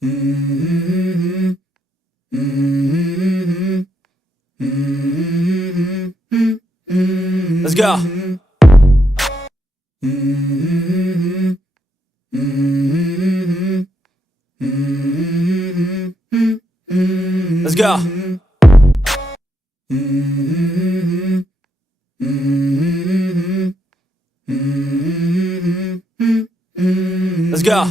Let's go. Let's go. Let's go.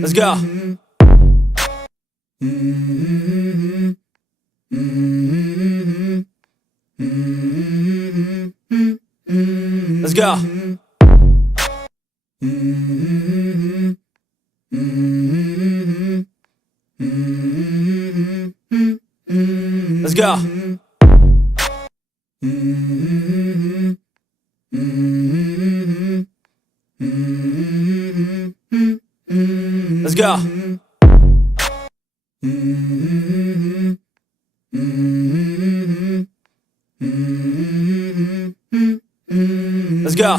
Let's go. Let's go. Let's go. Let's go. Let's go.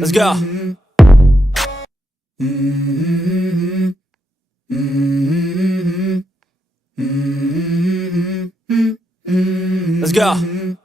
Let's go. Let's go.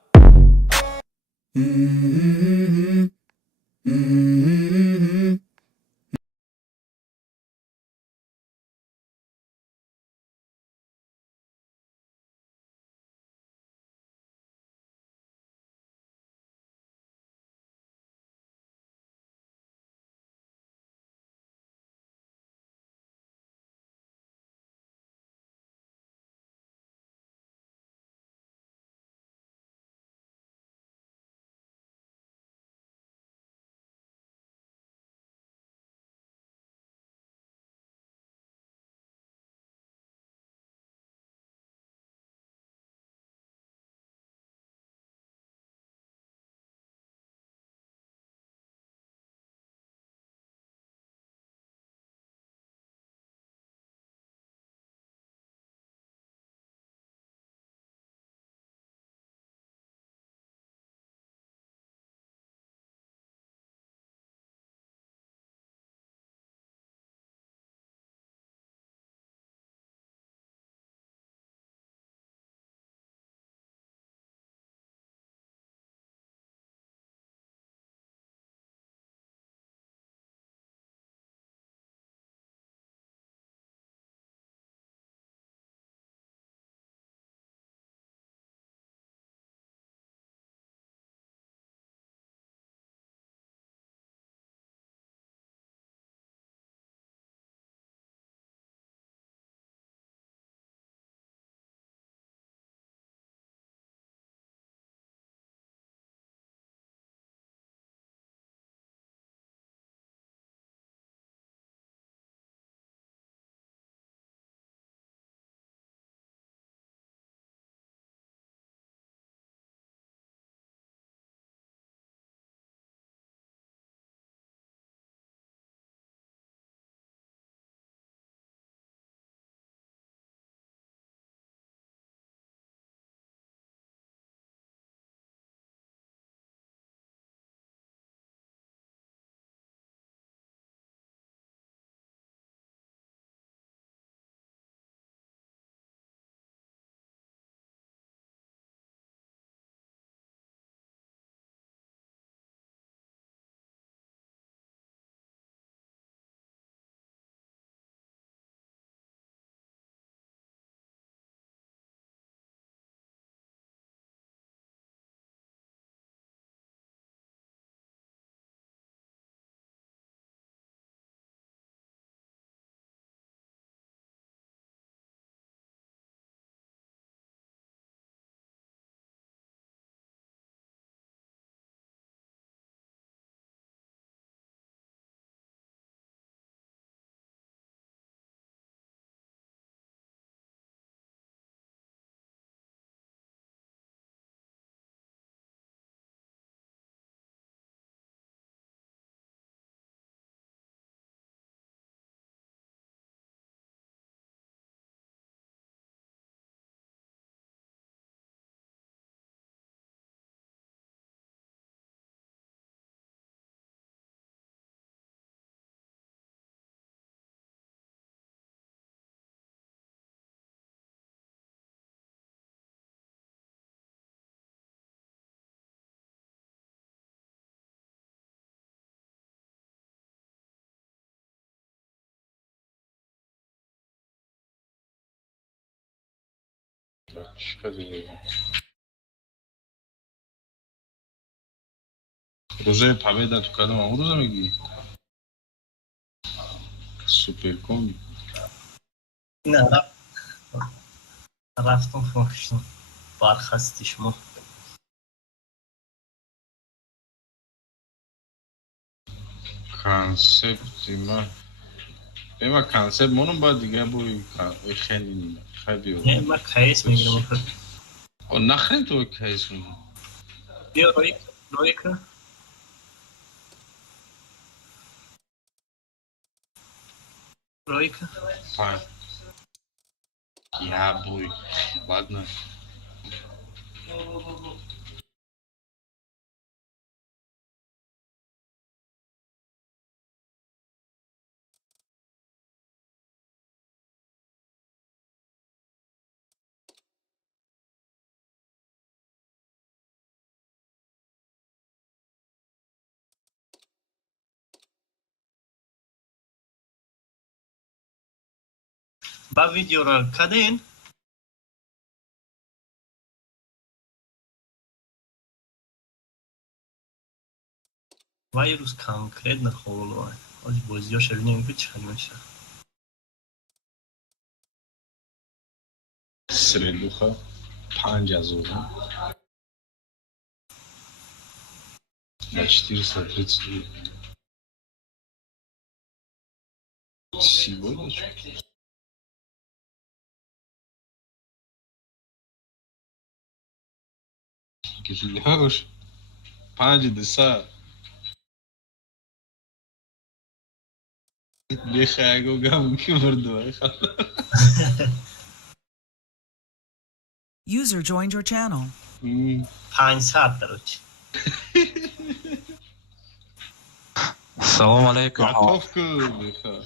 چیکار دیگه روزه победа تو کدوم اون روزه میگی سوپر کن نه رفتم فروختم برخستیش ما کانسپتی من به ما کانسپت مونم با دیگه بوی خیلی نه من کیس میگیرم او نخرین تو کیس میگیرم بیا روی که فاین یا بوی ладно با ویدیو رو کدین ویروس конкретно хвалой از بازیاش ببینیم که چقدر میشه سریلوخه 5000 на 430 сегодня Гилёш 50 بخاگو گم کی بردو User joined your channel. 500 دروچ السلام عليكم. Готовку беха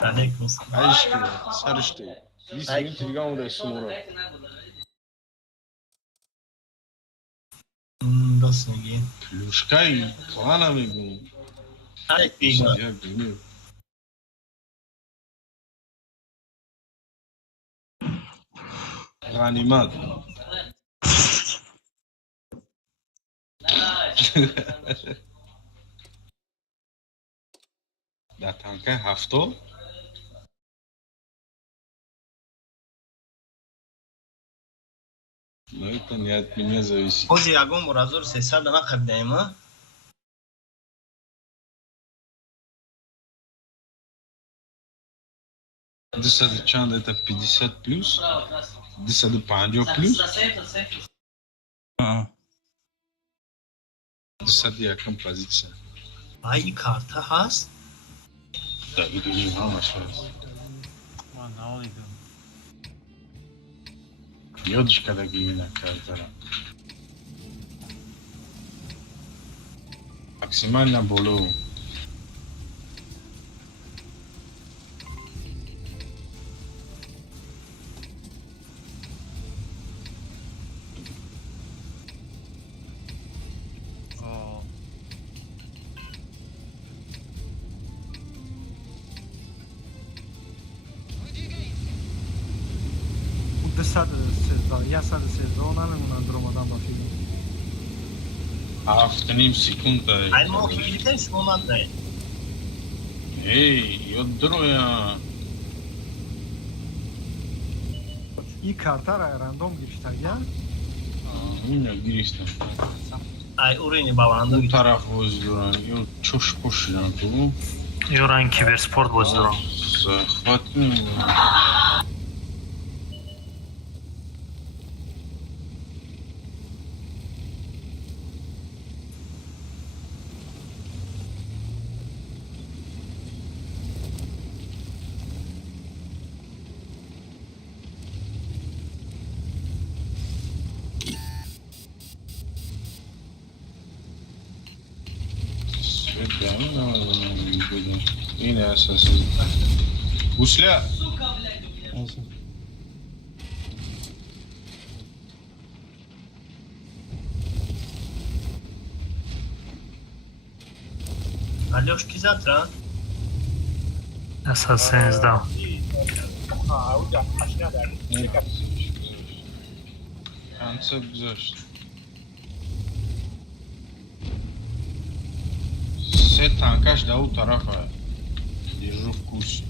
علیکم السلام Aşkı sarıştı Bizim tilgam da sumura دوست میگی Плюшкай плана мигу ای بیگا Я гнев Ганимат در تنکه 70 Ну это не от меня зависит. خود یگم برازور 300 ما خریدیم ها 200 чанд это 50 плюс 250 плюс 200 якам позиция. ای کارتا هست Да, видишь, همش هست. من نالیدم. یادش کدگی نکردم. максимально болу. Я сад сезона немунанд ромадан ба филм. 7.5 секунда. ای ما کلیدش اومده Эй, ёдроя. И картара рандом гиштага. Меня гиристам. ای اورینی баванда Bu taraf воздура. Yo чош пошли ту. Юран киберспорт боздорам. Захватим. Yine esası. Gusля. Алёш کی завтра Asas 13. концепт гузошт. Се танкаш да у тарафа. Держу вкус.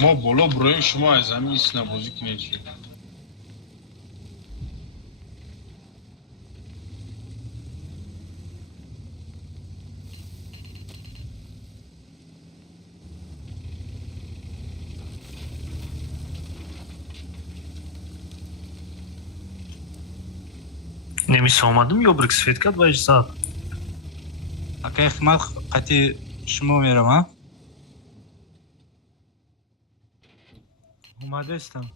ما بالا برایم شما از زمین ایستنا بازی کنه چی؟ Немис омадим ё брик сфед кард ва зад. Ака хизмат қати шумо мерам, а? اومدستم.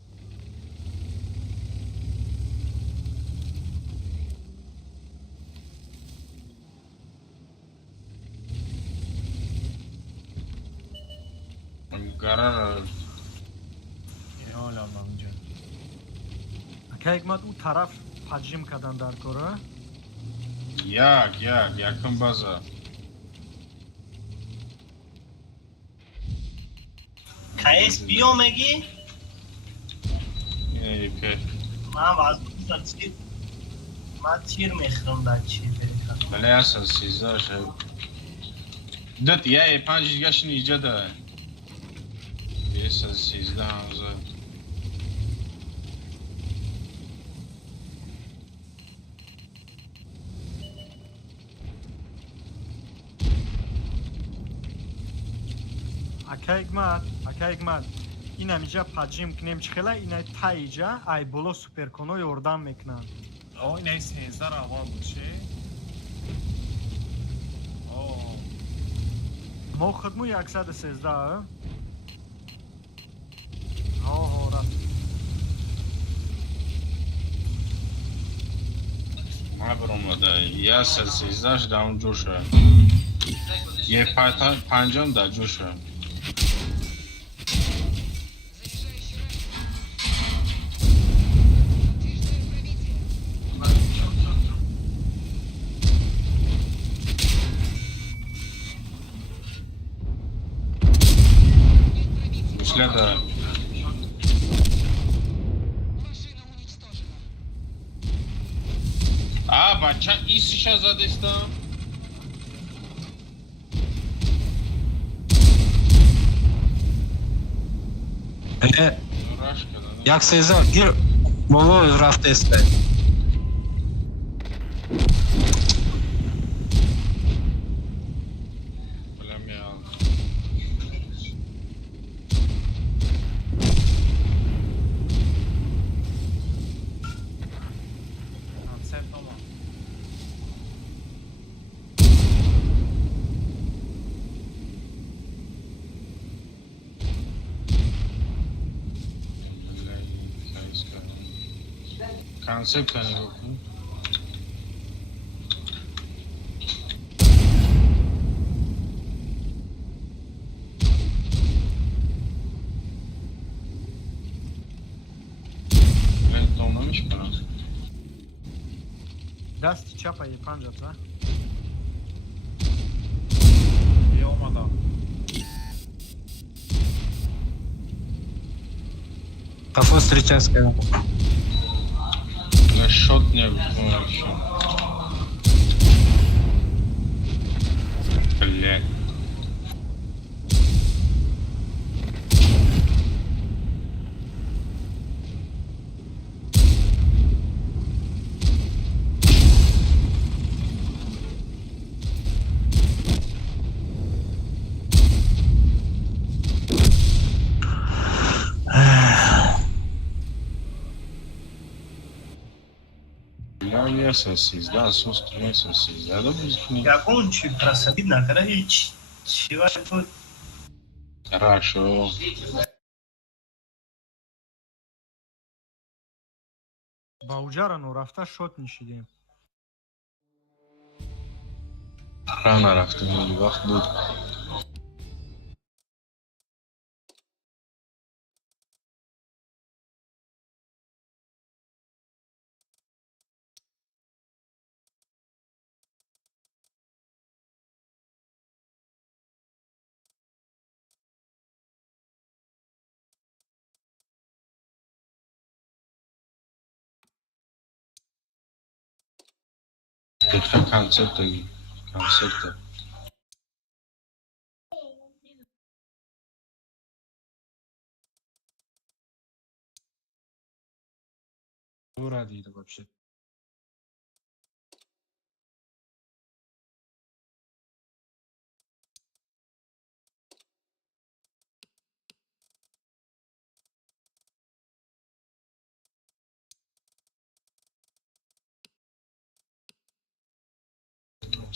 гарар حالا من اونجا اکا حکمت او طرف حجم کردن در کاره. якам база. کایس بیو میگی که من واسه چی من تیر میخرم در چی بریکم بله اصلا 13 شد دت یه 5 گشن ایجاده بیس از 13 همزه اکا حکمت این همیجا پجیم کنیم چخیله اینه تا ایجا ای بلو سوپرکونو یوردم میکنن. آه این ای 13 رو اول بود چه؟ آه ما خودمو 113 آه رفت. ما برامده یه 13 شد اون جوشه یه پنجم در جوشه Следа. А, бача, и сейчас задейста. Рашка, да? Як сезон гір було рафтесте. Племян. کنسپت آما Концепт они выполнили. Блин, там номер пора. دستی چپ ای پنجات ها. بیا اومدم Кафо встречаться кадам. На шот не выполнил еще. Блять. Я сосис, да, собственный сосис. Да, допустим. یکون چی پرسدید نکره هیچ چی باید بود Хорошо. با اوجارانو رفته شد نشیدیم. Рано رفتم وقت بود. دقیقا کنسپت Дура дейді вообще.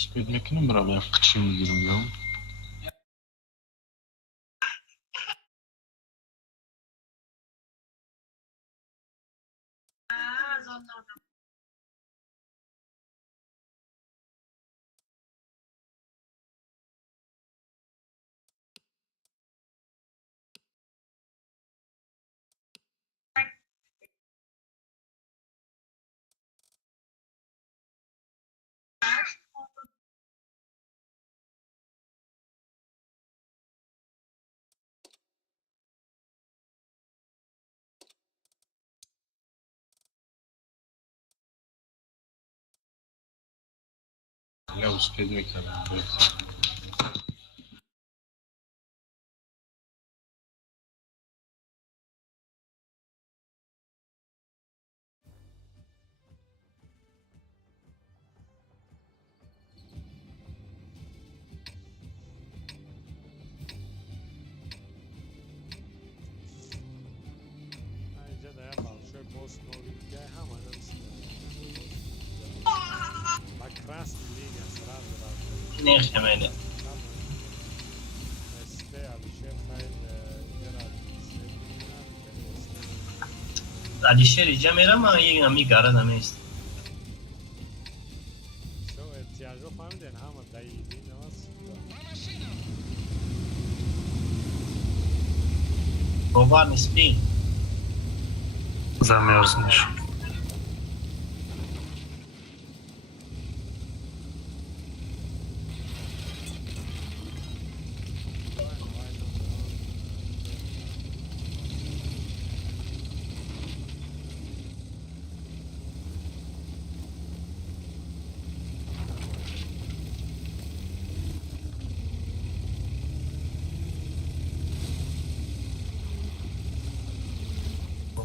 Спид میکنم برام یک قچی میگیرم یا اسپید میکنم اینجا در بخش پست نویدگاه هم Макрас линия сразу раз. نخ منه СТ Алишер Хайд Герат. Алишер اینجا میرم من یک نمی گردم است. Все, احتیاجو فهمیدن همه داییدی نواز. باور نسبی. Замерзнешь.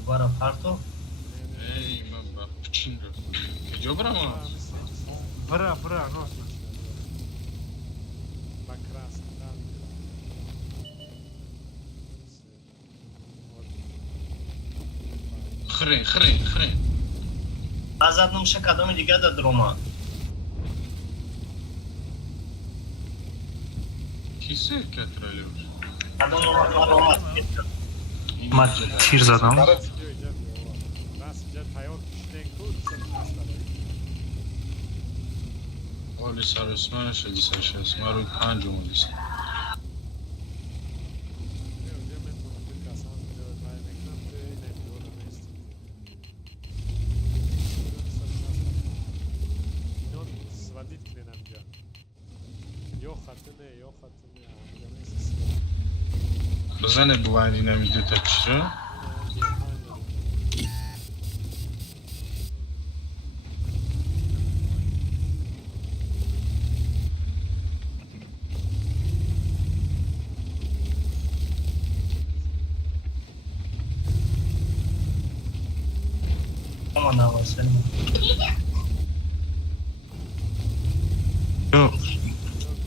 باور پارتو. ای من با قچین رفتم کجا برم برا راست. Макрас там. خرین ازت نمیشه کدام دیگه داد روما. کیسه کترالی باشه کدام روما. من تیر زدم. Раз идет хайот киштен куд حالی سر اسمانش دیسش اسمان روی 5 اومدیست بزنه بوندی نمیده تا چرا؟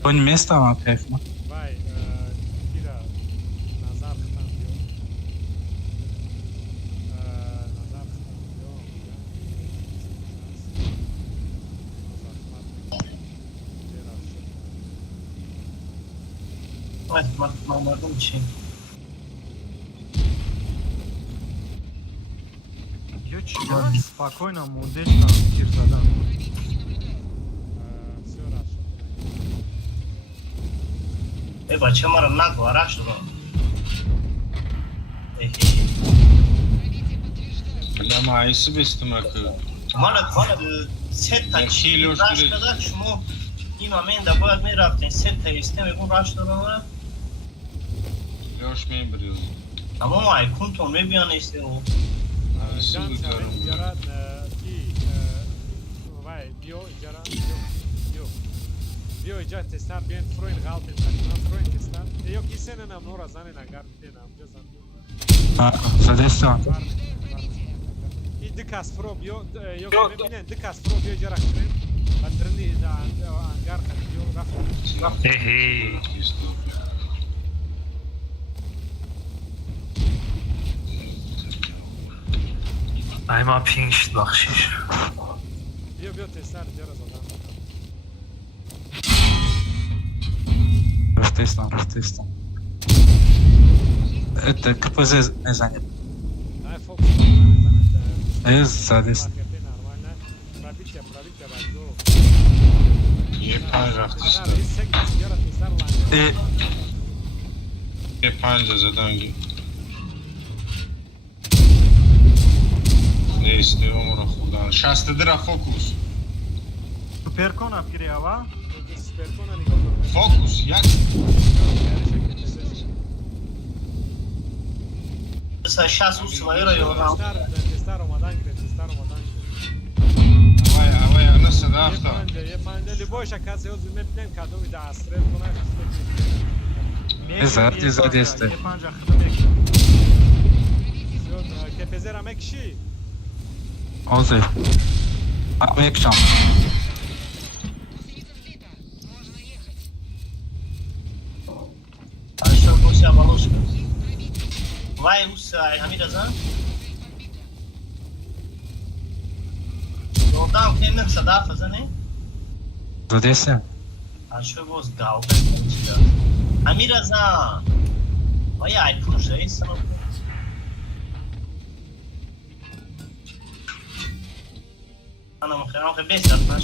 Конь место вам кайфно. Vai, Kira, Nazar tam diyor. Nazar tam diyor. مردم چی؟ Я чего спокойно модель там тир задам. Все хорошо. بچه ما رو نگو عرق شدم. لما عیسی بستم اکر مال سه تا چی راش داده شما این همین باید می رفتین سه تا ایسته میگون راش داده ماره یاش میم بریز اما ما ایکون تون می بیان ایسته و Can sen yaran ki vai diyor yaran yok جا تستر بیان فروین غلط تکنم فروین تستر یا کیسه نم نورا زنین اگر بینم جزن زدستان این دکاس فرو بیو یا که ببینن دکاس فرو بیو جرا کنیم بدرنی دا انگار خدیو رفت اهی ایما پینگ شد بخشیش بیو تستر جرا زدن رفتستان это КПЗ نزنید ай фокус زنن زدست нормально пробитие бальдо یه پنج رفت تستر تستر این سگ جرا تستر لانه یه پنج زدن نیست عمر خودم 60 درا فوکوس Superkona Pireva. سپرکونا نگاه کنم فوکوس یک Să 600 euro eu am. تستر اومدن گرفت تستر اومدن گرفت اوه نسه دافتا یه پنجه لیبوشا کسی از میبینیم کدوم ایده استرل کنه زدست Je panja xdemek. که پزرم اکشی آزه اما یک جام Așa cum se avaloscă. Vai usa ai Hamirazan? Yoldan kendin sada fazane. زدست Așa goz gal. Hamirazan. Vai ai pușei să nu. Ana mă cream că best atnaș.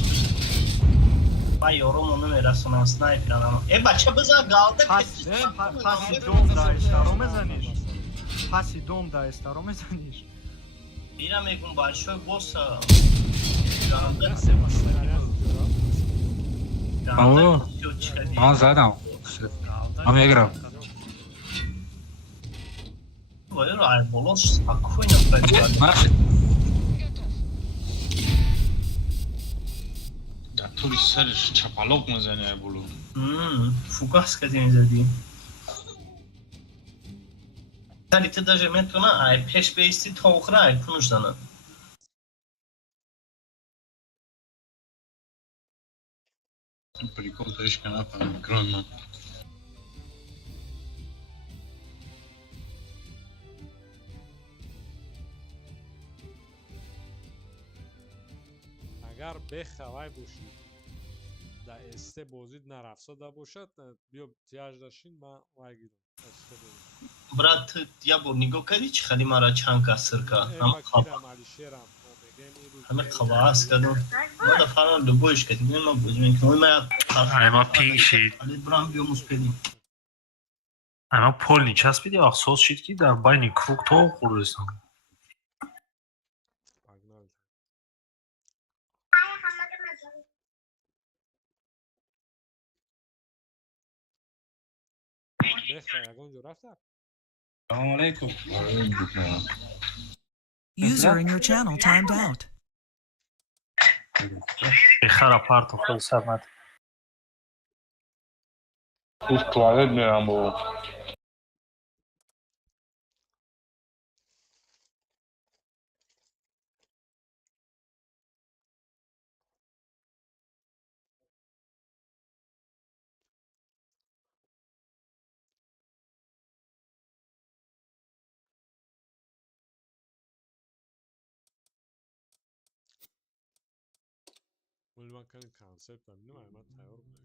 Vai yorum onu merasına sniper ana. E bacha bıza galda. Pasi dom da esta romezanish. Pasi dom da esta romezanish. Bira megum большой босс. Ало. من زدم من میگیرم Băiul ai bolos spokojno pregledaj. من در طوری سرش چپلوق میزنه بلو Fugas că te zădi. Dar te даже metru na ai peş pe isti tavukra ai punuşdana. прикол точка на микрофон اگر بخوای باشید در استه بازید نرفته باشد بیا تیاج داشتین من وای گیرم استه بازید Brat, ya bu nigo kadiç xali mara çanka sırka. Am xab. کیرم علی شیرم Hamı xabas kadın. Ma da falan luboş kadın. Ma bujmen ki ma ایما پینگ شید Ali bram biyo muspedi. ایما پولی چسبیدی اخصاص شید که در بین کروک تا خوردستان بخوای اگه رفته سلام علیکم User in your channel timed out. بخیر پارت خود سرمد تو توالت میرم با ولی من کنی کانسپت نمیم من تیار بکنم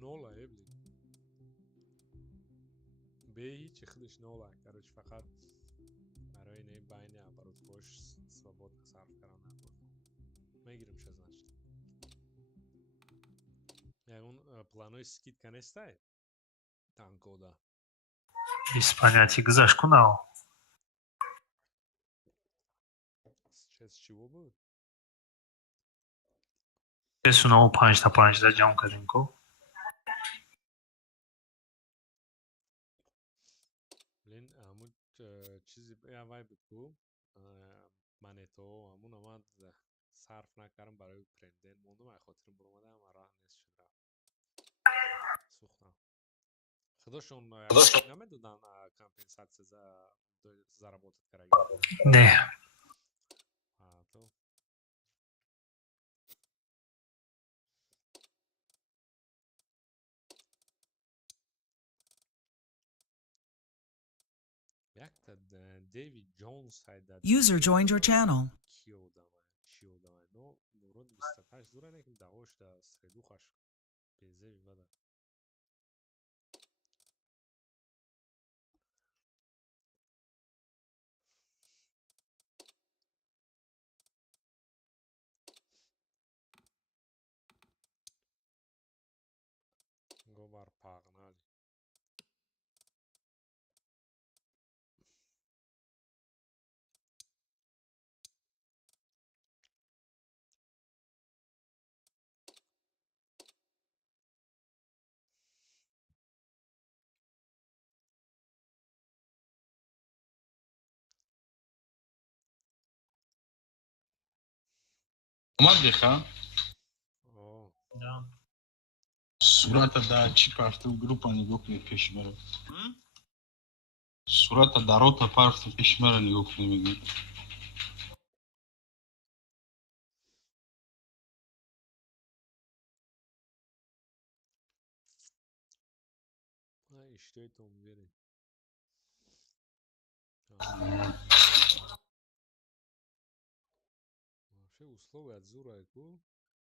نولا ابلی به هیچی خودش نولا کارش فقط برای نه بین عبارت خوش سوابط صرف کردن نبود میگیرم چه значит اون планой скид کنسته танкода اسپانیاتی گذاشت کنه с чего بود بسونه او 5 تا 5 تا جمع کردیم کو блин همون چیزی وای بود کو منتو همون اومد сарф накардам барои пренден мондум ай хотирам буромадам раҳ нест шуд рафт сӯхтам худошон намедодан компенсатсия за заработат караги Не. то якта Дэвид Джонс ҳайда User joined your channel. чӣ одамай но мурод 28 зура некин давошта средухаш безеви бада гобар пағнали омад диха Да. сурата да чӣ пафту группа нигоҳ кунед пеши мара сурата дар рота пафту пеши мара нигоҳ кунед мегӯям иштоитон берем вообще условият зурай ку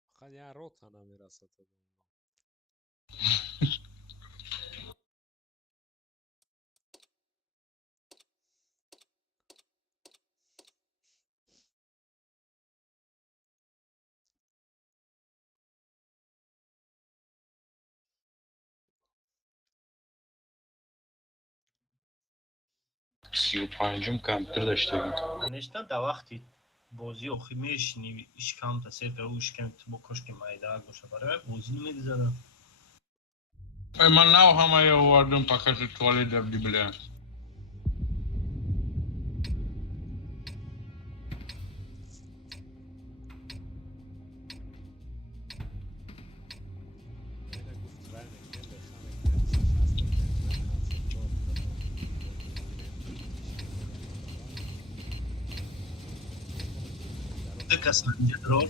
фақат як рота намерасад сию панҷум компютер даштагим Конечно, да вақти бозӣ охир мешини ишкамта сета у ишкамта бо кошки майдаак боша барои бозӣ намедизадам. ман нав ҳамаи овардам пакати туалет давди бля Дикасан ҷадрор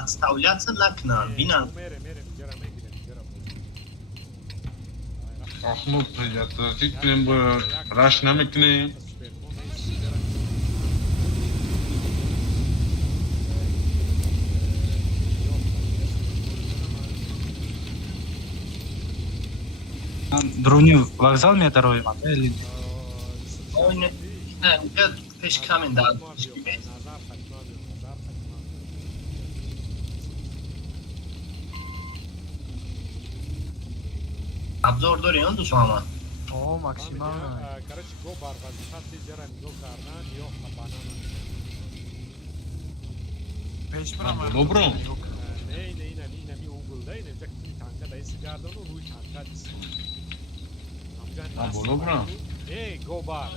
отставляться накунан бинан ахмуд приятель кунем раш намекунем Дурунӣ вокзал медароимад или инҷа пеш камен дар абзор дори он душама О, максимально. короче гобар вазифа тез ҷара нигоҳ кардан ё банана Пеш барам. добро не инами углда инҷа танка даиси гардону рӯи танка дист боло бурам гобар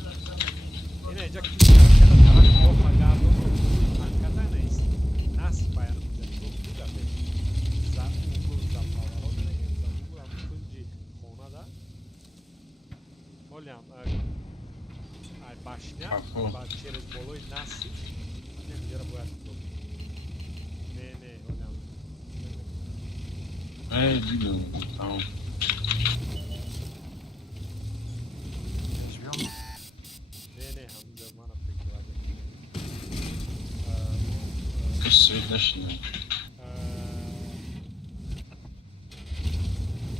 ина инҷа танкада тарафи бофа гардону танкада нест нас баян куда за угл за поворот мегем за угл ам кунҷи хонада олям ай башня ба через болои наси инҷара бояд не олям дидам тамом не ҳаминҷа мана фикрваҷа свет нашинам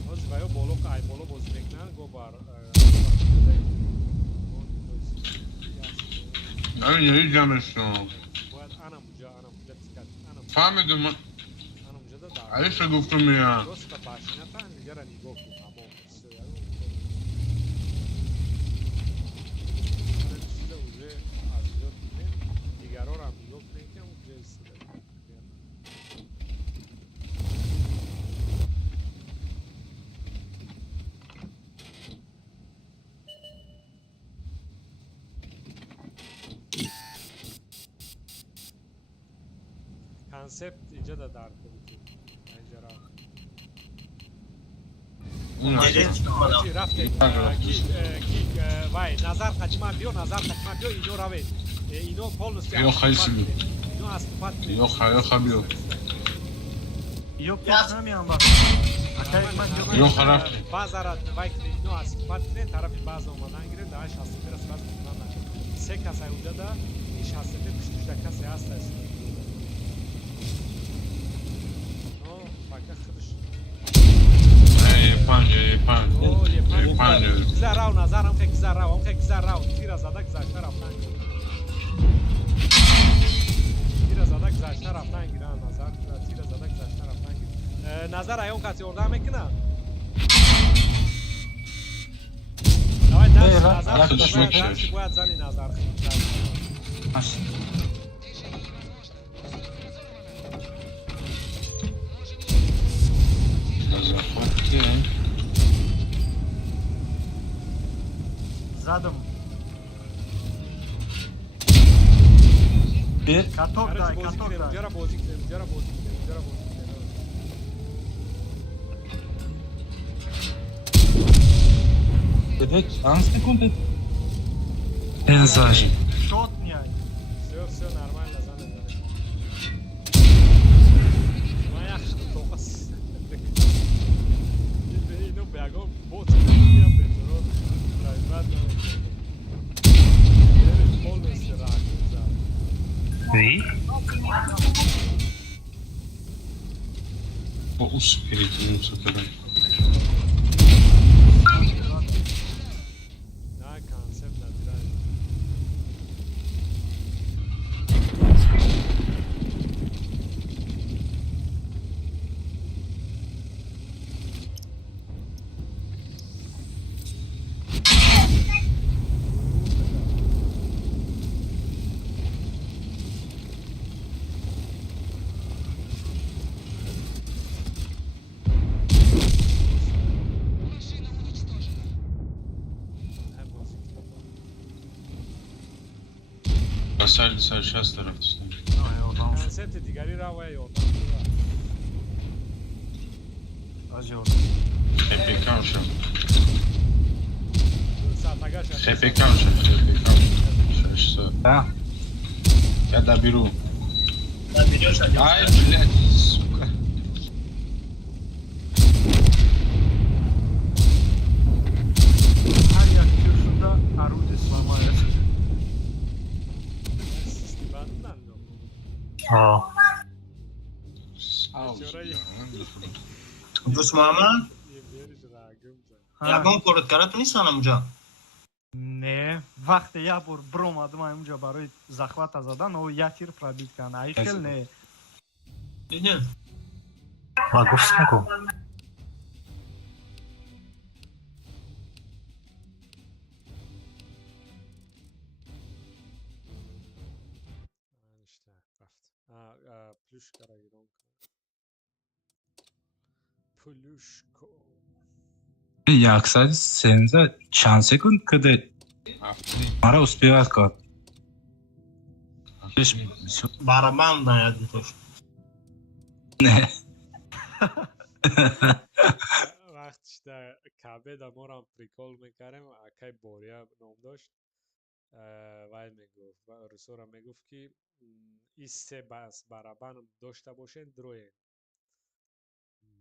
ҳозир ва ё боло ай боло бозӣ мекунанд гобар ин ҷамашон бояд анамуҷа дикат фаҳмидум анамуҷада дар алиса гуфтум я роста башнята инҷара нигоҳ кун тамом уже аз ҷо дидем дигарорам нигоҳ кунем ки ҷо истода концепт иҷода дар кунӣ инҷара اون دیگه چی کنم؟ چی رفتیم وای نظر قدیما بیو نظر قدیما بیو اینو روید اینو پولنوس یا خیلی بیو. اینو از پات یا خیلی بیو. Yo poznam bak. Akayman yo. یا خراب базара вай اینو از پات نه طرف باز اومدن گیره داش هست برس باز اومدن سه کس اونجا ایش هست به کشش کسی هست است نو فقط خودش پنج او یه پنج گذراو نظرم که گذراو تیر زده گذشته رفتن تیر زده گذشته رفتن گیرن نظر تیر زده گذشته رفتن گیرن نظر ایون کسی اردم میکنه давай дальше باید زنی نظر باشه. Zadım. Bir Katok day, katok day. اونجا را بازی کنیم اونجا را بازی کنیم اونجا را بازی کنیم dedik an sekunde. Peyzaj. Shot niyay. все нормально зане ما yaxshi to'qas اینو بگم بوت میام به جرات رایبت Oui. با او سپریتونو سپرم نه کانسپت نداره سر 60 طرف دستم کانسپت دیگری را و یادم Az yo. خپکان شم ساعتگاش خپکان شم 600 Ha. یا دا بیرو من ویدیوش انجام ای بلد سوکا Her yak kürsüde arud islamayet. بندن Ah. دوست محمد یه بیرش راگم زن یکم کردکارتون نیستن اونجا Ne, vaqti ya bor bromadim aymja baroy захват zadan o yakir probit kan. Ay khel ne. دیدین Ma guftum ko. işte rafت plüşkara giron plüşko Яксад сенза чанд секунд кыды мара успевать кат. барабан даяд توش Не. وقت işte Kabe'da moram prikol میکردیم akay borya nom داشت وای میگفت و رسورا میگفت که این سه بس برابر داشته باشین دروین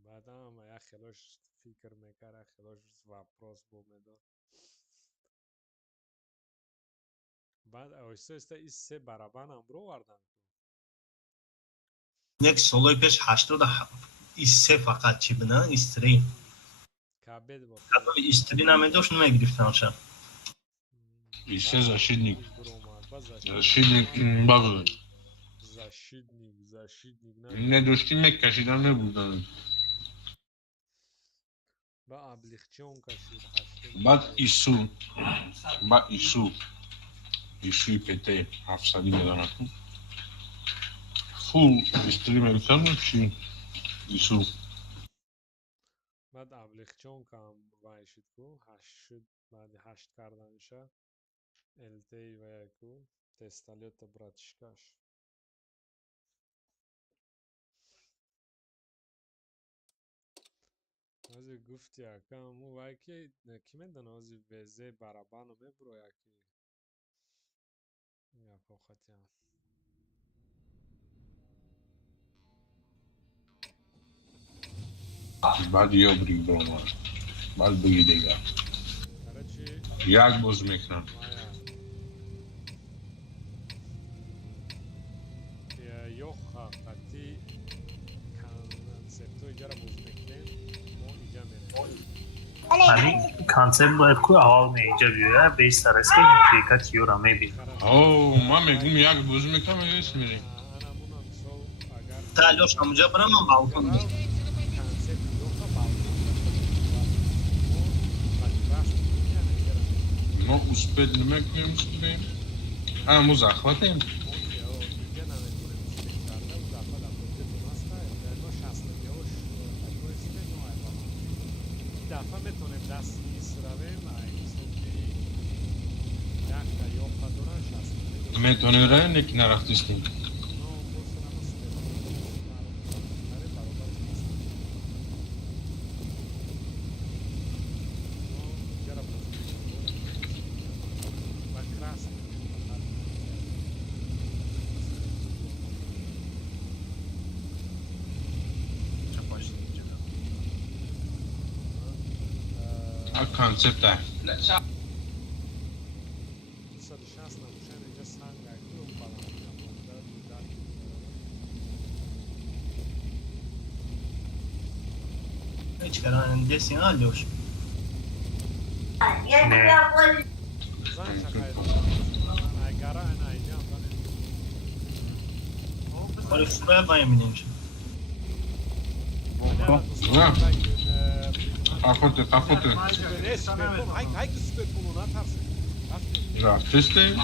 بعد هم یک خیلیش فکر میکرد خیلیش وپروس بومیداد بعد آیسته این سه برابر هم برو وردن یک سالوی پیش 80 ایسه فقط چی بنا استرین Kabed با حتی استرین هم داشت نمیگرفتن شم ایسه زاشیدنیک بروماد زاشیدنیک بگو زاشیدنیک نداشتیم مکشیدن نبودن با ابلیخچون کشید بعد ایسوی پته 700 میدانم فول استریم میکنم چی ایسو بعد ابلیخچون کم وای شد کو 8 بعد 8 کردنشه التی و یکو تستالیت براتشکاش Озі гуфті акам му вайки кимендан озі везе барабану мебро яки яко хатя. بعد یابری برام بعد بگی دیگه Карачи یک باز میکنم мая. Я ёха хати концепту иҷара буз мекунем. Мо иҷа мерем. همین کانسپت باید کو اول می اینجا بیاره بیشتر است که این کلیکات یورا میبینه اوه من میگم یک باز میکنم یکیش میریم Ана муна мисол агар Та Алёш, амуҷа бирам, ман балкон концепт ёха балкон. Мо бакрас мекунем. ما успеть نمیکنیم میشکنیم همو زخواتیم дафа метонем дасти исравем якта ёфа дора шаст میتونی رای نکی نرختیستیم کانسپت ده Hiç karar desin Alyoş. نه Böyle şuraya ben eminim şimdi. قفوته قفوته رفتیستیم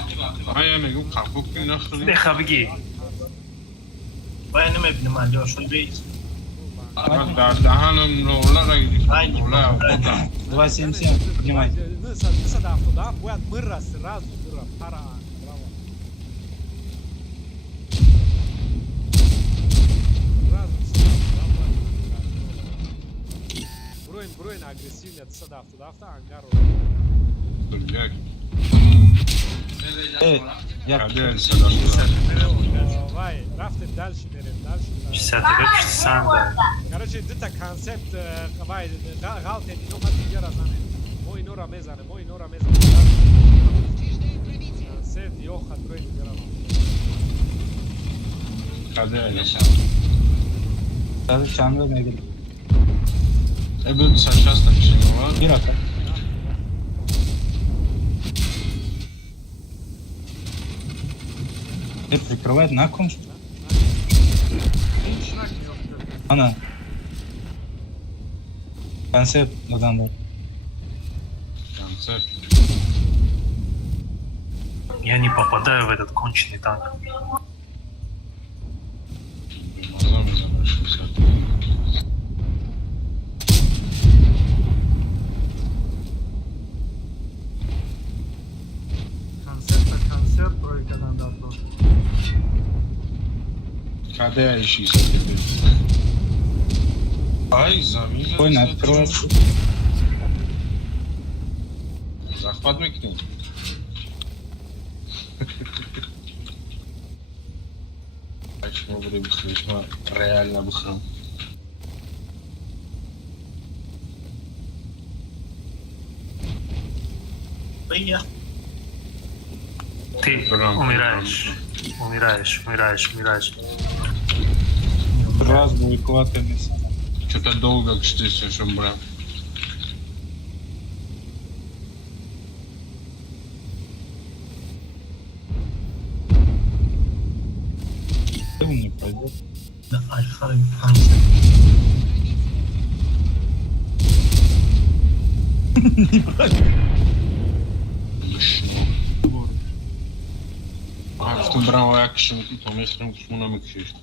آیا میگم قفوت که نخوریم بخوا بگی Ben eminim Alyoş. Bir در دهنم نوله را گیریم Aynen. نوله قفوته 2.70, поднимай. мыра сразу мыра пара браво броин агрессивният сад автодафта ангар یک Evet. Yak. کده صدا вай рафте дальше мерем дальше 65 60 да короче дита концепт вай галте нино хати гера зане мо инора мезане мо инора мезане концепт ёха броин гера کده Tabii çamda ne gidiyor? ابن سنشست نکشیم آمد Bir dakika. Прикрывает на ком? Ana. Konsept buradan da. концепт я не попадаю в этот конченый танк маза میزنه 60 Konsept trojkadan da to. کده 600 ای زمین Oyna открывается. захват میکنیم Почему буду быстрее, реально быстро. Bıyya. ты Браво. умираешь Раз будет хватами сама. Что-то долго кштися, чтобы брать. Не пойдет. Alfara bir konsept. Смешно. Гостем браво акшн, то мислим, что нам икшиш.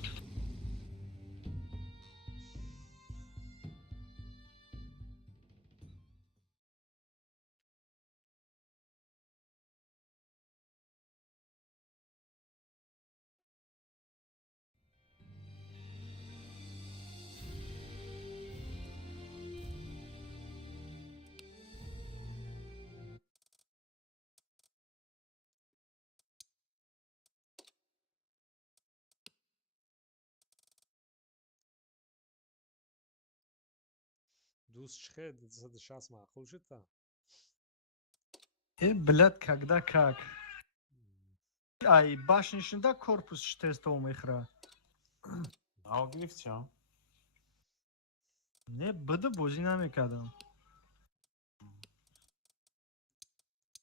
260, 260 معقول شد تا. Блядь, когда как? Ай, башенщина корпус тестовым ихра. آه گرفت چه؟ Не, быды бозӣ намекардам.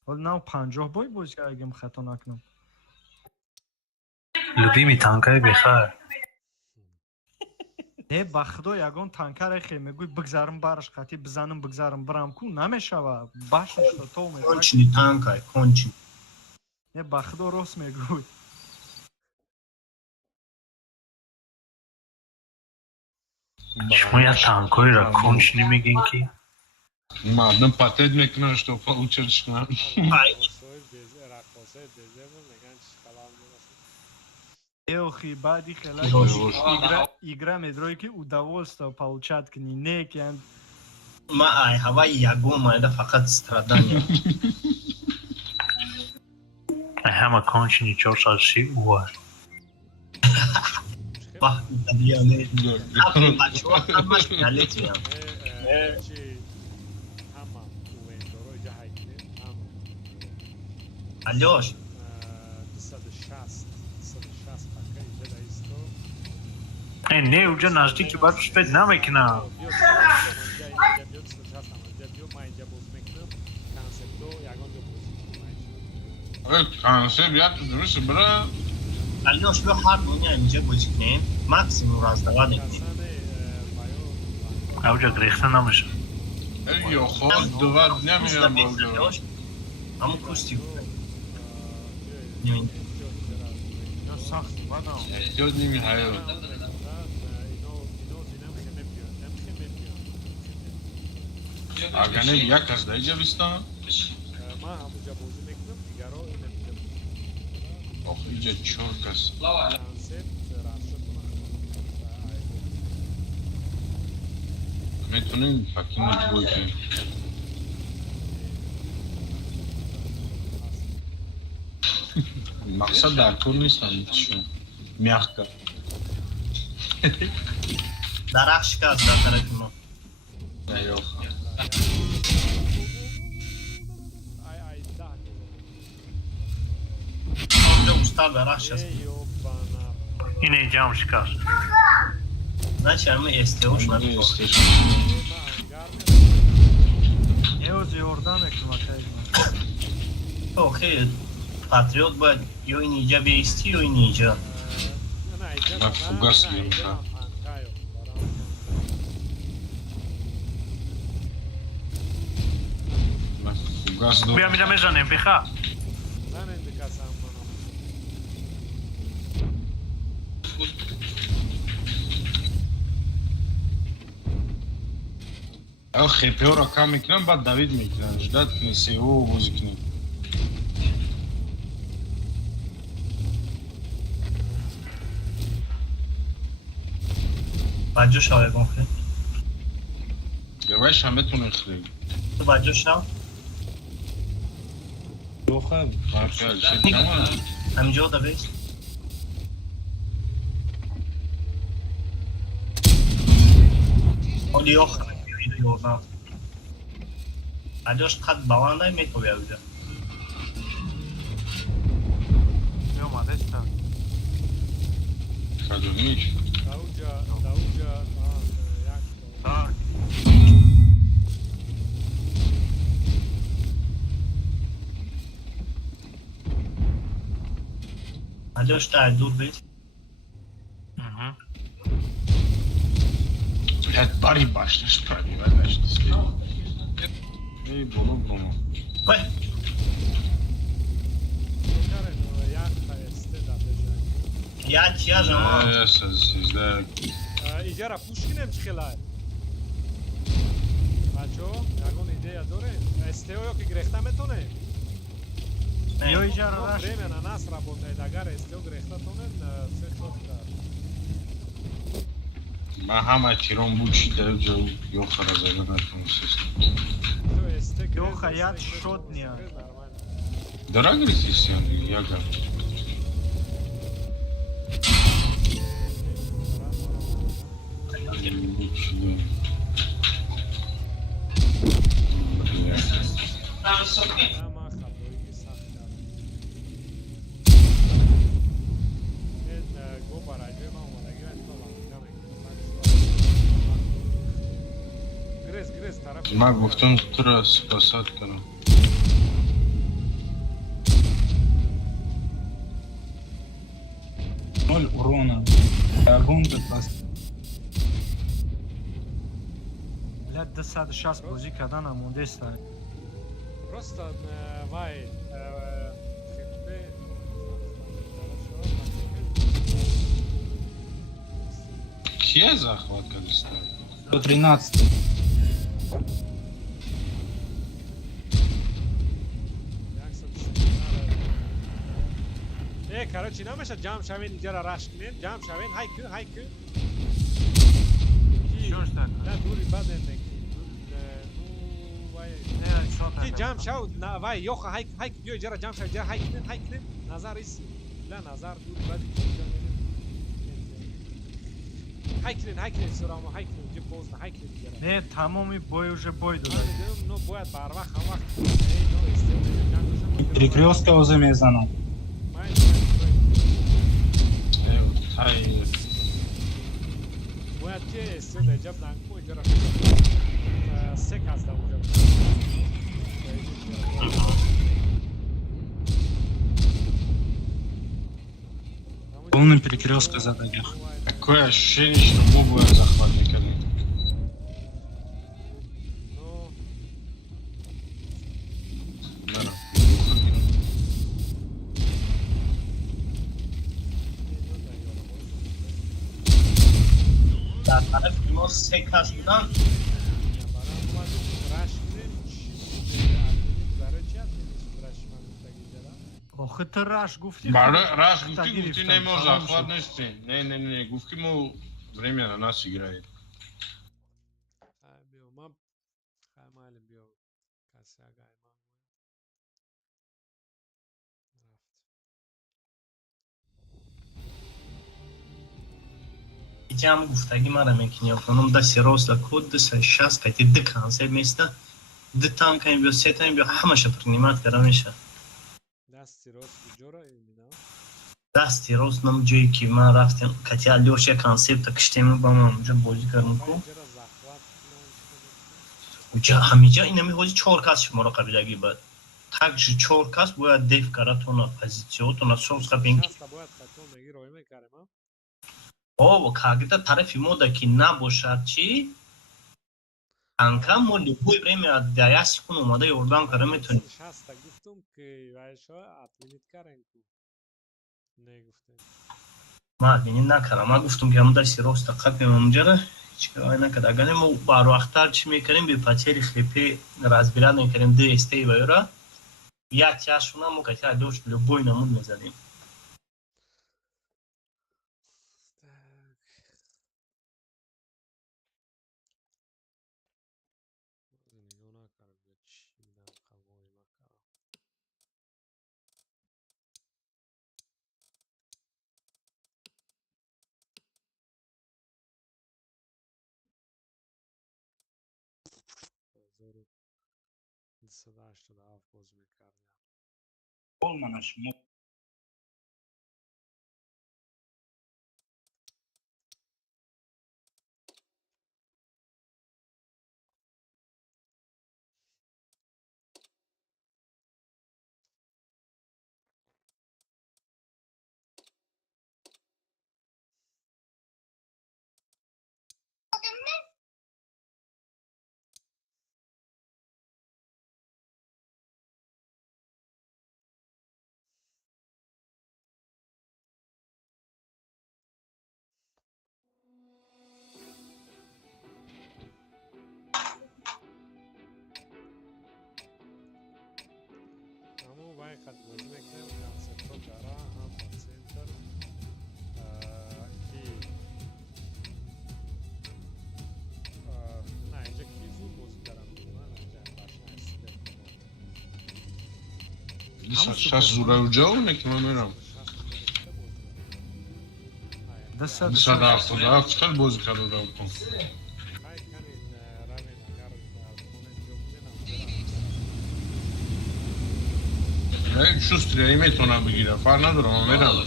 ҳол нав 50 бой бозӣ кардагим хато накунам. Любимый танкай бехар. Не, ба худо ягон танкаре мегӯй бигзарам бараш қатӣ бизанам бигзарам бирам ку намешава. Башеншо то мехра. Конченый танкай, конченый. Не, ба худо рост мегӯй. شما یا تانکایی را کنش نمیگین که مردم پتید میکنن що получат шнам. رقاصه دزمون میگن شکلال میرسه. Ехи, баъди хела игра медрои ки удовольствие получат кни, не ки Ма ай, ҳаваи ягон майда фақат страдания. همه کنشنی 4 سال سی اوه Бах, итальяне. Ҳамаи бачаҳо ҳамаш галет меям. Hamma увендоро иҷа ҳайкне, hamma. Алёш, 260 пака иҷа даисто. نه اونجا نزدیک باید سپید نمیکنم Биё 260 биё ман иҷа боз мекунам. Консепто ягон ҷо боз мекунам. Консепт як дуруст бра. Алёш, биё ҳар дуня инҷа бозӣ кунем. Максимум раздавад мекунем. اونجا گریخته نمیشه Ё ход дувар немиям болду. Алёш, ҳамун кусти. сахт бадам. Эҳтиёҷ ними ҳаёт. Агар не як аст дар иҷа бистон. Ман ҳамуҷа бозӣ мекунам, дигаро ина диҷа бозӣ мекунам. Ох иҷа чор кас. Консепт расшатона Метавонем покинуть бой кунем. Мақсад дар кор нестам шо. Мягко. Дарахт шикаст дар тарафи мо. Айёх. ай да. Онҷа устар дарахт аст. ёбана. این اینجا هم شکست Значи ҳама СТОш намекунем. Неоз ёрдам мекунам акайгман. Охи, патриот бояд ё ин иҷа беисти, ё ин иҷа. Ман фугас гирифтам. Ман фугас дорам. بیا میرم بزنیم بخواه Ё хпёро кам мекунам, баъд давид мекунам. Ждат кунем сеҳо бозӣ кунем. баҷо шав ягон хел. Гавайшам метавонем хӯрем. Ту баҷо шав. Маркал чӣ кама? Ҳамҷо да бес. ҳоли охир ёрдам. Алёш қад баландай метавони авида. Ёмадеста. Кадомиш? Дауҷа, як Так. Алёш тай дур бес. Блядь, бари башташ пробивать начали. Эй, боло бромо. Вай, карен, яхта есте да бежай. я жама. Я сезда. Иҷара пушкинем чӣ хелай? Бачо, ягон идея доре? СТО ё ки грехта метоне? Ё иҷара раш. Время на нас работает. Агар СТО грехта тонен, се хотка. Ман ҳама тирон буд чида ҷо ёхара зада натонистам. То СТ Ё хаят шот ния. Дара гирифтистиан ягам. Буд чида. من گفتم تو را سپاسات کنم. Ноль урона. Огонь запас. Блядь, 260 بازی کردن همونده است. Просто вай کیه захват کردستان؟ 113. короче намаша جمع شوین اینجا را رش کنین جمع شوین های کو شوش так. نه دوری بدن نگی نه شو کی جمع شو نه وای یوخ های بیا اینجا را جمع شو اینجا های کنین نظر ایست لا نظر دوری بدی های کنین سرامو های کنین اینجا پوز های کنین نه تمامی بوی уже бой داده. ну باید بر وقت هم وقت ну استیل Перекрестка уже мезана. های باید که استیل جب نکنه اینجا را سه کس دا اونجا Полный перекрестка задачах. такое ощущение, что мы будем захват میکنیم. در طرف ما 3 کس بودن. آخه تو رش گفتی برای راش گفتی نه ما захват نیستیم. نه گفتی ما время на нас играет. من خیلی بیا کسی اگه Идем гуфтаги мара мекини окунум да сирос ла код да шас кати да кансе места да там кайм бё сетайм бё ҳамаша принимат кара меша дасти рост куҷора имина дасти рост нам ҷое ки ман рафтем кати алёша консепта киштем ба ман уҷа бозӣ кардам ку уҷа ҳамиҷа инами ҳози 4 кас шуморо қабилагӣ бад такши 4 кас бояд деф кара то на позициё то на соска бенки о когда тарафи мода ки набошад чи анка мо любое время да я секунд омада ёрдам кара метоним шаста гуфтум ки вайшо атлимит карен ку не гуфтем ма админи накардам ман гуфтум ки ҳамда сироста қапем амҷара ҳичкай накард агаре мо барвақтар чӣ мекардем бе потери хлепе разбират мекардем дст ваёра як чашуна мо кати адош любой намуд мезадем Полмана шмо. قد بازی میکنیم کنسپت رو داره هم با سنتر کی نه اینجا کی زور بازی دارم من اینجا باشه هست شاش زوره و جاونه که من میرم 277 خیلی بازی کرده بودم کن نه شستری میتونم بگیرم فرق ندارم من میرم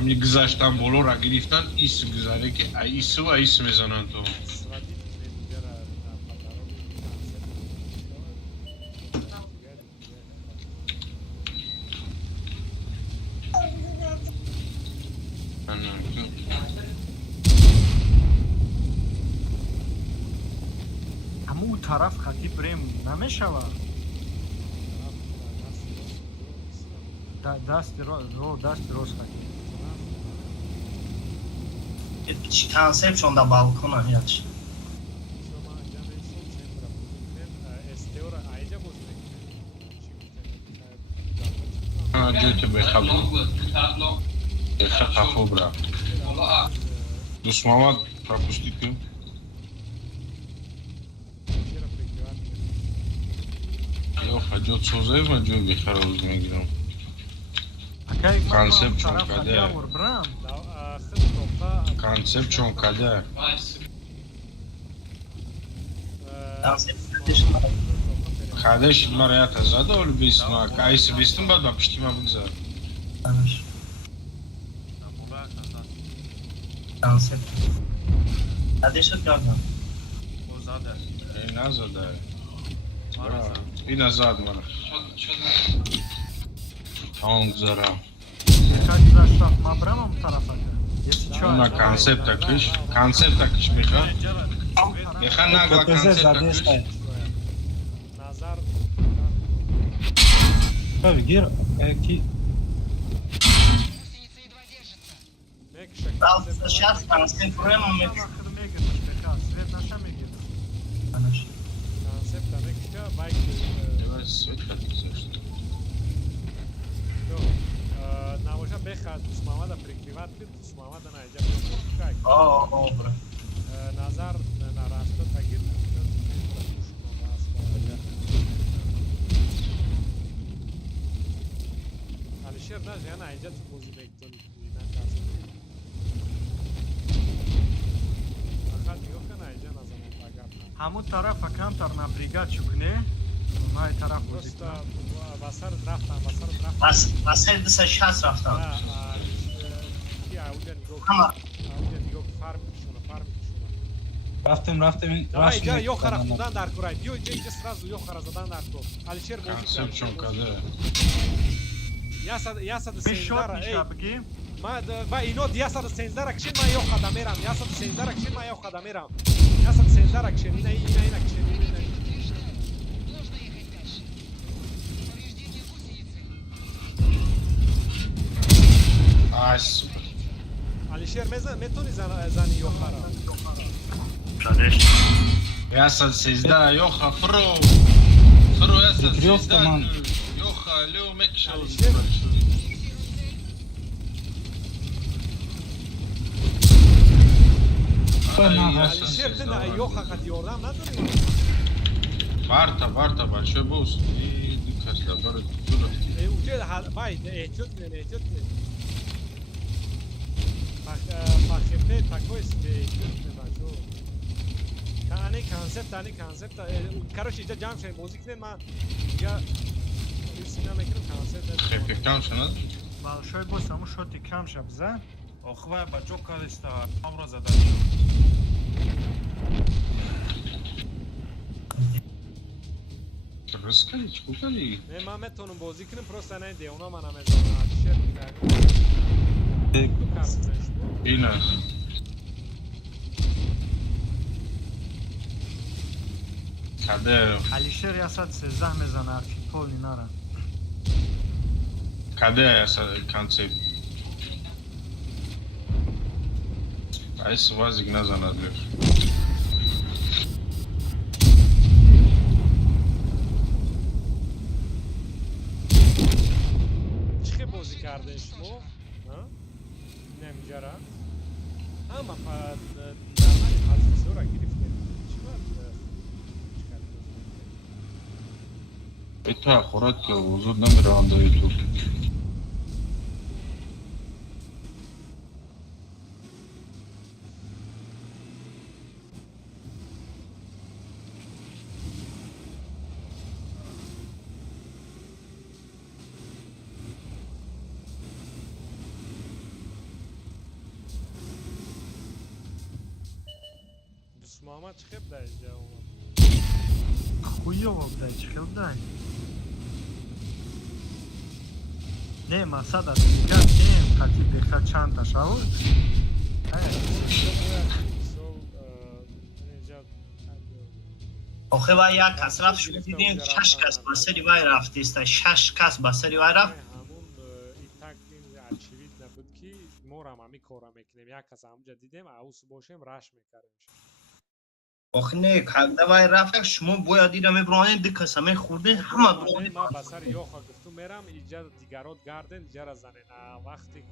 ҳамин гузаштан болора гирифтан ис гузаре ки ису ис мезананд то сводить менеджера на по дороге ҳамун тараф хати брем намешавад. Дасти рост хати. Концепт да балкона яч. ҷойто бехабу бехафо бра дусмамад пропустит ки ё ҳаҷот созаев ма ҷой бехара уз мегирам концепт чон каде концепт чон каде хадеш мара ята зада оли бисма кайси бистим бад ба пиштима бигзар Концепт. Адеша кардам. назада ина зад мара тамом гузарам Как заштраф мабрамам тарафака. Если чё, на концепта киш беха беха нагла концепта киш Назар Гир, ки Мекша Сейчас концепт прямо мы. свет наша мегит. концепта мекша байк свет как гузашт навожа беха дусмамада прикриват бир дусмамада наиҷа кай О, бра. назар на раста тагир алишер наз яна айҷа бози мектони ина кази фақат нигоҳ кана айҷа назамон агар ҳамун тараф акантар напрягать чукне. Май тараф просто васар рафтан Васер диса шас рафтам. ки ауҷа нигоҳ Ҳама. ауҷа нигоҳ фарм кишона рафтем давай иҷа ёхара хундан дар курай биё иҷа иҷа сразу ёхара задан дар кур алишер бози концепт чон каде ясад Бишот сензара миша бигӣ. ва инод ясад сензара кишин ман ёхада мерам ясад сензара кишин ман ёхада мерам ясад сензара кишин ина кишин ай супер алишер метони зани ёхара Шадеш. ясад сезда ёха фро ясад Трёх сезда команд. ёха лё мекша Алишер. алишер тина ёха хат ёрдам надорӣ барта бачо бос дикасла бара дура уҷа бай эҳтиёт кунед пахепе такоист эҳтиёт кунед бачо ани концепт короче иҷа ҷамъ шавем бозӣ кунед ман иҷа сина мекунам концепт хепе кам шунад Большой босс, ҳамун шоти кам шабза. охвай бачо калиста амро задан рискали чукали ман метавонам бозӣ кунам просто ана девона ман намезанам алишер ина каде Алишер ясад 13 мезана арчи полни нара. каде концепт айс вазик назанад леш чӣ хел бозӣ кардем шумо намиҷара ҳама нормали позитсияро гирифтем чӣ бад это хурат ки ҳузур намераванд оиту محمد چه خیلی در اینجا اومد хуёво блядь чхелдай не масада как нем хати беха чанта шавуд آخه و یک کس رفت شما دیدیم 6 کس با سری وای رفت است 6 کس با سری وای رفت همون این так очевидно نبود که ما را هم کارا میکنیم یک کس همونجا دیدیم اوس باشیم رش میکردیم آخه نه کاغذ وای رفت شما باید دیدم ابراهیم دی کس همه خورده همه ما با سر یاخا گفتم میرم اینجا دیگرات گردن اینجا را زنین وقتی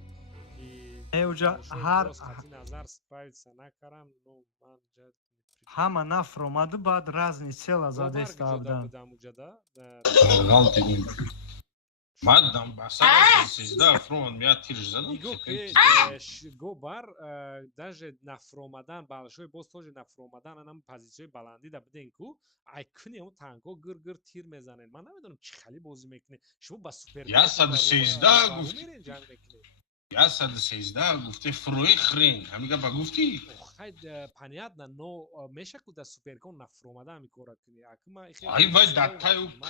اونجا هر نظر справиться نکردم من جد ҳама нафр омаду баъд разни села задеста абдан Галт идем. Мадам, басара сезда фронт меня тирж задал. Гобар даже нафромадан балшой боз тоже нафромадан анам позициёи баланди да биден ку ай куни он танко гир тир мезанен ман намедонам чӣ хали бозӣ мекунед шумо ба супер 113 гуфти 113 гуфти фруи хрен ҳамига ба гуфти понятно но мешаку да суперкон нафромадан ами кора куни акма ай вай датаю к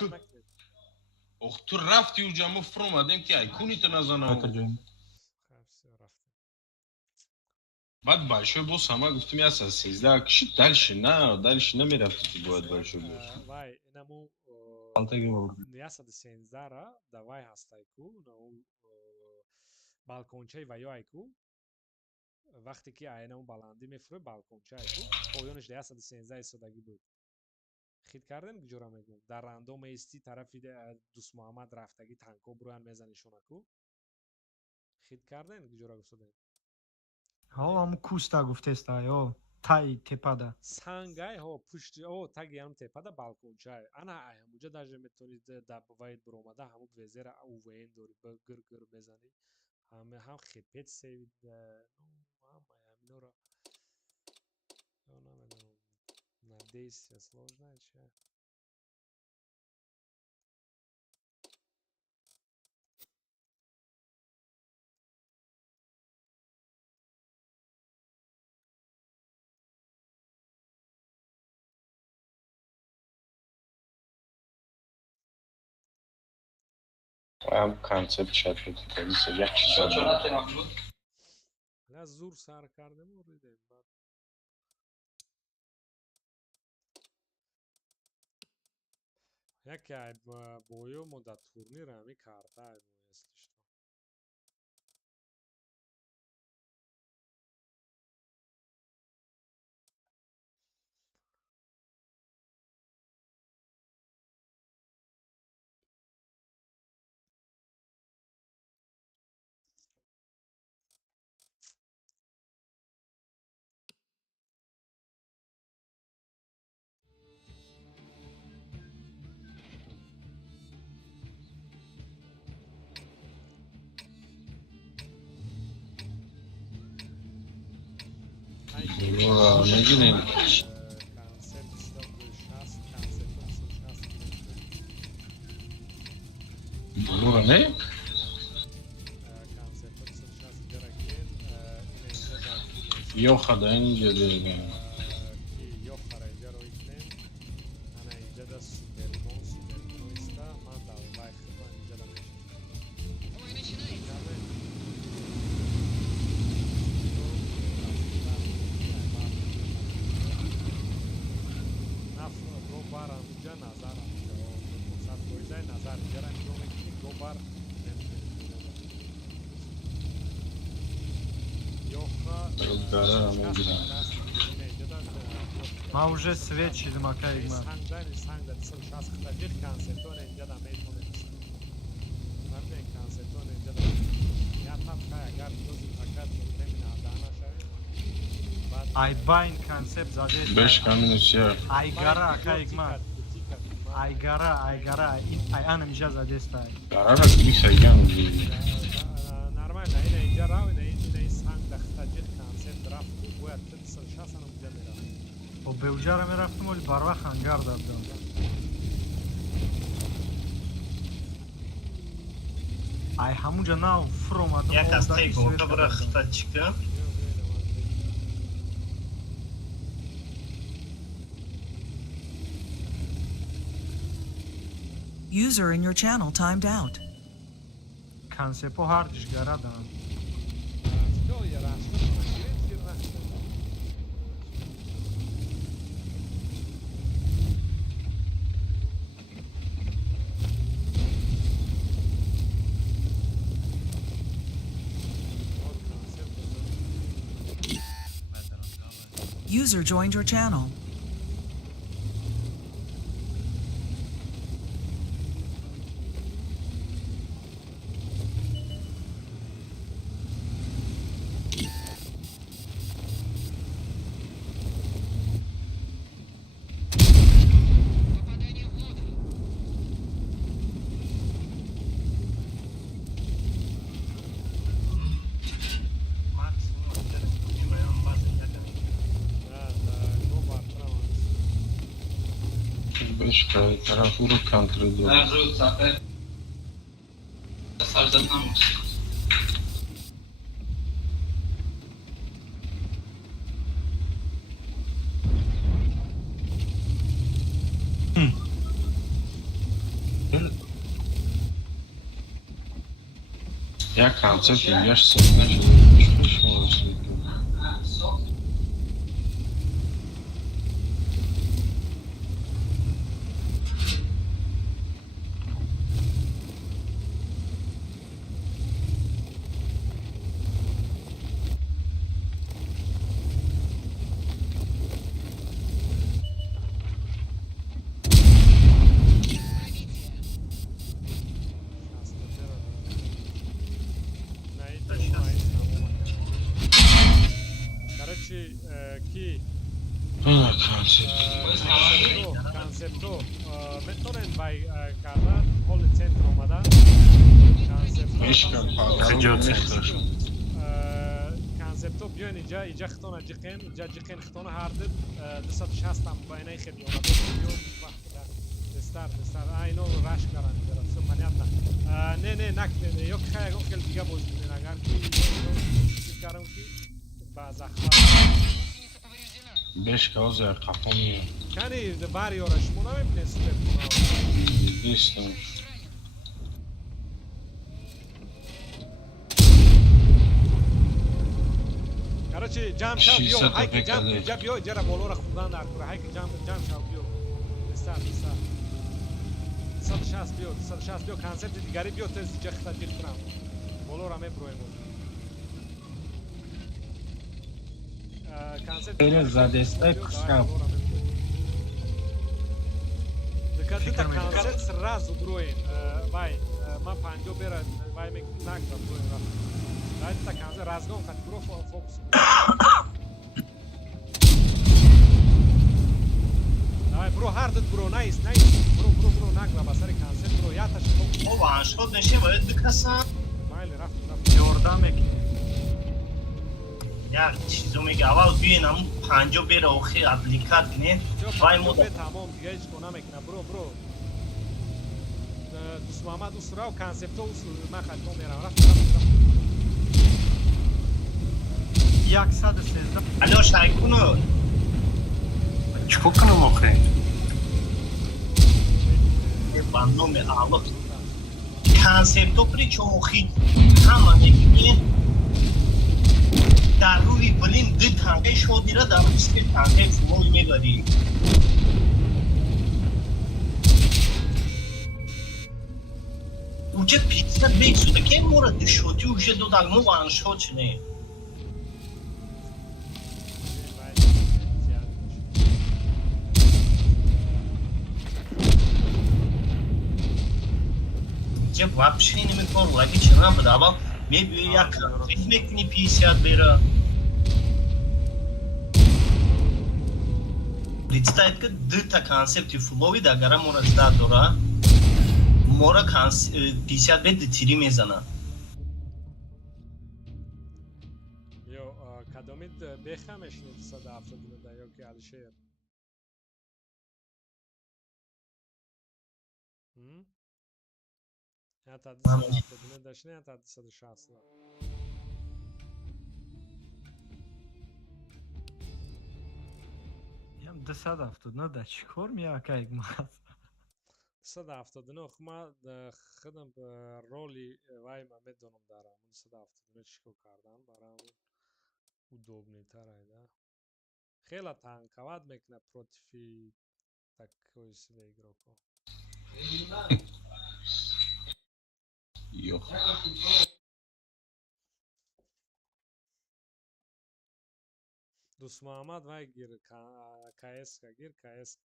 ох ту рафти уҷа мо фромадем ки ай куни то назанам баъд большой бос ҳама гуфтим 113 киши дальше намерафти ки бояд большой бос вай инаму 113 ра давай ҳастайку балкончаи ваё айку вақте ки айнаму баландӣ мефурӯ балконча айку поёнаш 113 истодагӣ буд хит кардем куҷора мегӯм дар рандо меисти тарафи дӯст муҳаммад рафтагӣ танко буроян мезанишонаку хит кардем куҷора гуфтодем ҳаму куста гуфтеста ё таи тепада сангай ҳо пушти таги ҳам тепада балкончай ана ай ҳамуҷа даже метавонид ваид биромада ҳаму везера увн дори гир мезанӣ ҳам хипет севид ҳамаинора надеюсь сложная ча ам концепт шафети полиция як чиз на зур сар кардем уридем яке ай боё мо да турнир ами кардаем если что نگیریم برو نه یو خدا اینجا دیگه ма уже свет чидим ака игман айбайн концепт задест бешкаминусия айгара ака игман айгара ай анамиҷа задеста гарара мисайган нормально ина инҷа рав ина санг дахтаҷи концепт рафт бояд 60 анамиҷа меравд беуҷара мерафтим оли барвақт ангар дадам ай ҳамуҷа нав фур омадам як аз таи гоҳа бирахта чика User in your channel timed out. کنسپو هر دیشگره دارن راسته یا راسته کنه گیرین راسته User joined your channel. Бешка, температура контролирует. Я концерт, я же начал. Короче, ки концепто методен бай карда хол центр омада Бешка, концепто биён иҷа хитона ҷиқен иҷа ҷиқен хитона ҳардид 260 ам байнаи хели омада биён вақтда дестар айно раш каран дара всё понятно не накне ёк хай ёк хел дига боз бинен агар ки карам ки ба захват Бешка, озер, кафоми. кани бари ора шумо намебинед супер Бешка. короче ҷамъ шав биё ҳайки ҷа биё ҷара болора хурдан дар кура ҳайки ҷамъ шав биё дестар 260 биё концерти дигари биё тез ҷа хита ҷиқ кунам болора мебуроем Диката концерт сразу броем. Вай, ма 50 бера, вай мек накра броем. Вай та концерт разгон хат бро фокус. Давай бро хардет бро, найс. Бро накра басари концерт бро, яташ фокус. او وانشاد نشه باید بکسم Майли рафт. یوردم میکنی یک چیزو میگه اول بیاین هم 50 بره اوخی اپلیکات نه وای مدت تمام دیگه هیچ کنم میکنه برو دوست محمد اسرا و کنسپت من خدمت میرم رفت 113 الو شایکونو چیکار کنم آخه بندوم آلو کنسپتو پری چون اوخی همه میگه در روی بلین دو تنگه شدی را در روی تنگه فلوی میگاری اوجه پیتزا بگذوده که مورد شدی اوجه دو در مو وانشاد چنه اوجه вообще نمیکنه لگه چنان بده اول میبیه یک فکر میکنی 50 بره представить که دو تا کنسپت فلوی در گره مورد زده داره مورا 50 به تیری میزنه یو کدامید بخمش نیست 170 در یا که الشیر یا تا 270 داشته یا تا 260 ям 270 да чикор миякайг маз 179 ما خودم رولی وای ما میدونم دارم 179 چیکار کردن برام удобный تره خیلی تنکواد میکنه پروتیفی такой себе игроку. Yok. دوست محمد وای گیر کایس گیر کایس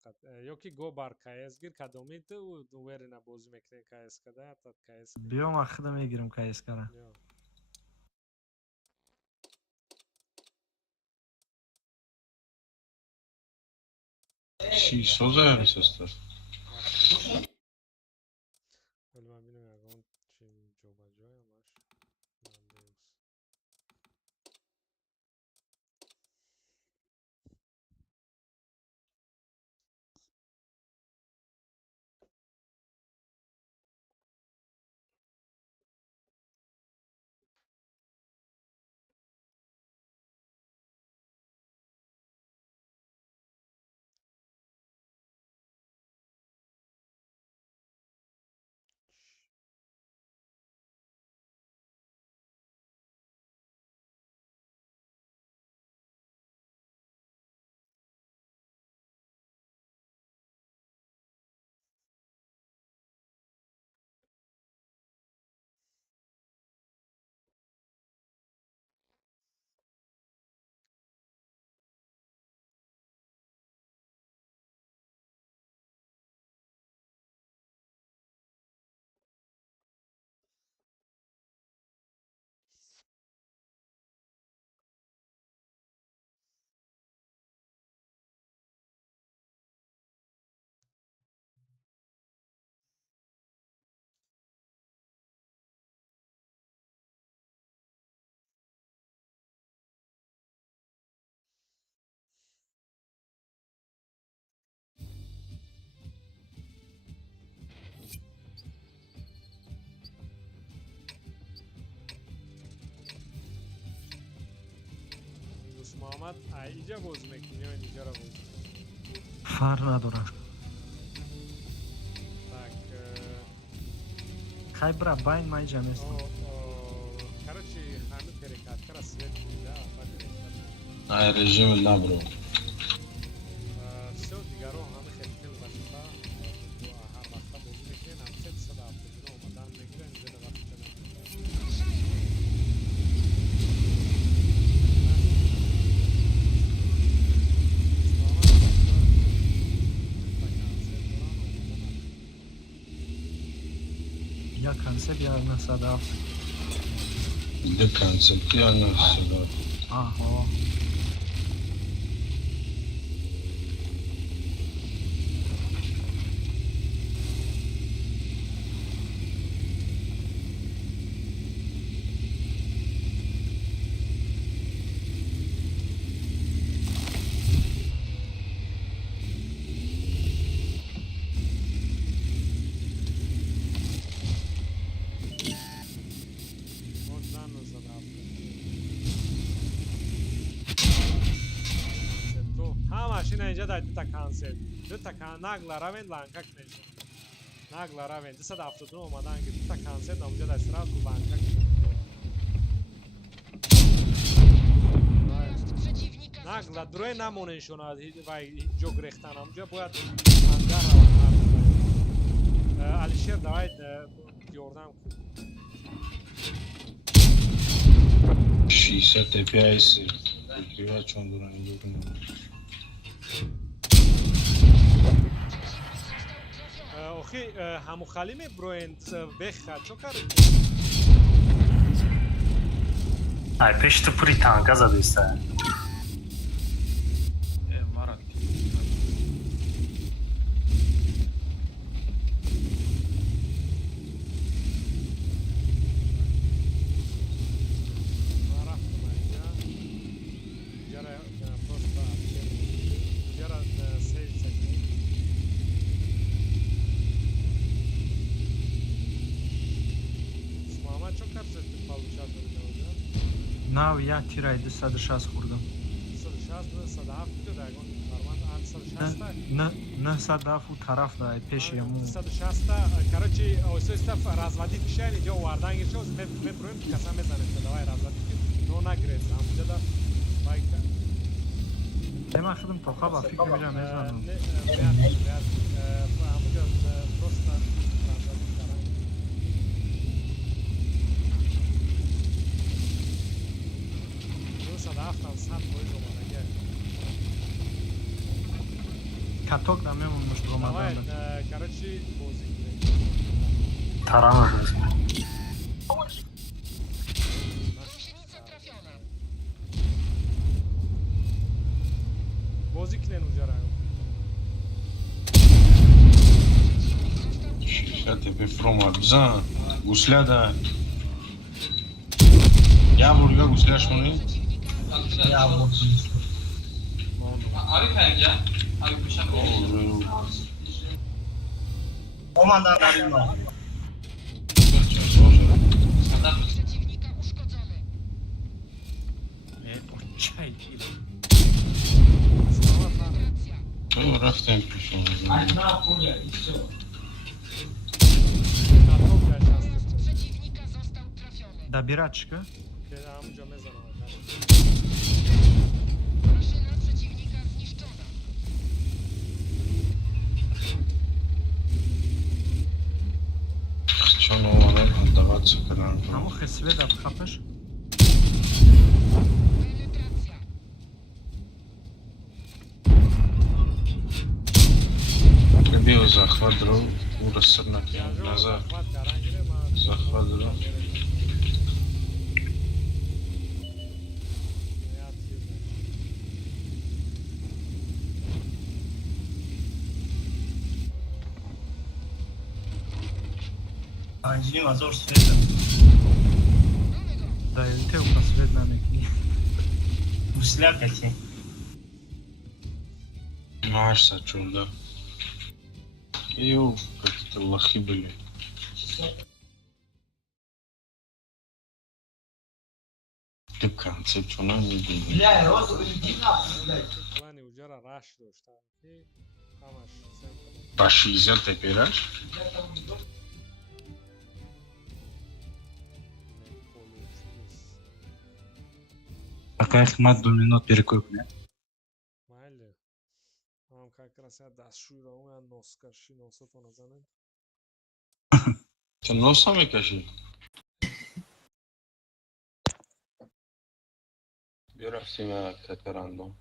یکی گو بار کایس گیر کدومی تو دوباره نبازی میکنه کایس کده تا کایس بیام اخدا میگیرم کایس کرا Şey soza hesastır. ولی من بینم اگه چی جو با جای همش مندهوس دوست محمد اینجا باز میکنی یا اینجا را باز فرق نداره так خیلی برا باین ما اینجا نیستم короче همه перекат кара свет да Ay rejim la bro. все دیگرو همه خیلی وقتا هر وقتا باز میکنن هم سه صدا افتادن اومدن میگیرن اینجا وقت یا کنسل یا نه صدا De cancel yani sıra. آها اینجا داد تا کانسل دو تا ناگلا راوین لانکاک نشون ناگلا راوین 279 اومدن که دو تا کانسل اونجا در استراحت کو لانکاک ناگلا دروی نمونه شون از جوگ ریختن اونجا باید انگار روان علیشیر دواید یوردم کن 600 FPS یا چون دوران یکم اوخی همو خالی می برویند بخه چو کاری؟ Ai, pește puritan, gaza de asta. Marat. نه و یک تیرای 260 خوردم 260 270 درگان کارمند 907 тараф да пеш яму 260, короче, ососта разводить мешали, идё вардан гирчо, мы пробуем каса мезанем, давай разводить, но нагрет, амуджа да, байка. Тема худам тоқа ба фикр мира мезанам. Амуджа просто разводить каран. Просто да автом сад бой зоманага. Каток да мемонмуш Давай, омадан. короче, бозик. Тарана бразил. Бозик не нужара. Сейчас тебе фрома бза, гусляда. Я бурга гусляш муни. Я вот. Омадан арино. Чай. Ой, рафтем пишем. Да бирачка. Амуджа мезанам. Что новое отдаваться когда Аму хесве да хапеш. Прибил захват дров, урасырнак назад. Захват дров. Анжим азор света. Да илте у свет намекни. Гуслякати. Маш чудо. Ю, какие-то лохи были. Ты в конце чуна не были. Плани уджара раш дошта. Хамаш сен. По 60 опираш? Акай Ахмат 2 минут перекуп, не? Майли. Ам как раз я дашура уя носкаши носото назанем. Ты носом кажи? Бюро всеми катерандом.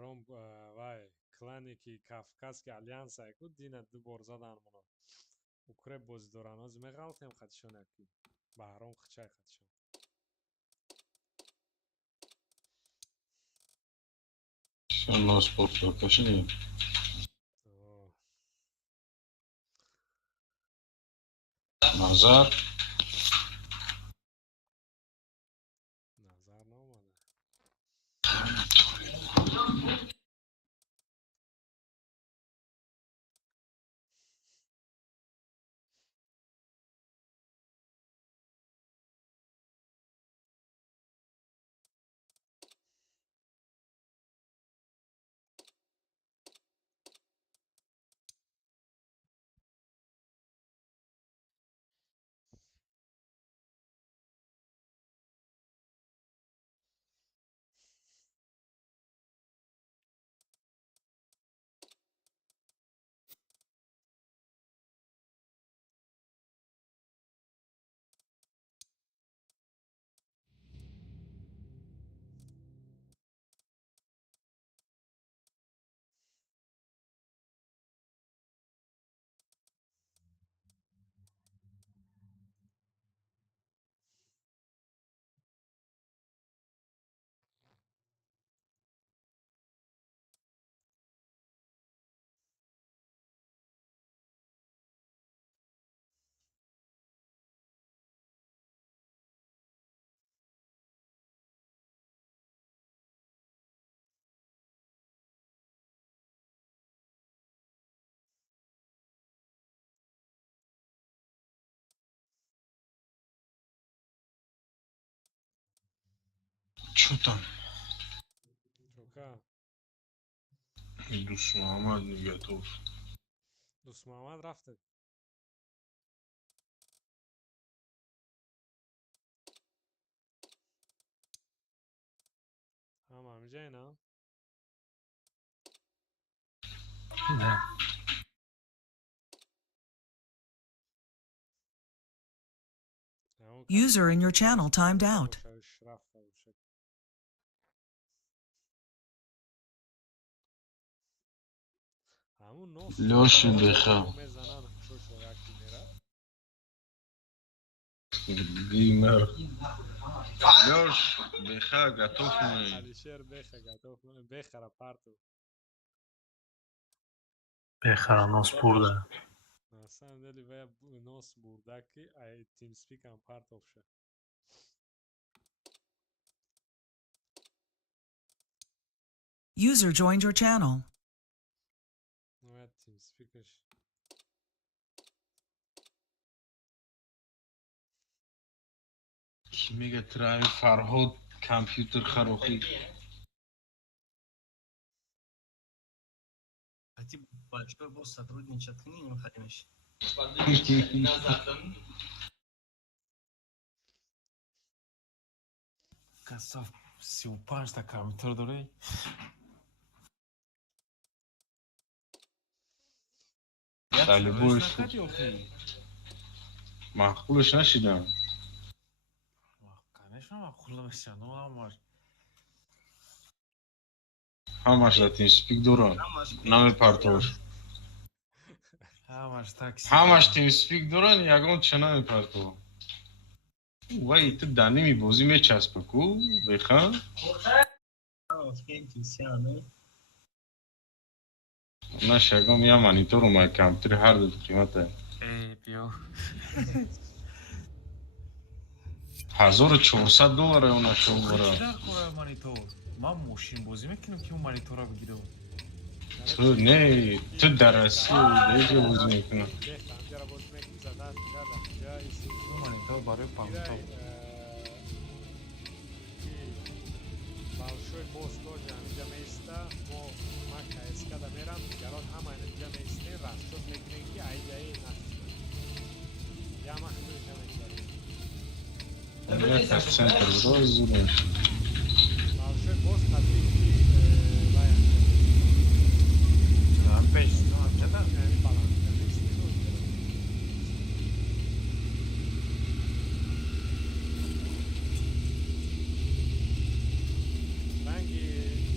Баҳром вай клане ки Кавказки альянса ку дина ду бор задан моно. Укреп бозидоран оз меғалтем хатшон яки. Баҳром хчай хатшон. Шано спорт покашни. Назар. Назар наомада. Что там? Чока. Идус Мухаммад не готов. Дус Мухаммад рафтед. Ама ҳамиҷаина? Да. User in your channel timed out. Лёша Беха. Геймер. Лёш Беха готов мы. Алишер Беха готов. Беха рапарту. Бехара нос бурда. На самом деле вая нос бурдаки, а TeamSpeak am part of ша. User joined your channel. Вая TeamSpeak ш. Ки мега трави Фарҳод компьютер харохи. Хотим большой босс сотрудничать с ним, хотимش. Касаф 35 та компьютер дори. Талибош. Махкулш нашидам. Конечно, махкулш, ну амаш. Ҳамаш да TeamSpeak дорам. Наме партош. Ҳамаш такси. Ҳамаш TeamSpeak доран, ягон ча наме парто. Вай ту даними бозӣ мечаспа ку Беха? Наш ягон я монитору май компютер ҳар ду қимата. Биё. $1400 она шо бора. Дар кора монитор. Ман мошин бозӣ мекунам ки монитора бигирам. Tu ne, tu darasi deja bozӣ мекунам. Монитор барои памятов. Большой босс тоже анҷа меиста, мо ман КСК-да мерам, дигарон ҳама анҷа меистем, расчёт мекунем ки айдаи насида. Яма худо инҷа мекунем. Я как центр розумеш. Большой босс таблики вай Пеш, ну, чата? баланка меистем. ранги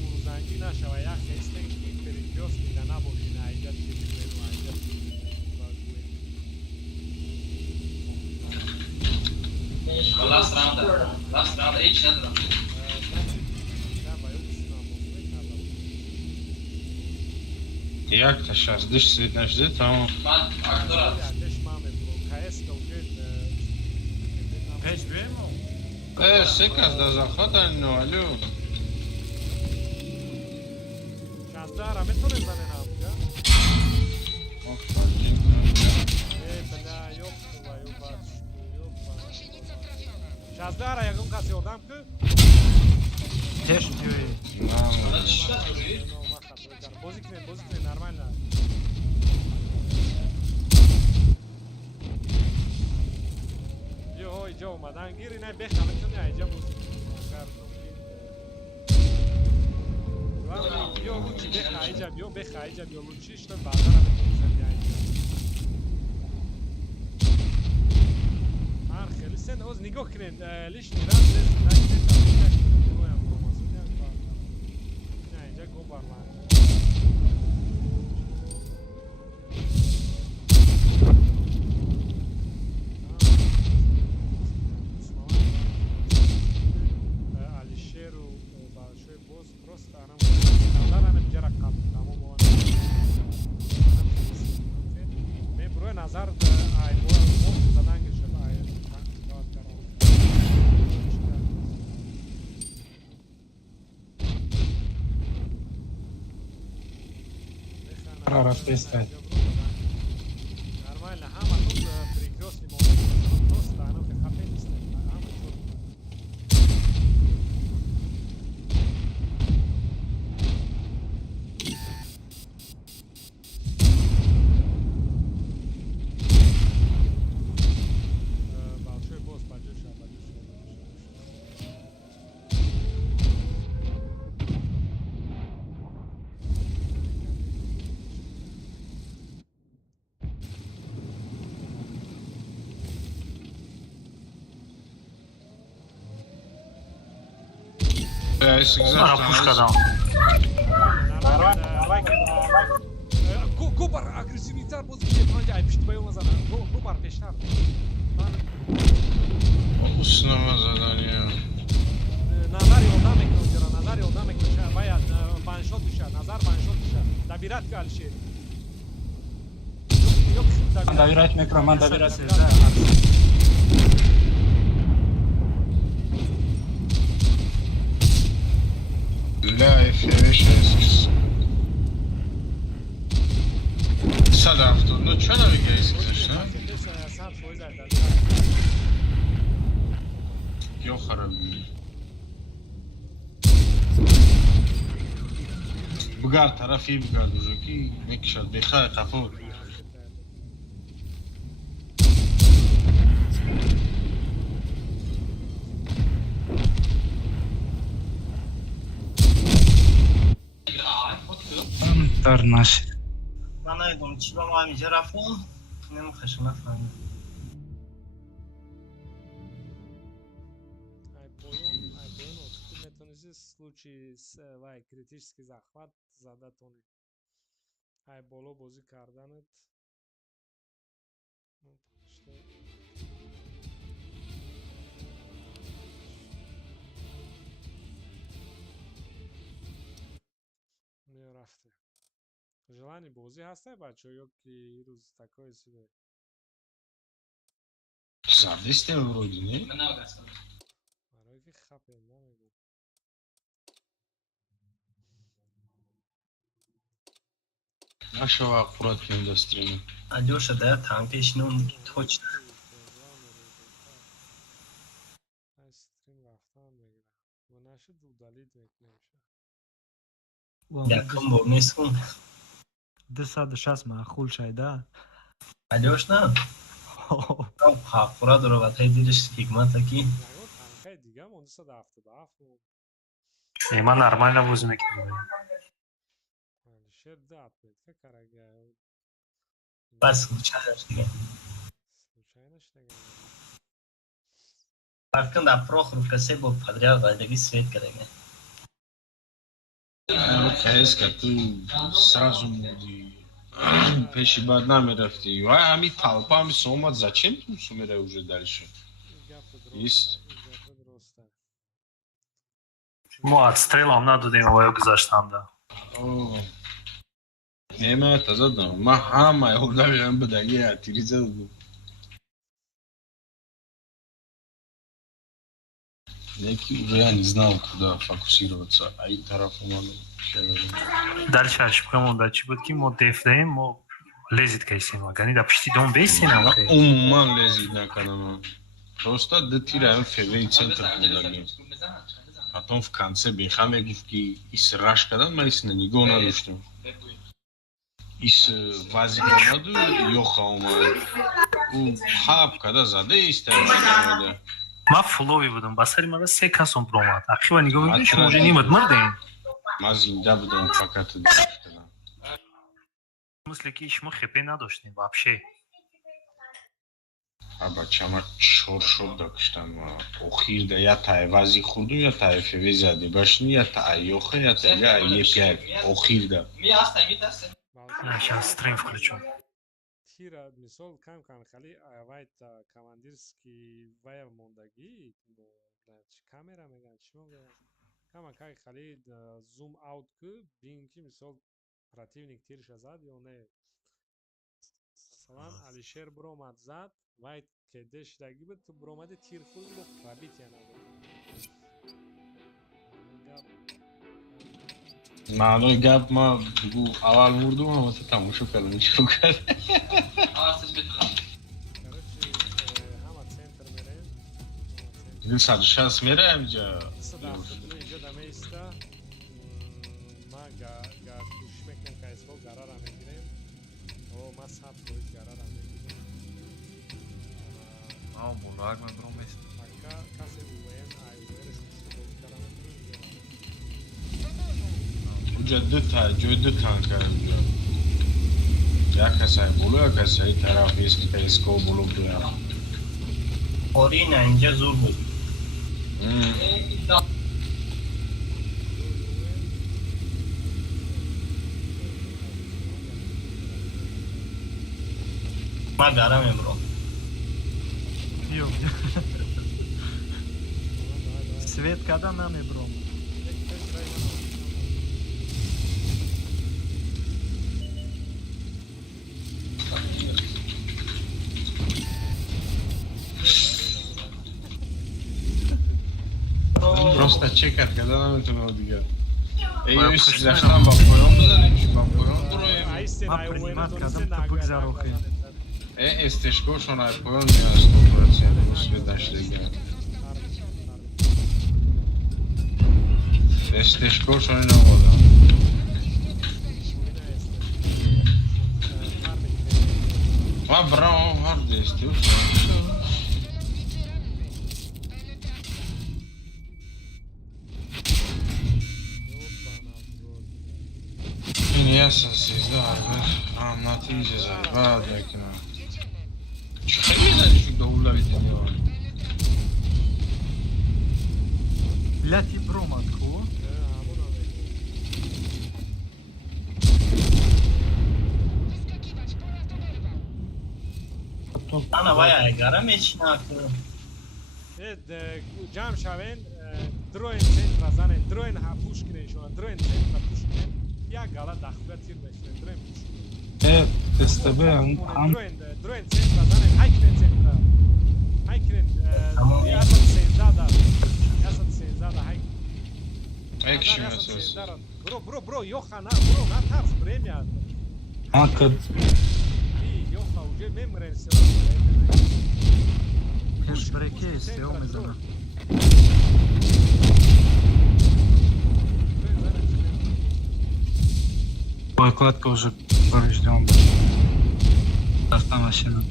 урузанги نشوه یک خیسته این پریکیوس میده نباشین اینجا تیمین و اینجا Last round 8 chandra. Як то сейчас? Дышь, свет наш, да? Там... Man aktora. پیش بیاییم سکاز دا زخواه نو الو. 16 را میتونه زنه نامجا بلا yok kurwa yok bak yok bak 16 را یکم کسی اردم که پیش بیایی بازی کنین نرمال نه یه های اینجا اومدن گیری نه بخواه میتونه اینجا بازی بیا لوچی بخواه اینجا بیا لوچیش تو بعدا را میتونه اینجا خیلی سن اوز نگاه کنین لیش نیران نشته تبریده کنیم برو هم پروماسون هم کار نه اینجا گو برمان علیشیر و باشوی بوز پروست آنم نظر آنم جرا کام تمام آنم می بروی نظر آی بو زدنگش آی رفته استاد Нормально, хама тут перекрестный момент, просто оно как хапе не стоит, хама большой босс, поддержка. Ana pushkadan. Губар агрессивитар бозгиye panca ay pişti bayılmaz ana. Gubар peştar. Уснова задание. Nazar yoldan bekliyor. Nazar yoldan bekliyor. Bayağı banşot düşer. Nazar banşot düşer. Dabirat gal şey. Yok. من دایره میکنم من دایره لا ايش اسكس صدفتون نو چرا میگه اسکسش نه؟ یا خرابی بگار طرفی بگار دوزوکی میکشد بخواه قفور در نشد من نمیدونم چی با ما همیشه رفتم نمیخواشم نفهمم случай с критический захват задатони ай боло бозӣ карданат мерафте желани бозӣ ҳастае бачаҳо ё ки рӯз такое себе زردسته ورودی نه؟ من نمیدونم барое ки хапем намегӯ наша аккурат к индустрии Алёша, да, танкиш, ну, точно. Яком бо мескун. 260 معقول شایده Алёш, на? Аккурат дурovat, хай дириш хикмат таки. Man нормально buz میکنم. Бас случайно دیگه. Паркан да прохру касе бо подряд вайдаги свет кरेंगे. Каеска, ты сразу муди. Пеши бад намерафти. Ай, ами толпа, ами сомат, зачем ты сумерай уже дальше? Есть. мо отстрелом надудем ва гузаштам да. О. Нема таза да. Ма хама ёгдавирам бадаги атириза. Некий уже я не знал, куда фокусироваться. Ай, тарафуману. дальше ошибкам да чебутки мо дефлем мо лезет кайсим агани да пшти дом бесинам окей. Умуман лезет на канал. Просто дотираем февраль центр куда-нибудь. Потом в конце бехаме гифки из рашкадан мы на него надушнем. Из вазикомаду йохаума. У хаб когда заде истаем. ма флови будам басари мара се касом промат ахива нигоҳ мекунӣ шумо уже нимат мардем Ма зинда будам фақат доштам. мисли ки шумо хепе надоштем вообще Аба чама чоршо доштам. Охирда я тай вази хурдум я тай февезади башни я тай йоха я тай я епяк охирда. сейчас стрим включу Тира мисол кам хали вайт командирский вая мондагӣ камера меган чимо кама кай хали зум аут кӯ бин ки мисол противник тирша зад ё не масалан алишер буромад зад вайт кеде шидаги буд ту буромади тир хурд бо пробит яна Маънои гап ма бугу аввал мурдум васа тамошо кардам чико кард. ҳама центр мерем 260 мераем ҷа. инҷо дамеиста ма кӯшиш мекунем ки айсбол гарара мегирем о ма 100% гарара мегирем касе увн айверш бози карда Уҷа ҷои ду танк кардам ҷа. Як касай боло як касай тараф эско боло буям. орина инҷа зур буд ма гара мебурам Ё. Свет када намебром. Просто чекат когда наметунем дига. Ей си заштам ба поём бизанем ки ба поём дуроем. Ма принимат кадам ту бигзарохе. Эстешкошон ай поём меа 100% усвет даштега. Эстешкошон иномодам. Ма браво ҳард эстеш. Ясно, да, нам натиже заебать, якина. Чехали знаешь, когда уловите него? Ляти броматку. ана вая гара мечинак ҷамъ шавен дроен центра занен дроен пуш кунен шумо дроен центра пуш кунен як гала дахтира тир бешунен дроен пуш кунен СТБ дроен центра занен ҳай кунен центра ҳай кунен ясад сензада ҳай Экшен асос. бро ёха на бро на тарс премия ёха уже мемрен Кэшбреке сел мезана. Кладка уже поврежден. Автомашина.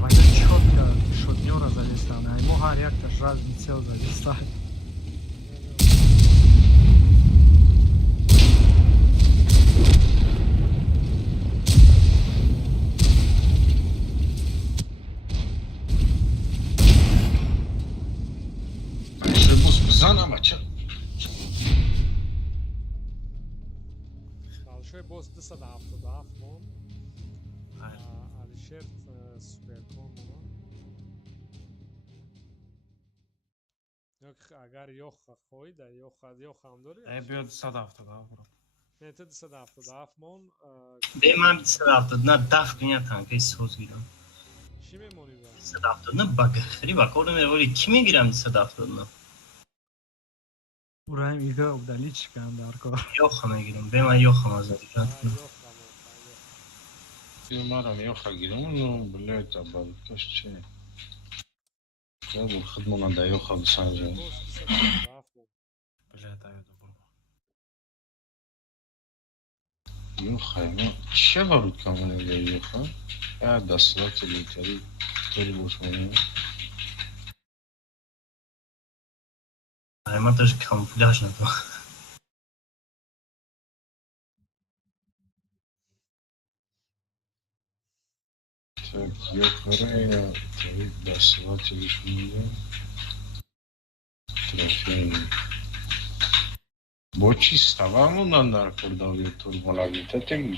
Майда чётко шотнёра зависла. А ему реактор разный цел зависла. بزنم بچه Dalshoy boz 277 mon. Alisher Supercon mon. Yok agar yo'q qo'yda, yo'q ham dori. بیاد 177 برو. Ne 277 mon. به من 270 نه دفع کنیا تانکی سوز گیرم Chi memoni ba? 270 نه بگخری با کورو میرولی کی میگیرم 270 نه ابراهیم ایگا ابدالی چیکن در کار یوخ میگیرم به من یوخ آزادی Yo'q ham. بیمارم یا خگیرم اونو بله تبال کش چه یا بول خدمونا دا یا خب سانجا Boz 277 mon. بلاد ایاد برو. یا خیلی چه وارد کامونه یا خب یا دستات لیتری تری بوش مونه من توش کامپلاژ ندارم tak یا کاره یا تری دستات لیش مونه ترافین با چی stavamından dar kurdavıyor turbolabilite mi?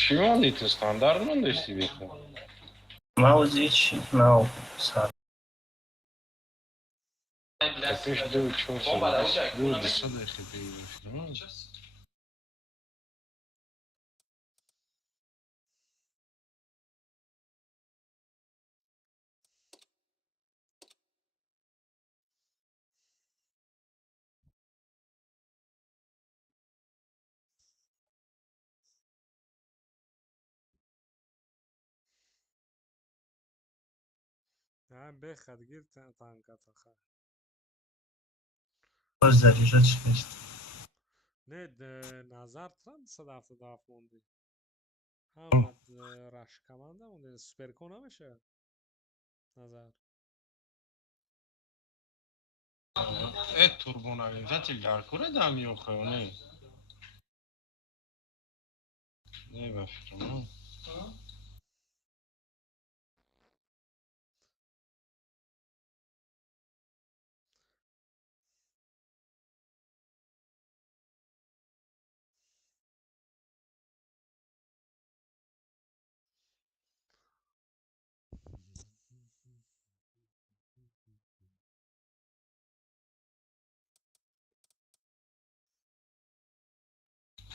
Чего это стандартно да себе? موزیچ نو سر Ты ж да учился, да сюда если ты идешь, Ha bexad gir tanka taxa. باز دریجا چی بشت Ne nazar tran 277 mondi. Hamad rash komanda mondi. Supercon namiشه. Nazar. турбонавизатель дар кура дам ёхо не? Не ба фикрам.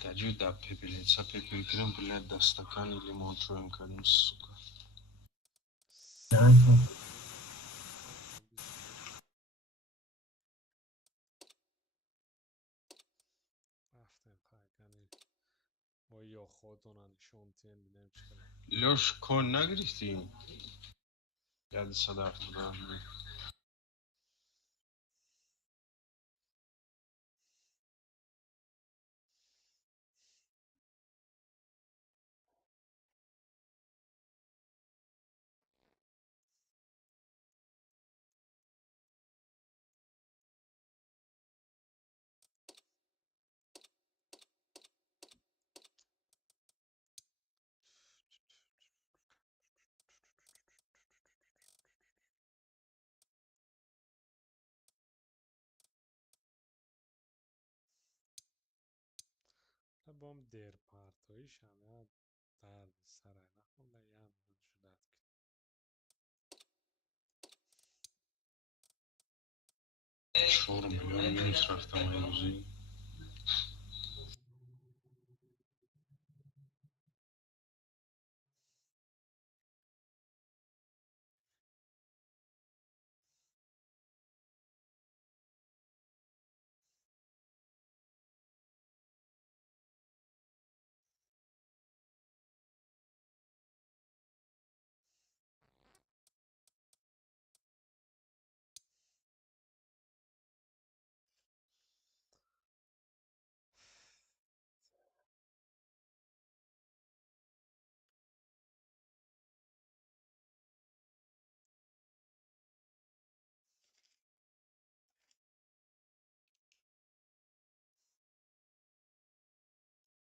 Даю да пепелица, пепелькрем, блядь, да стакан или монтруем кадим, сука. Raftem qaykani. Voy yo'q xotonan shonten bidem chiqaman. Лёш, кон нагрести? Я до сада туда. Bom der partoish ana dard saray nakhonda yan shudat. 4 миллион минус рахтам айрузӣ.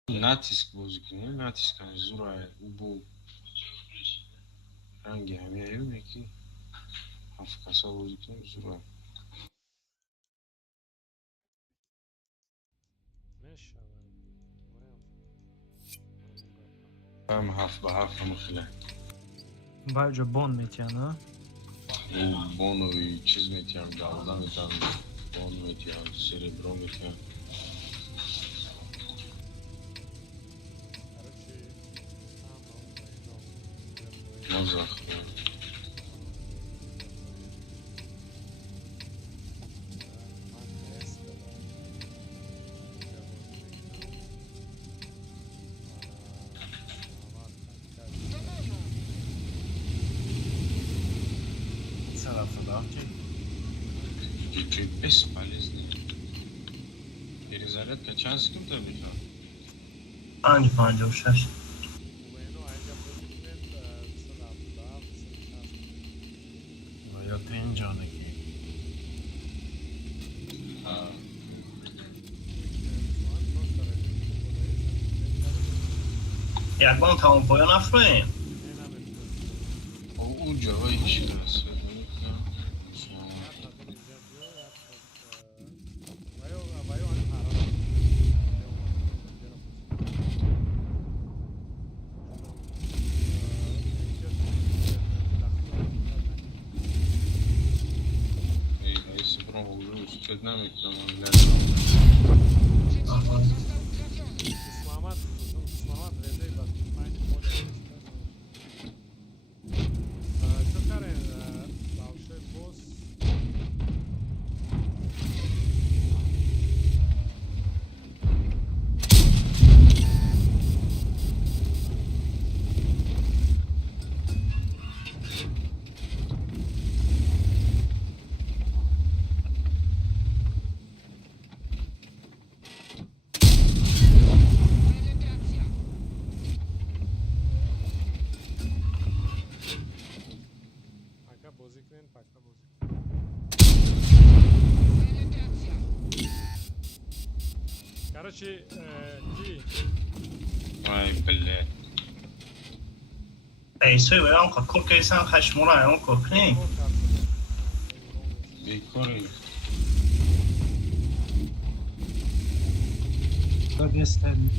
Натиск бозикини, натискани зурай убу. رنگی همیه یکی هفت کسا بودی کنیم زورا هم هفت به هفت هم خیلی باید جا بون میتیه نه؟ او بانوی چیز میتیم دولده میتیم بان میتیم سریبرو میتیم مزخ Чуть-чуть бесполезный. Перезарядка час с кем-то бежал? 556 یا تو این جانگی یک بان تمام پایان افرویم او جوایی چی درست Короче, Ки, Ай, блядь. ای سوی و اون که کل کیسان خشموره اون که کنی بیکاری. تا دستن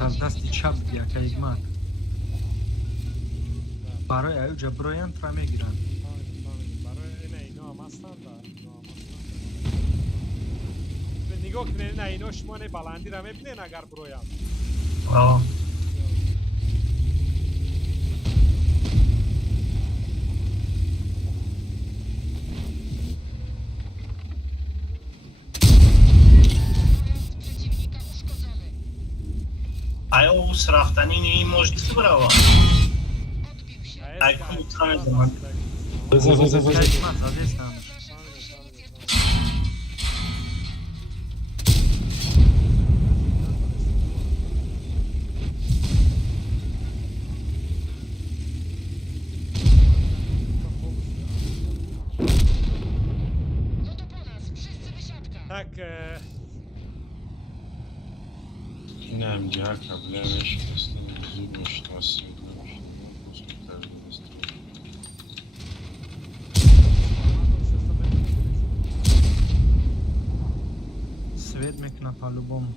از دستی چپ بیا که ایگمات برای ایو جبرویان ترا میگیرن برای اینا هم هستن نگاه کنین اینا شما بلندی را میبینین اگر برویم آه آیا او سراختنی این موجودی براوا ای کنی ترانه زمان که ایگمات زدستم tak اینم جا کبله نشکستن زود مشتاسی свет میکنه по-любому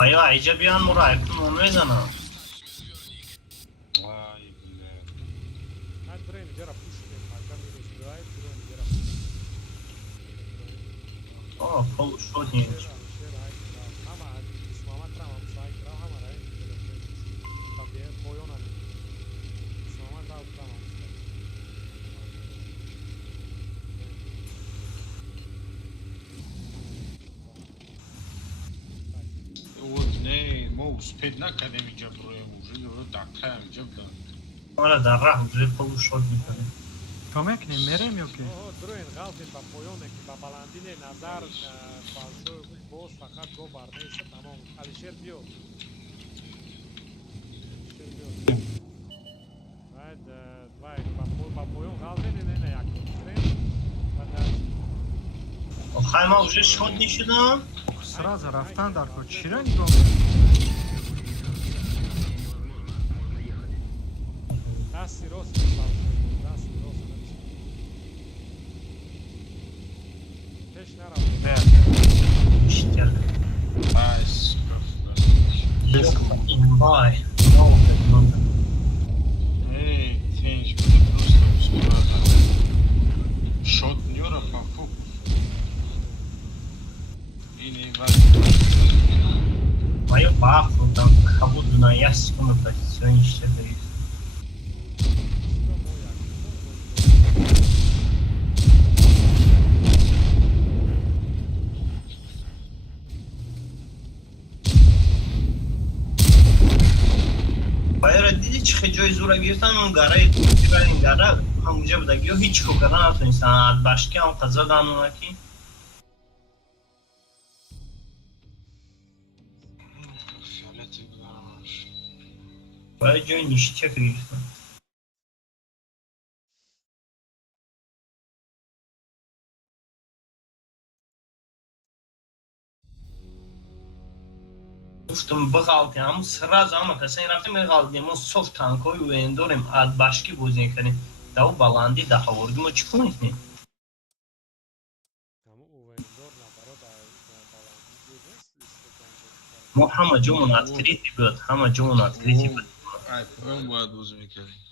آیا ایجا بیان مرا ایکون اون میزنم Ай, блядь. Hadi buraya bir yere pushlayın. Hakan bir üstüray, buraya bir yere آه پول شد نیست Ama İslam'a tamam, sahip ama arayın. Tabii koyun hani. سپید نکردم اینجا برویم وجود رو دقیقه اینجا بدن آره در راه وجود خود شد میکنیم تو میکنیم میریم یا که؟ دروین غلطی با پایونه که با بلندین نظر فالسو باز فقط گو برنیسه تمام علیشیر بیو باید با پایون غلطی نه یک کنیم آخه ما وجود شد نشدم سراز رفتن در کن چی را نگاه دستی راست دستی راست پیش نرم بیشتر بس این بای نو بدون ای تنج بده просто ускората шот njora pa fu ini Ma io parto da cavo di una yes come posizione scelta باید دیدی چه جای زورا گرفتن اون گره تیرا این گره همونجا بوده یا هیچ کو کردن نتونستن از بشکی هم قضا دانونه کی باید جای نیشی چه گرفتن گفتم بغالتیم همون سراز همه کسی رفتیم بغالتیم ما صف تانکوی و اندوریم از بشکی بوزین کنیم دو بلندی ده آوردیم و چی کنیم ما همه جمعون اتکریتی بود همه جمعون اتکریتی بود ай поем باید بوز میکردیم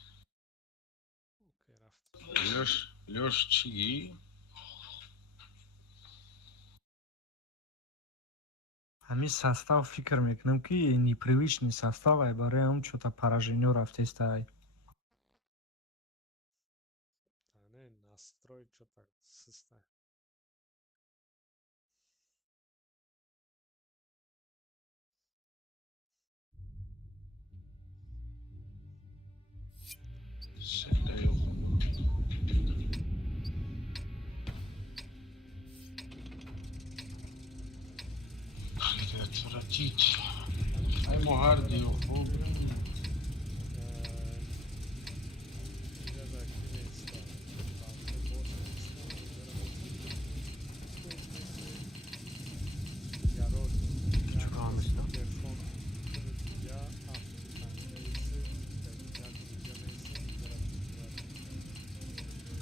لوش چی؟ همین состав فکر میکنم که непривычный состав ай برای اون چوتا поражение رفته است ай настрой что-то система Сета yok. Хотите отвратить. Ай мугарди yok.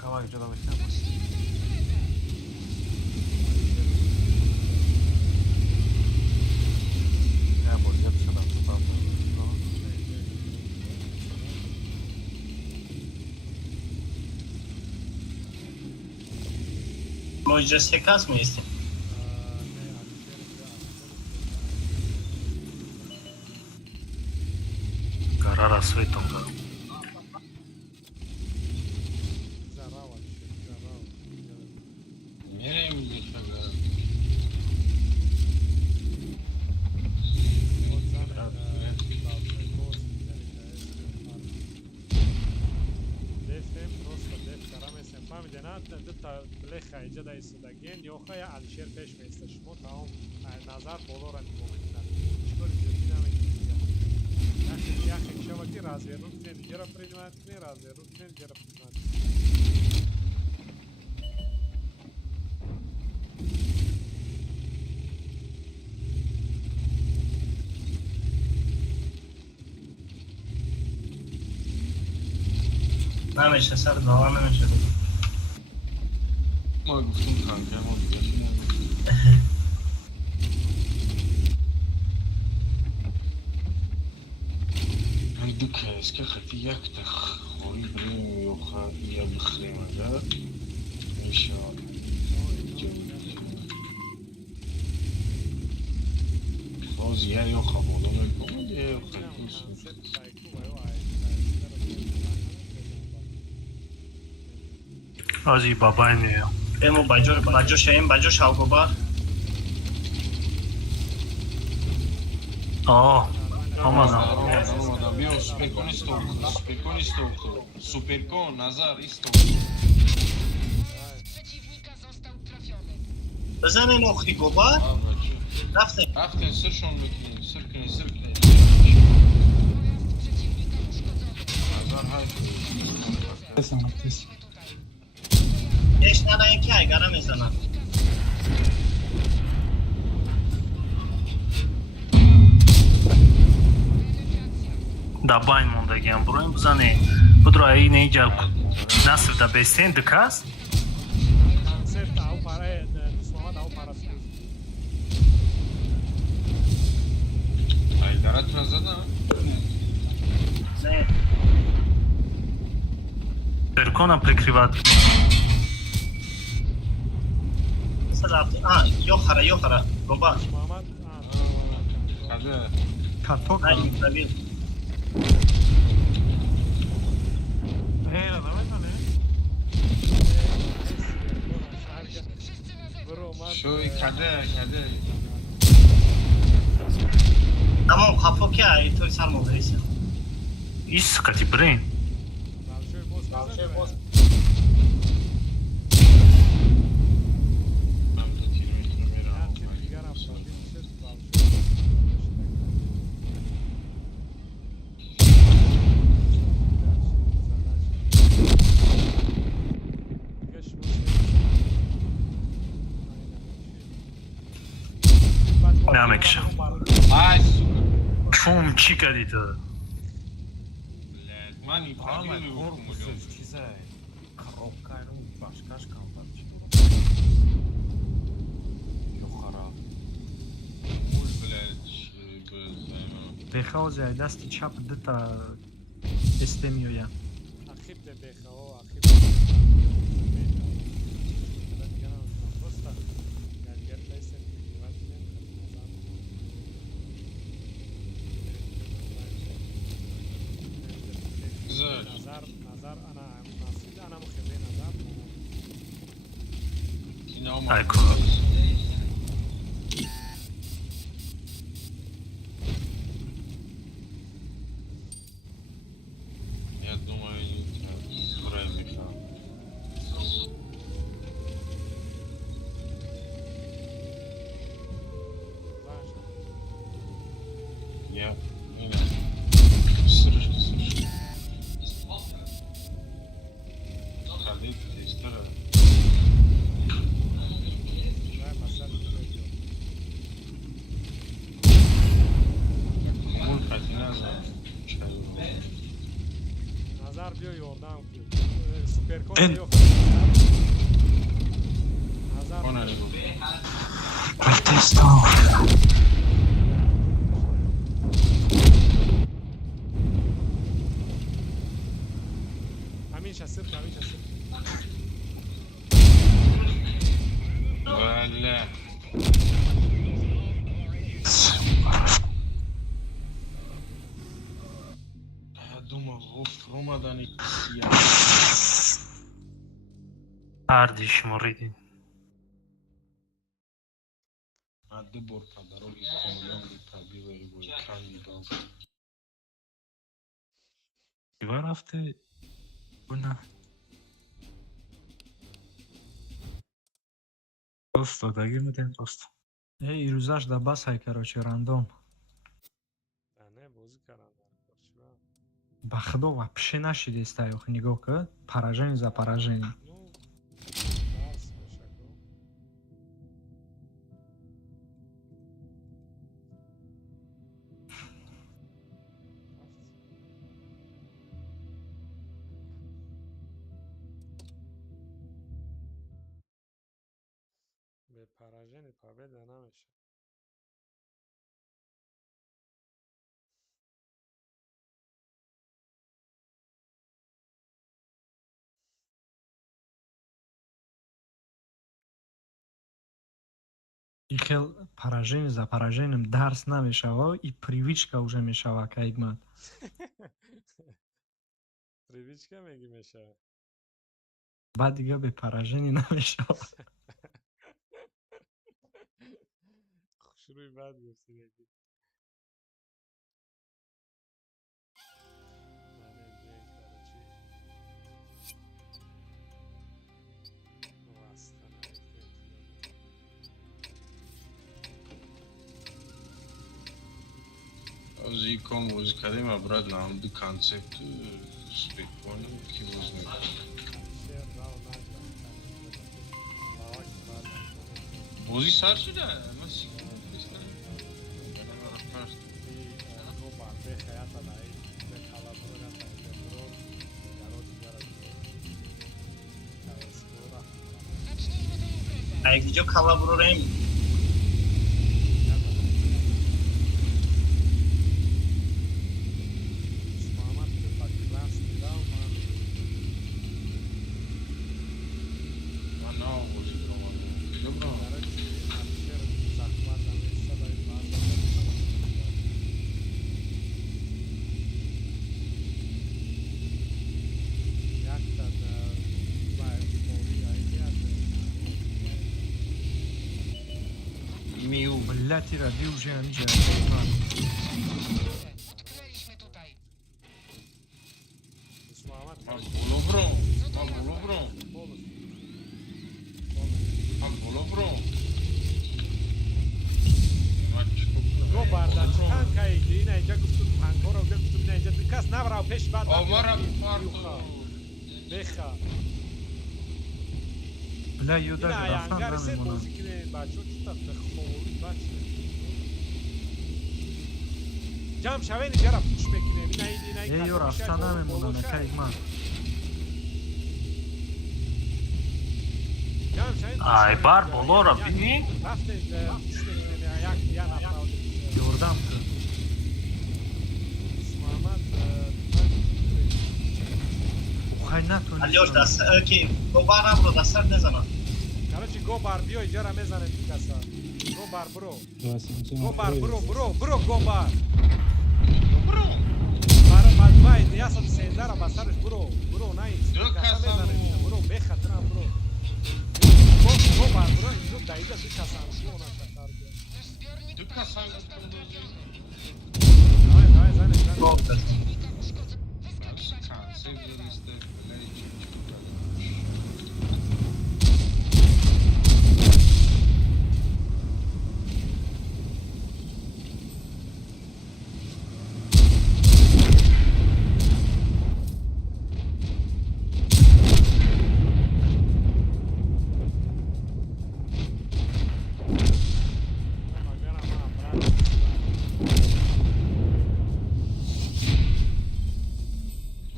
Kawaj, że dałeś temat. Ja bo ja sprzedam to prawda. No. Może się kas miejsce. Garara Svetonga. Nereye mi geçiyorlar? دفم просто دف караме сем фамиденат дута леха иҷа да истадаген ёха я алишер пеш места шумо таом назар болора мегомедина чикори ҷиддӣ намекунед яхе шаваки развернут кунед иҷара принимат кунед развернут кунед иҷара принимат نمیشه سر داور نمیشه ما گفتیم kanka ما دیگه عندك اسكا خفي ياك خوي بريم يوخا يا بخريم هذا ان شاء الله خلاص يا يوخا بولو لكم يا يوخا Azi babaanne. Emo bajo şeyim bajo şalgobar. Oh, اومدم بیا سوپرکن استوکو سوپرکن نظر استوکو بزنین اختی گوبار رفتن سرشون بکنین سر کنین نظر های یش نه یکی اگرم میزنن Да байн мондагиам буроин бузане будро ин инҷа наср да бестен дикас концерт ав барои дӯстмоҳаммад ав парасту айдаратро задам не перкона прикривад ёхара гоба дӯстмоҳаммад каде Каток. ай табир шои каде тамом хафо ки ай той сар модариса ис қати бирин намекишам ай сука чум чӣ кардӣ ту блядь ман ипадили корпусеш чизай коробкану башкаш камтар ёхара мул блядь безайма Бехози ай дасти чап дита эсте меояд. ахиб де бехаво ахиб назар ана масъуд ана мухибе назар ай куло я думаю время я срышки Khalid testara мул хатина назар биё ёрдам кун суперкон биё назар конаригу протесто ҳамиша сирк валя я думал омадани я арди шуморидин аде бор по дороге комилёнги пробила его экран ебал кива рафте буна просто дагир мудем просто Ирӯзаш да бас ай короче рандом. не бозӣ кардам Ба худо вообще нашидестай ох нигоҳ кар поражение за поражение. ну дарс мешако без поражений победа намешавад И хел поражение за поражением дарс намешава и привычка уже мешава кайгмат. привычка меги мешавад Баъд дига бе поражение намешава. хушрӯи бад гуфтӣ کام بازی کردیم و برات نامدی کانسپت سپیک کنیم کی بازی میکنیم بازی سر شده اما سیکون بستن اینجا کالابروریم من نه بازی کنم کجا برام میو ملتی را دیوژن جان من بولو برام من بولو برام من بولو برام من چیکو گو کنم بردن تنکایی که این اینجا گفتم تنکا رو گفتم این اینجا کس نبرا پیش بعد آورم پاردو بخوا بلا یودا این رفتن آینگر سه نمیمونن بازی کنه بچه ها چطور بخوری بچه جمع شوین اینجا را پوش بکنه این یو رفتن نمیمونن کایگمان ай бар болоро бини رفته پوش بکنه یک نفر یوردم تو محمد خیلی علیوش نتونی دست که گوبرم رو دست نزنم کارچی گوبر بیا اینجا را میزنه تو کسا گوبر برو گوبر برو گوبر برای مدوای نیاسد سینده را بسرش برو نه این کسا میزنه برو بخطرم برو گوبر برو اینجا دایده تو کسا برو نه تو کسان گفتم نه زنه گفت کانسپت دارسته بلایی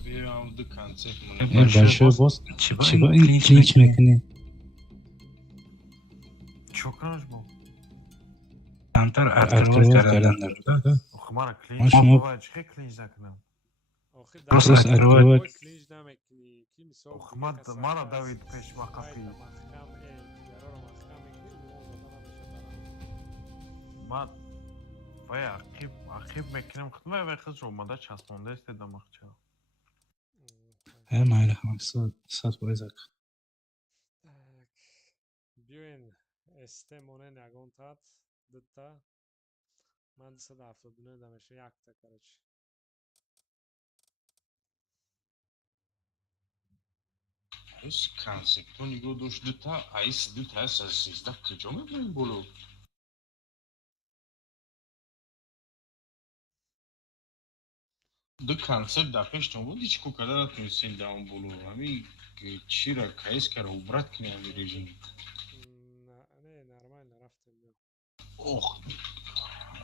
بیام دو کانسپت باشه باز چی با این کلینچ میکنی چو کنش با کمتر ارتباط کردن در خمارا ما کلینچ شما- با چه کلینچ نکنم راست ارتباط خمار مانا داوید پیش وقفی من وای عقیب میکنم خدمه وای خز رو ماده چسبونده است دماغچه مایل هم سات بایزک بیوین استمونه نگون تات دتا من 279 دمشه یک تا کرچ ایس کانسپت نگو دوش دوتا ایس دوتا از 13 کجا میبینیم بولو دو کانسپت در پیش تو بود هیچ کو کدر نتونستین داون بولو همین که چی را کایس کرده و برات کنی همین رژیم نه نرمال رفته بیو اوه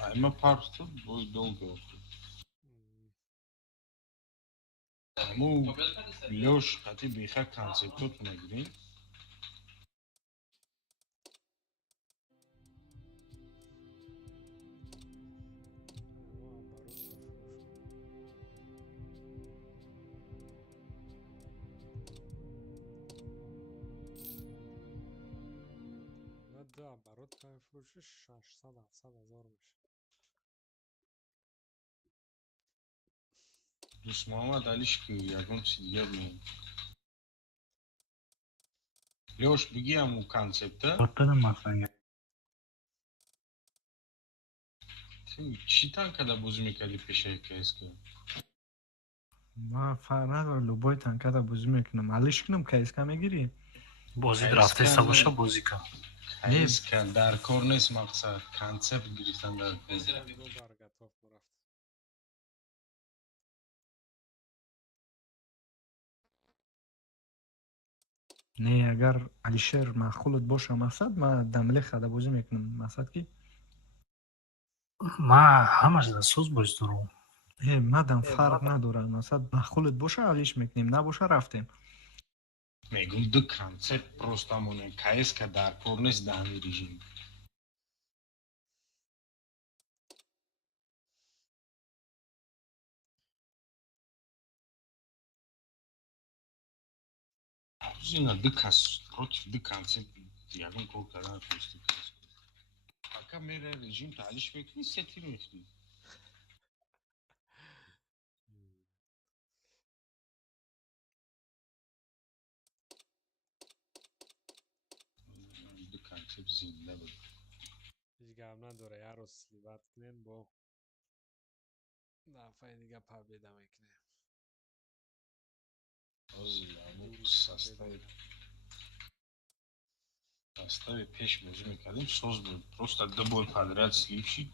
اما پارستو بای دولگه اما بیوش قطعی بیخه کانسپتوت نگیرین دا برات کار فروشش 600 700 هزار میشه دوست محمد علیش که یکم چی دیگه بیم لیوش بگی همون کانسپته دادم مثلا چی تن کده بوز میکردی پیشه کیس که ما فرق نداره لوبای تنکتا بازی میکنم علیش کنم کایس که میگیری бозид рафтаиста баша бозӣ кан کیس که در کار نیست مقصد کانسپت گرفتن در کار گو برگتاف رفت не агар Алишер маъқулат боша Масад, ма дамле хадабозӣ мекунам. Масад ки ман ҳамашда соз боз дорам. мадам фарқ надорад. Масад маъқулат боша алиш мекунем, набоша рафтем. мегум ду концепт просто монен каеска дар кор нест дар ҳамин режим. Зина ду кас против ду концепт ягон кор кардан просто. Пока мера режим талиш мекунӣ, сетир мехӯрӣ. ду концепт зинда буд. هیچ گپ نداره یه روز سلیبت کنین با دفعه دیگه پیدا میکنیم составе пеш бозӣ мекардем соз буд. Просто ду бор подряд слив шид.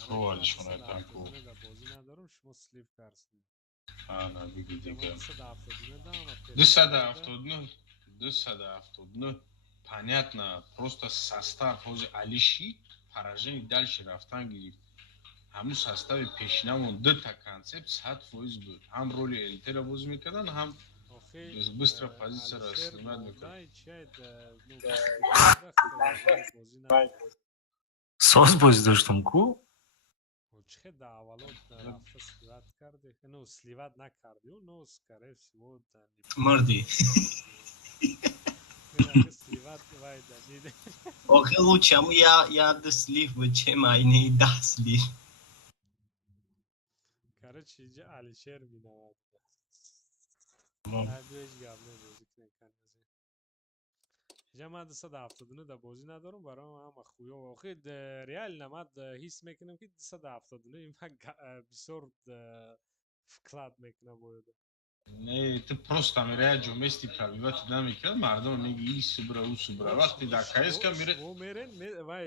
Провалиш онайтан ку. بازی ندارم شما سلیف کرسید Ана бигу дига. 279 279 понятно, просто состав ҳози Алиши поражение дальше рафтан гирифт. ҳамун состави пешинамон дута концепт 100% буд. ҳам роли элитера бозӣ мекардан, ҳам быстро позитсияро снимать мекардан. соз боз доштам ку چه دعوالات رفته سلیوت کرده نه سلیوت نکردی و نه سکره سیمود مردی سلیوت وای دنیده آخه لوچمو یا دو سلیف بود چه معنی 10 سلیف کاره چیجه علیشر می نواد دویش گبنه بازی کنه کنه من 279 در بازی ندارم برای همه خویا و آخه ریال نمد حس میکنم که 279 این بسیار вклад میکنه باید Не, ты просто мирая ҷомести пробивати намекард, мардум меги и субра, у субра. Вақти дар КСК мире... О мерен, вай,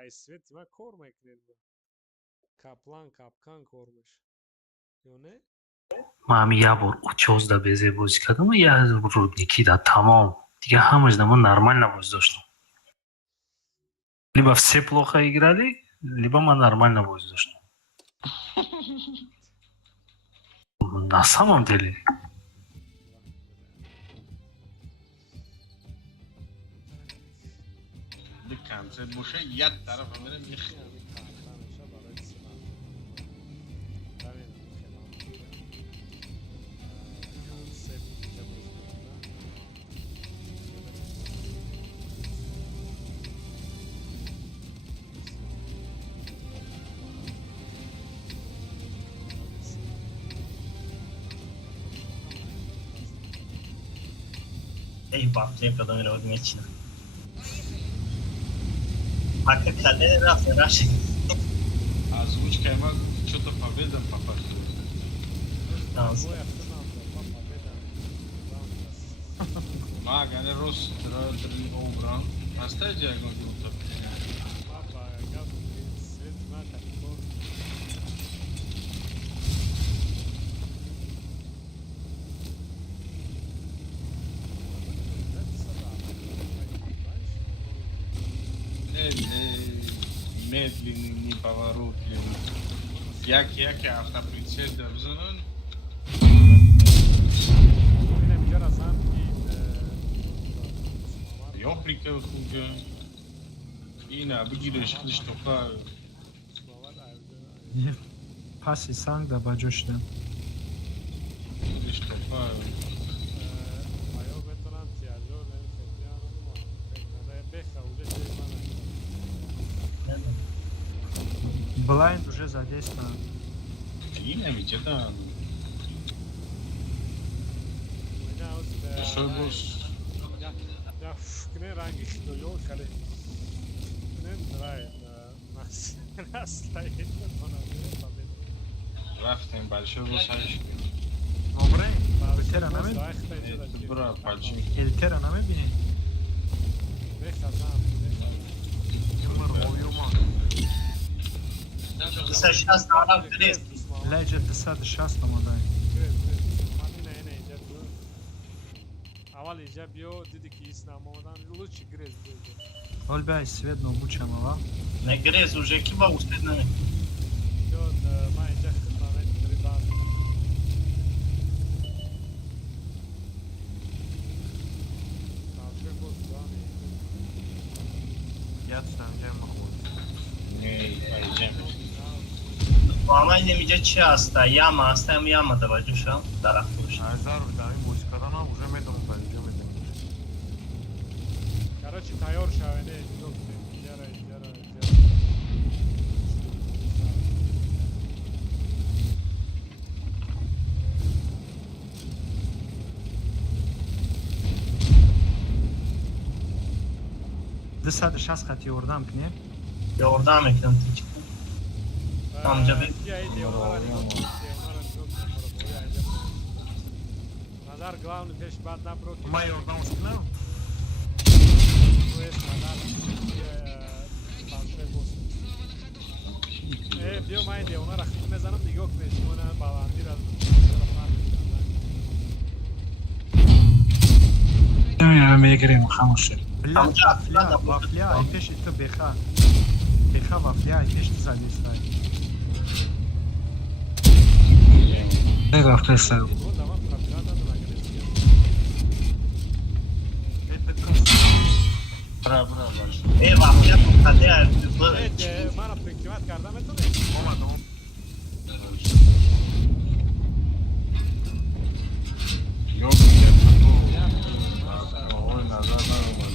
айсвет, ма кор мекунед. Каплан, капкан кор меш. Ё не? ман я бор 14 безе бозӣ кардам я рудники да тамом дига ҳамаш да ман нормально боз доштам. Либо все плохо играли, либо ман нормально боз доштам. На самом деле Ду концепт боша, як тараф мира мехи. ای باپ چه کدوم رو میچینم Пока кале рафт раш. Озвучка има что-то победа попасть. Магане рос трёдри обран. Оставь диагон тут. Медленный неповоротливый. Як автоприцел да взонон. Я прикол хуга. Ина бигиреш хлиш тока. паси санг да баҷо шудам. Хлиш тока. Блайнд уже задействован. Ина ведь это... Что босс? Ne rangi što jo kale ne нравит настоит она не победа. Рафтем большой босс. Добре, Эльтера намебини? Бра, пачи. Эльтера намебини? Бехазам. Са шаст араб крест. Леджа 260 модай. اول اینجا بیو دیدی که ایست نمودن لوچی گریز بیو حال بیا سوید نوبوچم آقا نگریز уже کی با استاد نه بیو من اینجا خدمت تریبان تاشه بود دانی یادم جمع خود با ما اینجا چی هست یاما هست هم یاما توجه شو درخت روش هزار در این بازی کردن هم уже میدونم اینجا میدونم короче تیار شوینه اینجا اینجا ده 160 خطی اردم کنیم یوردم میکنم تیچ همجا بید Nazar glavni peš bad naproti. ما یاردم کنم To jest Nazar. Bio ma ide, ona rakhi mezanam digo kvesh ona balandir az. نمیدونم میگیریم خاموشه بلا همجا وافلیا ایتش تو بخا بخا وافلیا ایتش زدی استای بگاه فرستاد Onda vam pratirada da nagres. برا باش ای واقعیت خطه Mana pektivat kardam etone. آمدم yok میگه تو آقای نظر نرومد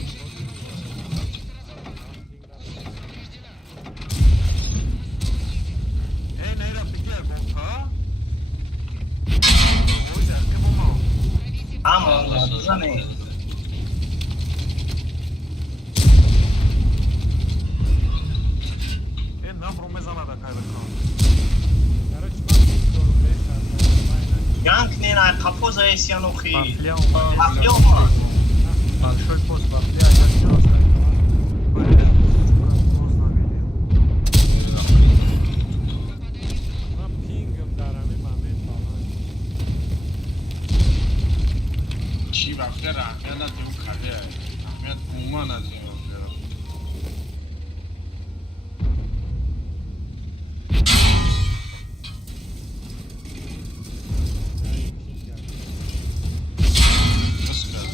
ای نیرا بگیر گفتا اوی زرقی بوما اما زنه ای نبرو میزنه دا کای بکن Короче, man dorum bekar. янг не на капоза есянохи وافلیا афлёма большой пост вافлия я просто Man pingam daram imamet falan. چی وقتی اهمیت ندیم کاره اهمیت اوما ندیم بس کرد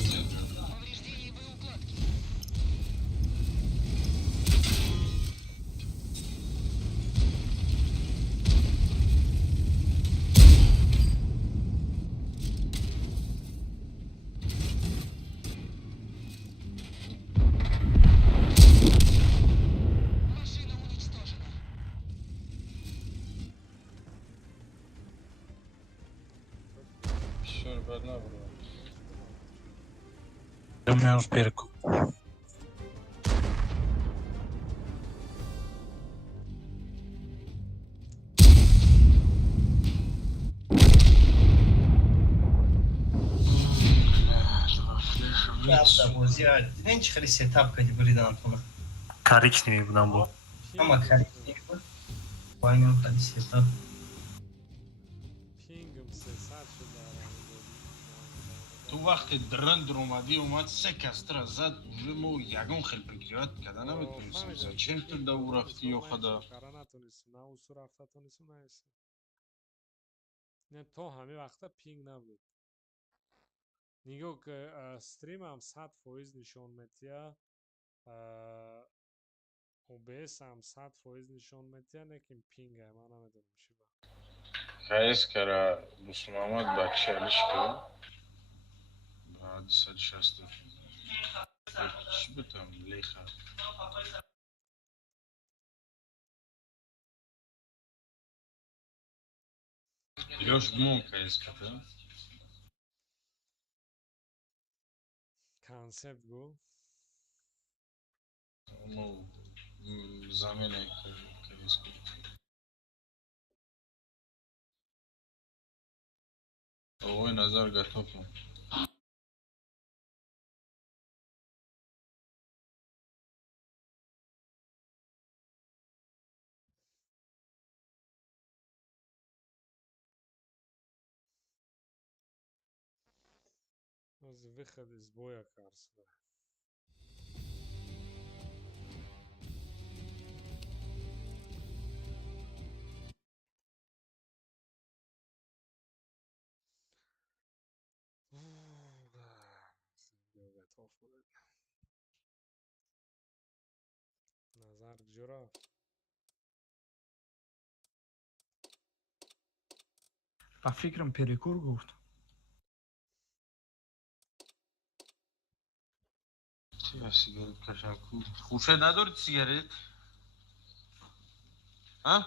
شور بد نبرو نمیدونم پیرکو رفت بازی دیدین چه خیلی ستاپ کردی بریدن خونه карик немебудам бо اما کاری بود با این هم خیلی ستاپ Pingam se sarche daram. تو وقتی درند اومدی اومد سه کستر زد уже ما یگان خیلی بگیرد کردن نمیتونستیم زچم تو دو رفتی و خدا Kara natunisun, na usu rafta tunisun nayse. Ne to hami vaqta ping nabud. Nigo ke stream ham 100% nishon metiya. OBS ham 100% nishon metiya, lekin ping hai, man namidunim chi ba. خیز کرا دوست محمد بچه‌لیش کرد بعد 160 چی بتم لیخه Лёш мог искать, Concept go. ну, замена искать. Ой, Назар готов. выход из боя, кажется. Да, готов будет. Назар Джуров. ба фикрам перекур гуфт. چرا سیگارت کشم کو خوشه ندارید سیگارت؟ ها؟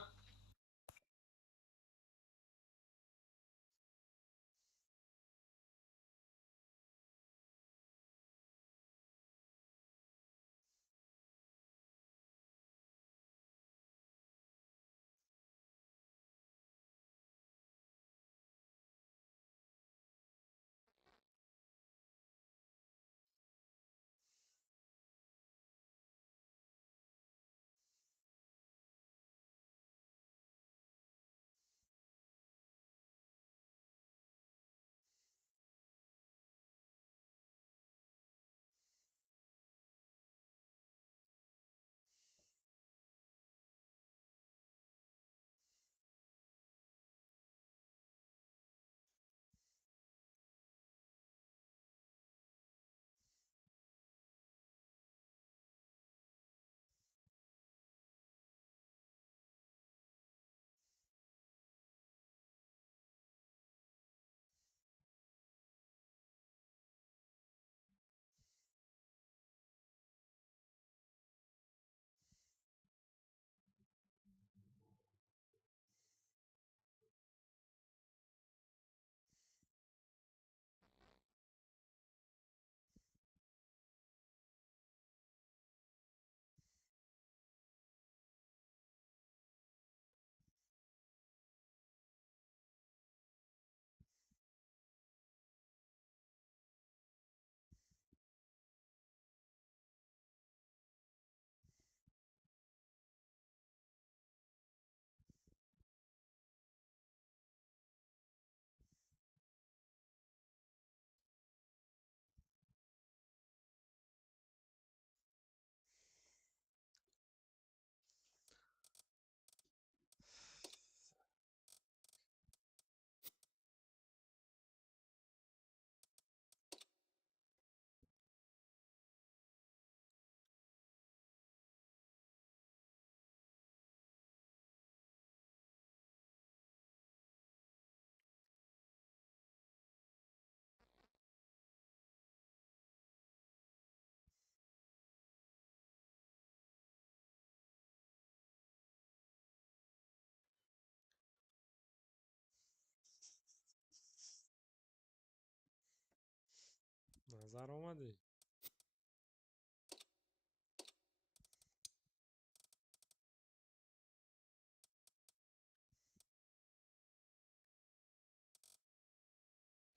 назар омадӣ?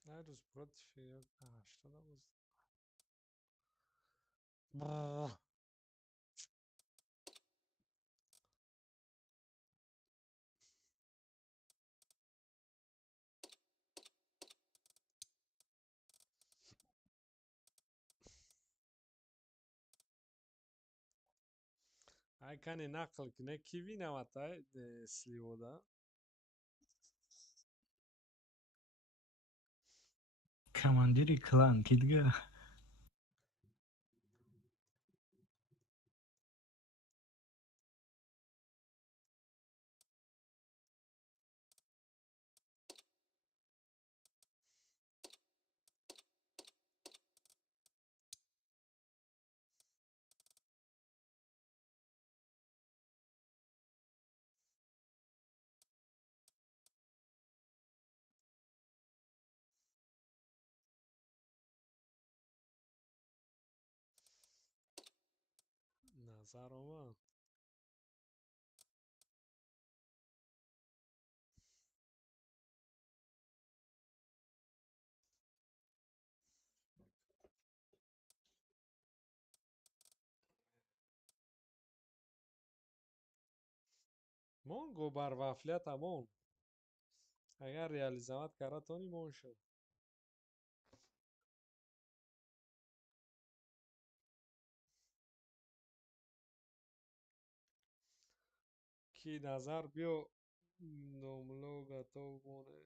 Найрӯз против 80. Ай кани нақл куне ки бинавад ай сливода. Командири клан ки дига. назар омад. мон го бар вафлят амон. Агар реализовать кара тони мон шуд. یکی نظر بیا نملو گتو مونه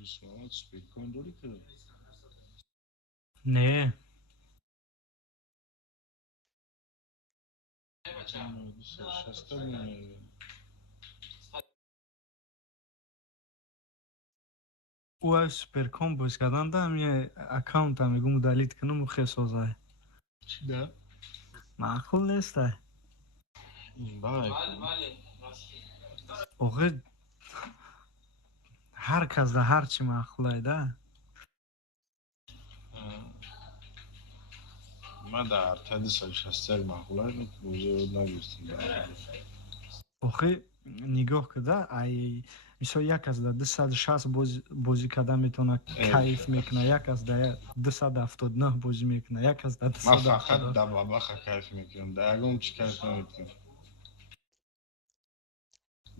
دوست محمد سپید کن داری که نه شسته بونه او از سوپرکام باز کردن دارم یه اکاونت هم میگم دلیت کنم و خیلی سازه چی ده؟ معقول نیسته بله آخه هر کس ده هر چی معقوله ده من در ارتد سال شستر معقوله بوزه نگیستیم آخه نگاه کده ای مثلا یک از ده 260 بازی کده میتونه کیف میکنه یک از ده 279 بازی میکنه یک از ده من 270 فقط در بابخ کیف میکنم در اگه چی کیف نمیکنم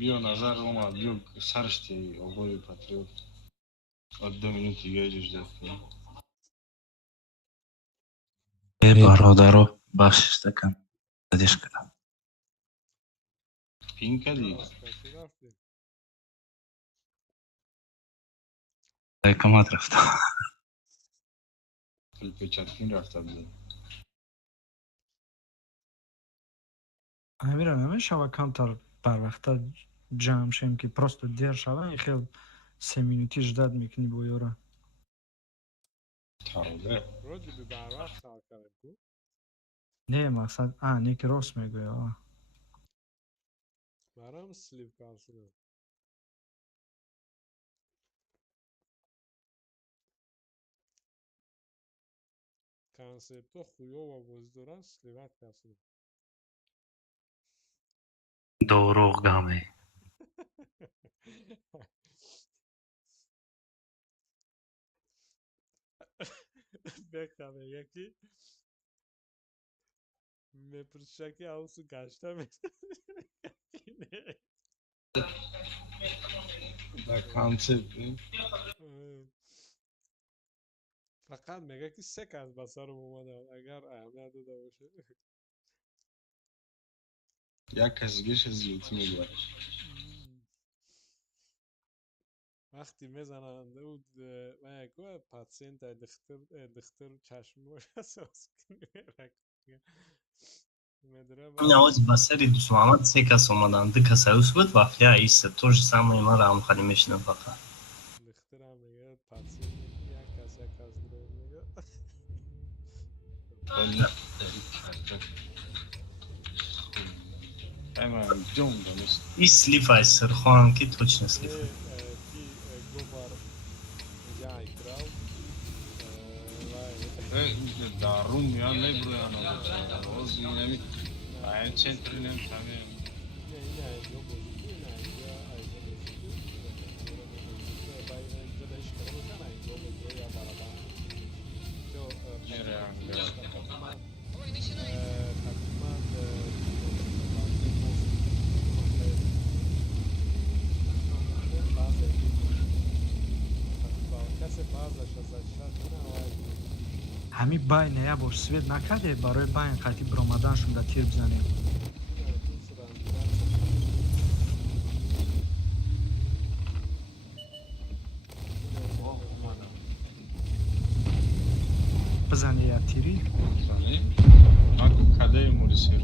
بیا نظر اومد بیا سرش تی آقای پاتریوت 2 minut دیگه اجاز داد کنم برادرو بخشش دکن دادش کنم پین کدی کسی رفتی دایکمات رفتم کل چتکین رفته بوده همین نمیشه اکاونت بر وقت جمع شیم که پروست دیر شوه خیلی 3 minutiش جداد میکنی با یورا تاوله روزی بی بر وقت سال کردیم کو نه مقصد نیک راست میگوی برام سلیپ کارسونه کنسپت خویا و بزدوران سلیوت کارسونه دروغ گامی بکنه یکی میپرشه که اوسو گشته میشه در کانسپت فقط میگه که 3 کس به سرم اومده اگر اهمیت داده باشه یک کسی گش زیوتی میگه وقتی میزنند او من یکو پاتسینت دختر چشم باشه ساز کنی این آواز بسری دوست محمد 3 کس اومدن 2 کس اوس بود و فیا ایست توش سامو ما را هم خالی میشنم فقط دختر هم میگه پاتسینت یک کس داره میگه من جون دانست این سلیف های سرخوان که توچ نسلیف کی گوبر جای کراو در روم یا نبرویان آواز اینمی باید چنتری نمیتونیم همی بای نیا باش سوید نکرده برای باین قطعی برامدنشون در تیر بزنیم بزنی یا تیری من کده موری سیر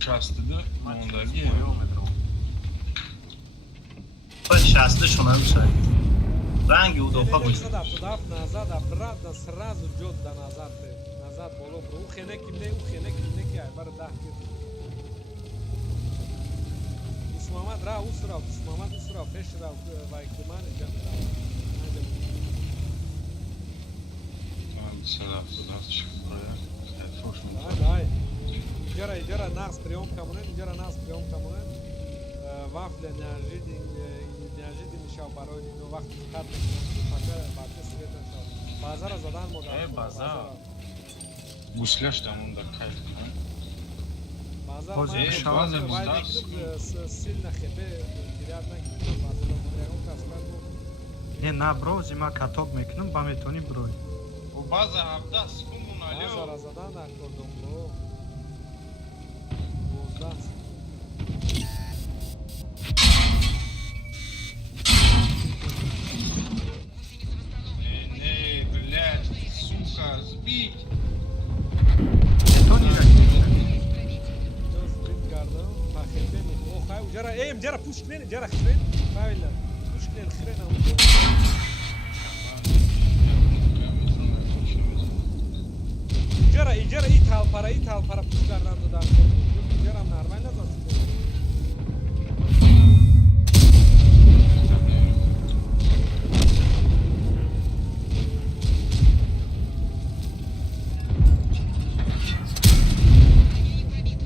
شستده موندگیه باید 60 شون هم شاید رنگ او دوپا بود назад обратно сразу жёт да назад назад боло бро у хене ки ай бар 10 кир Усмамад ра усра феш ра вай куман ҷан ра من سه رفت شکره дай اینجا نقص приемка мунен, اینجا нақс приемка мунен. Вафл энержи димишав барои ино вақти қард мекунам пака баъди света шав. Базара задан мо дар базар. Гусляш тамонда кайф. базара Боз ман шавазе мустас. сильно хепе тиряд накунам базара мо ягон кас кард мо. Не на бро зима катоб мекунам ба метони бро. У база 17 секунд алё. Базара задан накунам бро. 12. Не, блядь, сука, сбить. Метони Just bit kardam. Paxete mi? O xay ujara em jara push klen jara xren. Правильно. Push klen xren am. Ijara ital para push kardam do dar. Ijara нормально zastup.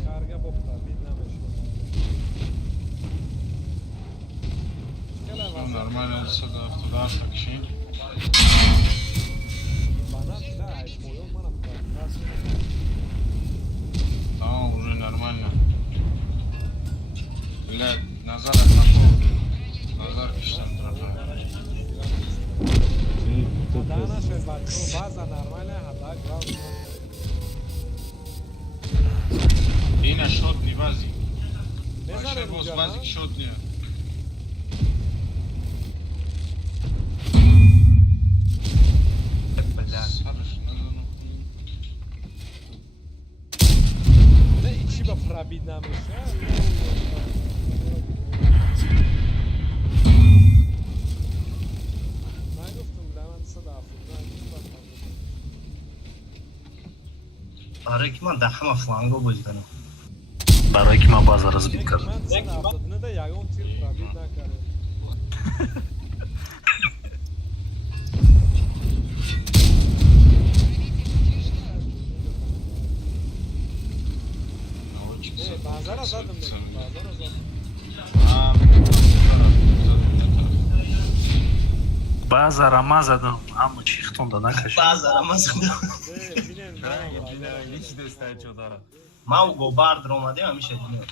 Karga bokta bidnamesh. Skala Ну, vazar. нормально, сюда, туда, так щи. Bana da ay moyo mana pas. Tamam, уже нормально. Блядь, Назар отошел. Назар пишет трафа. Да, наша база нормальная, а так главное. И на шот не вази. Безарен Вообще, босс, уджа, вази шот не. Сарыш, надо, ну. да içi ba пробиднаmesh. Нагуфтум да ман сада афуда. برای که من در همه فلانگا بازی کنم. برای که من بازار رو زبید کردم. Ман сада афуда да ягон тир пробид накард. Научится. Базара задам, базара задам. А, базара ма задам, аммо чӣ хитонда накашид. بازار ما زدم. Бинен. ما و گوبارد آمده همیشه دیگه.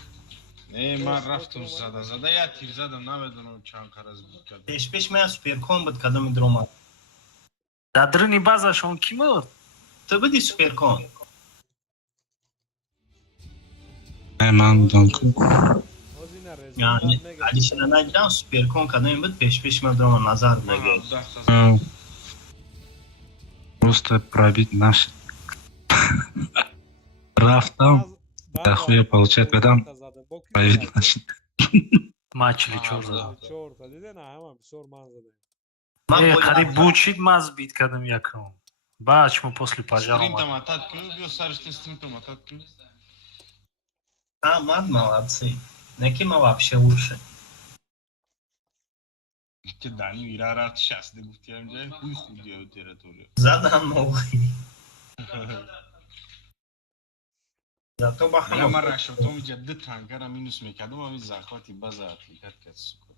Не, ман рафтум зада я тир задам, намедонам чанд кара збит кардам. پیش من سوپرکون بود کدوم دروما. дар дрини базашон кӣ буд? تو بودی سوپرکون. من دانکو Озина یعنی результат علی شنه نگیرم سوپرکون کدوم بود پیش من دروما نظر بگیر. просто пробить наши. Рафтам, да хуя получать бедам, пробить наши. мачли чор задам. Чорта, дидена ҳама бисёр ман задем. من қариб бучид ма збит кардам якам. баъд шумо после пожара Стрим омад. там атат куну, биё сариште стрим там атат куну. Мад молодцы. Неки мы вообще лучше. Ке Дани вира рафт шасте гуфти ҳамҷа, хуй худи ё территория. Задам новый. Зато ба Я ҳама ман рашотом иҷа ду танкара минус мекардам, ҳамин захвати база апликат кард сука.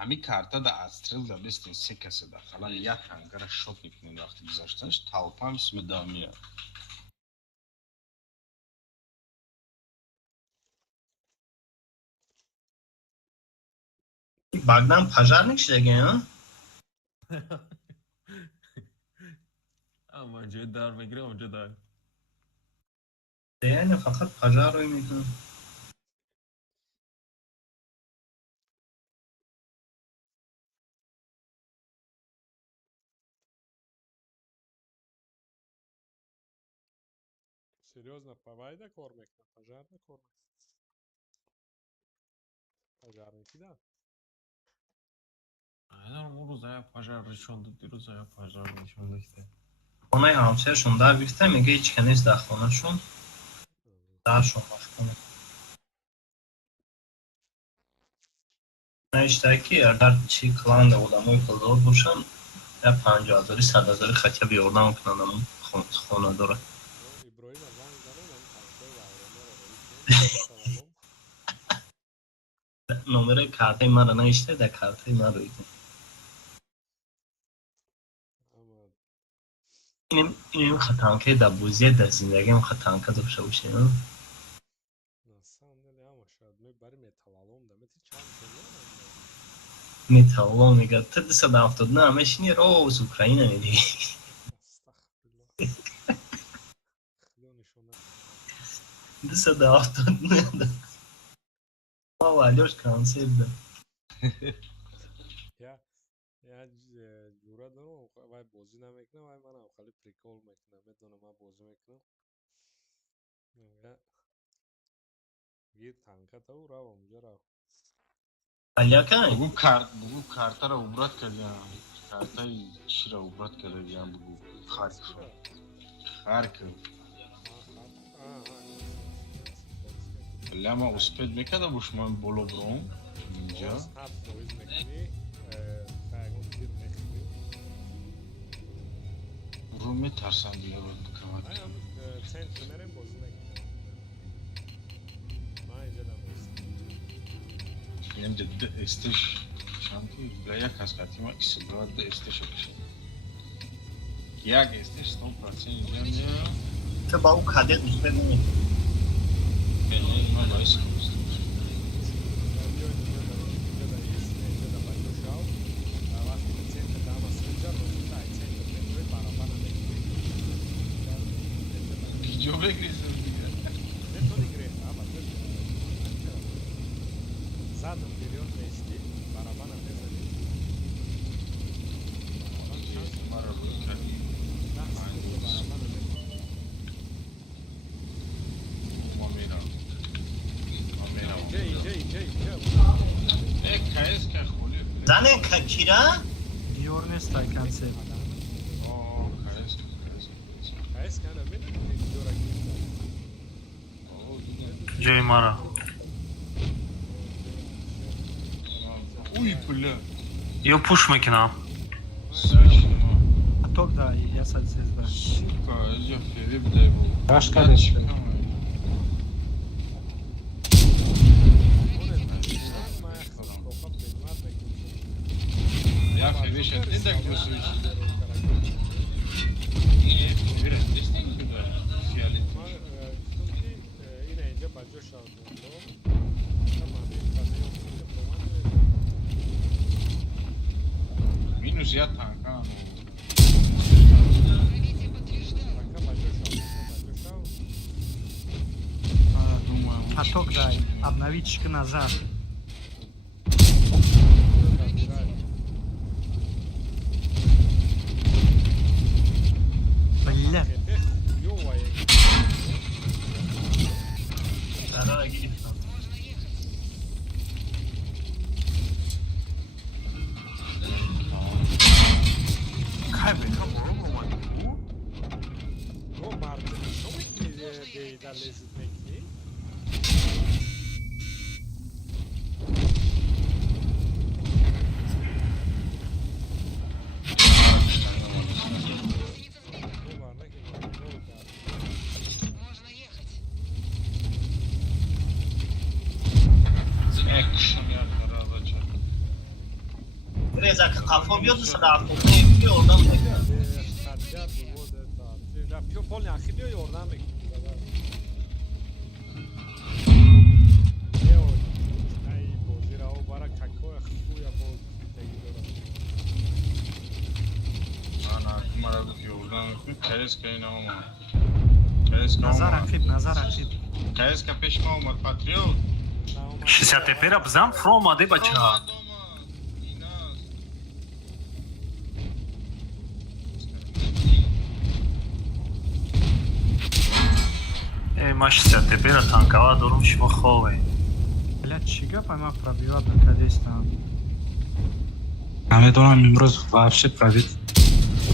ҳамин карта да отстрел да бестин се касе да халам як танкара шот мекунем вақти гузаштанаш талпам смедамия. Bagdan пожар нешидаган, а? Ama önce dar mı giriyor önce dar. Yani fakat пожар میکنم. Серьезно, Павайда кормек, пожарный кормек. Пожарники, да. Aynen o Ruza'ya пожар решёнды, Ruza'ya пожар решёнды işte. خونه همسرشون در بیفته میگه هیچ کنیست در خونه شون درشون باشکنه نوشته اگر چی کلان ده بودم اوی کلدار باشن یا 50,000 100,000 خطیه بیاردم کنم خانه داره. ابراهیم زنگ زنه من تنکای وعرانه رو روید نمره کارت من رو نوشته در کارت من روید. اینم خطانکه در بوزیه در زندگی هم خطانکه داشته باشه. میتوان میگه تا 279 همشینی رو از اوکراین میدی. 279 ما والیوش کانسیل ده. یا جورا دارم وای بازی نمیکنم وای من خیلی پریکول میکنم بدون من بازی میکنم. گیر تانکا تو رو اونجا رو. Aliakan. بگو کارت را عبرت کردیم. کارتای چی را عبرت کردیم بگو. خارکو. لما اسپید میکرده باش من بالا برام اینجا. برو میترسم دیگه باید بکنم. اینجا ده استش شانتی یک از قطعی ما ایسا ده استش بشه. یک استش 100% اینجا میاد. تو با او کادت اسپید نمی. نه ما باید سکوست. Yo me grise diga. Dentro di Greta, ma sanno anterior testi, barabana pesa di. Mara bukani. کایس که خولی زنه ککیرا دیور نیست تا کنسل کایس کنه میدونی دیورا جای ما را اوی پله یا پوش میکنم توک دا я sad se zda сука я фериб дай бу Рашка деш я фериш эндек досуш не фериш дестин куда фиалит ина инҷа ба ҷо шавд минус я танкан поток дай обновить шки назад блядь Reza که قفا بیاد و صدا افغانی بیاد اردم بگه più polli anche io ordam e io ai bozira o bara kakko khuya bo ana mara bu yordan kayes kayna ama kayes назар рақиб kayes ka pesh ka omad patriot 60 тепера бзам фро омаде бача ма 60 тепера танкава дорум шумо хове блядь чӣ гапа ман пробиват накардестам намедонам имрӯз вообще правит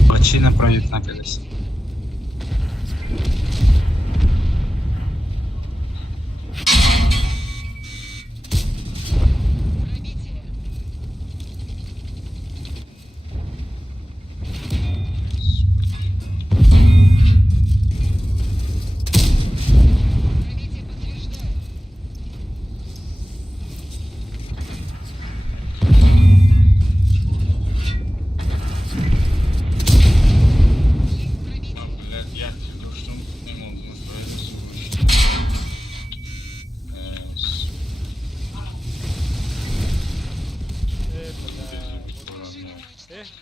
ба чӣ направит накардест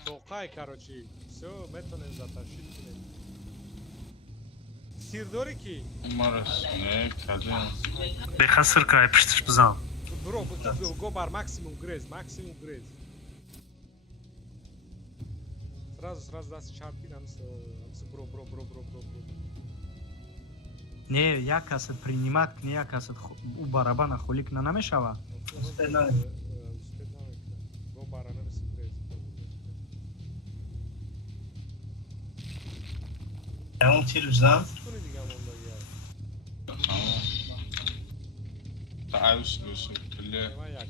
тоқай, короче. Всё, метонем затащить. Сир дори ки? Марас, не, каде? бехаср край пиштиш бизан. Бро, tu go бар максимум грез. Сразу даст чарпин, амс бро. Не, як касат принимат к нея касат у барабана холик на намешава. Успед намекна. Го бара намеси грез. Я он тир бизан. Куни дига монда я. Tamam. Taus gösü, bile. Ва як.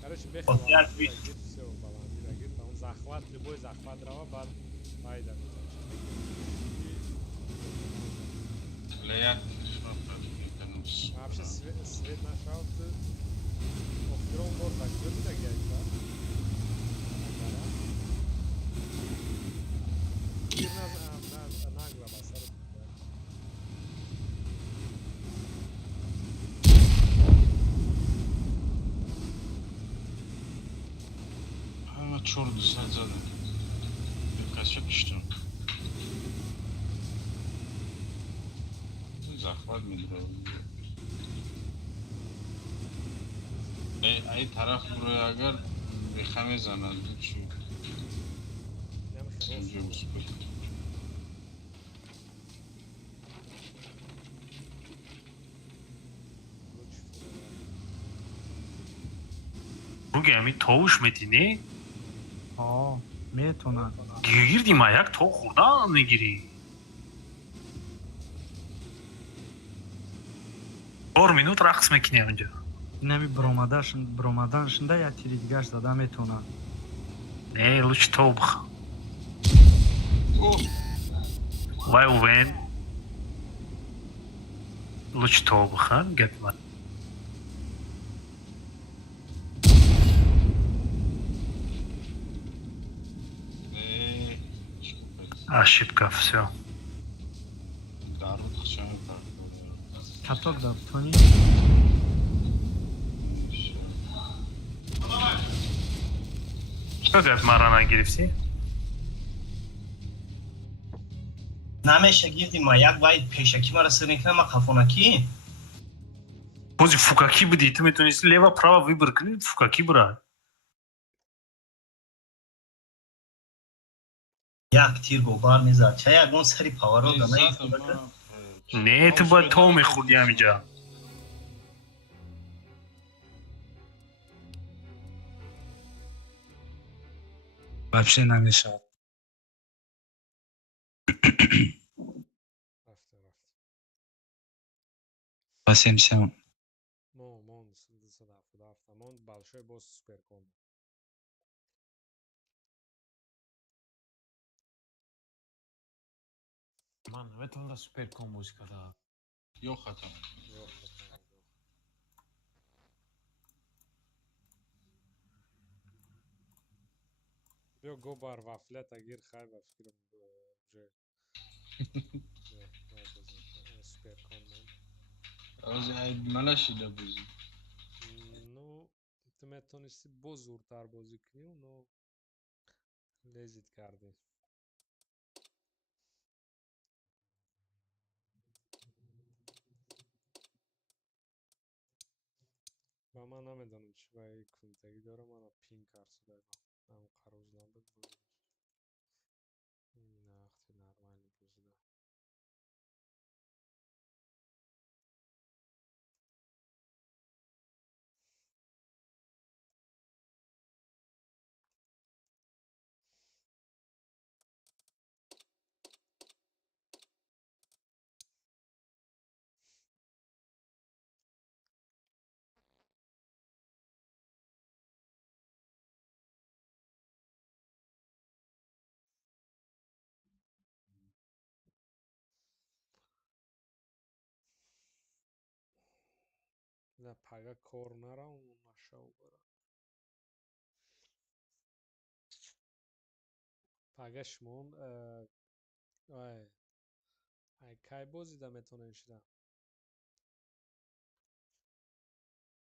Короче, Вот я бехала. Всё, баландира гир. Он захват, любой захват рава, бад пайда. Leyat, şurada, Вообще свет нашел, ты открыл мор, так что ты так яйца? Нагло басар. Ama çordu sadece. Kaçak işte. Захват мидро. Ай тарaf buraya agar bexame zanadi çu. Önce uspet. Руги ами товуш метини? Метонад. Гирди маяк то хурда мегири. 4 минут рақс мекини онҷо. Инами бромаданшинда як тири дигаш зада метонад. Не, лучше то бих. Вай увен. Лучше то бих, гап ман. Ошибка, все. Darut xşan tak. Каток дар тони. Что гап марана гирифти? намеша гирди ма як вай пешаки мара сир мекунам ма қафонаки. Бози фукаки буди, ту метонисти лева права выбор кунӣ, фукаки брат. Як тир гобар мезад. Ча ягон сари паворот данаи. Не, ту бояд то мехурди ҳаминҷа. вообще намешад. По 70. Мон садафта. Мон большой босс суперком. Man, vet du om det är superkomboska där? Yok hata. Бё го бар вафлета гир хай ва фикрам уже. Суперком. Az ay mana shida buzi. Ну, ты метонисти боз зуртар бозӣ кунӣ, но лезит кардӣ. ва ман намедонам чӣ ба кунтагӣ дорам, мана пин карсудаам қароз набуд буд. Ина вақти нормали бузида. Да пага кор нарам нашав бара. пага шумон ай кай бозида метонем шида.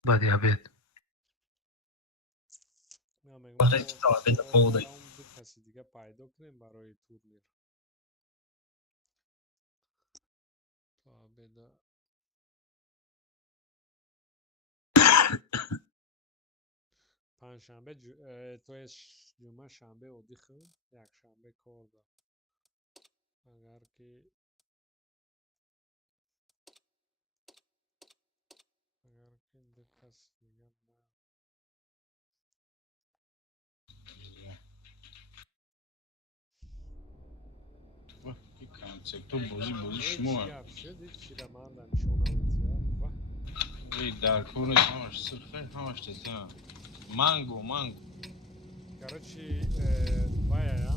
Баъди обед. آره که تا بده بوده دو کسی دیگه پیدا کنیم برای تورنیر. تا بده پنجشنبه توی جمعه شنبه اودیخم، یک شنبه کار دارم. اگر که دو کس دیگه نه. این کانسپت بازی شما گپ شد هیچی را من نشون نمیدم. ای در کورش همش صرفه همش تزیان مانگو короче باید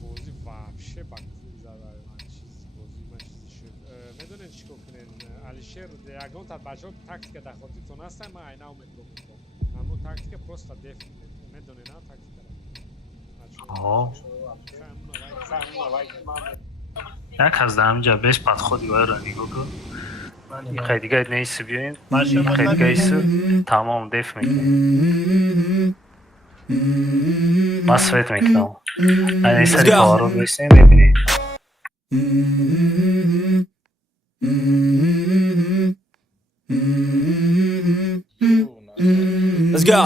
بازی вообще бактин زده من چیز بازی من چیزی شد. میدونین چیکار کنین؟ علیشیر یگان تا بچه‌ها تاکتیک در خودتون هستن، من عینا میگم اما تاکتیک پروستا دف میدونین نه تاکتیک آه یک از در همینجا بیش بعد خودی باید را نگاه کن. این خیلی دیگه نیستی بیاین، این خیلی دیگه ایستی تمام دف میکنم مصفیت میکنم. این سری کار رو بیستیم ببینید. Let's go.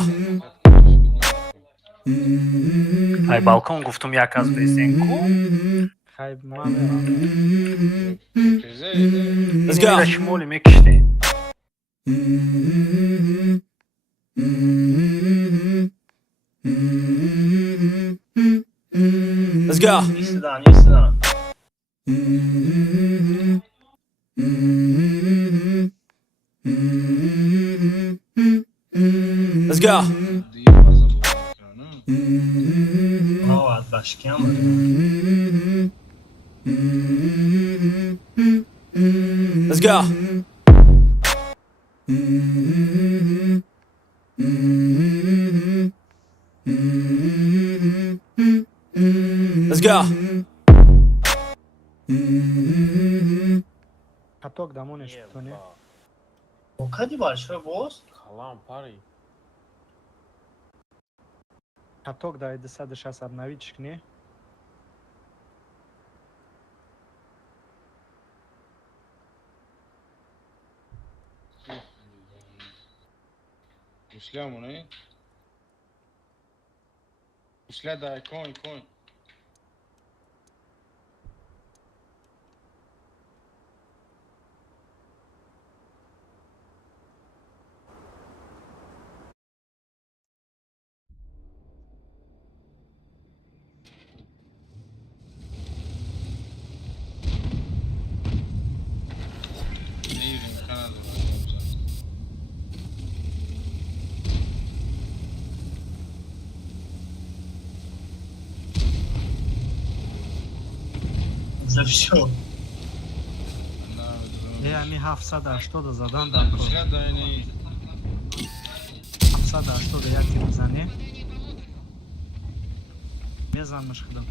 ای بالکن گفتم یک از بیستیم کو خیب من میرم. Let's این go. شمولی میکشتیم. Let's go. نیستن Let's go. آه باشکی هم Let's go. Let's go. Каток дамонеш тune. کدی باشه باز Қалам пари. Каток да 260 обновить не. Ушлямо, не? Ушля да конь. Все. Они 780 задан дар кор. Ушля да не. 780 як мизани. Мезанмыш худам.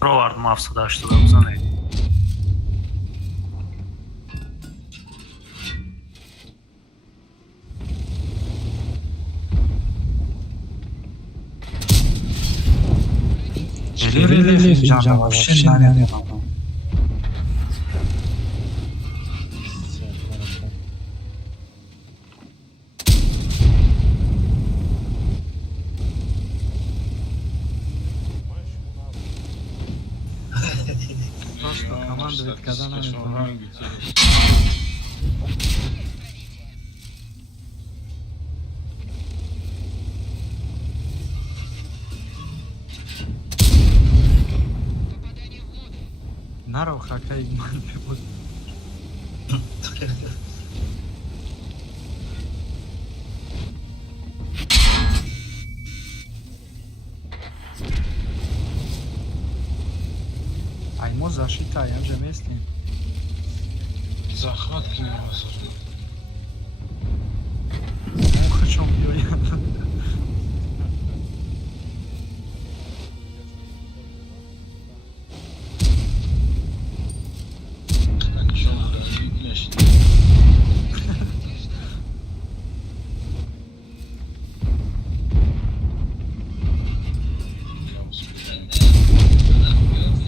Провард мавсуда что-то бзаны. Жанна вообще не Просто командовать когда надо. Наро хакай ман бебуд. Аймо защита, я же вместе. Захват к невозможно. Бачом биёяд.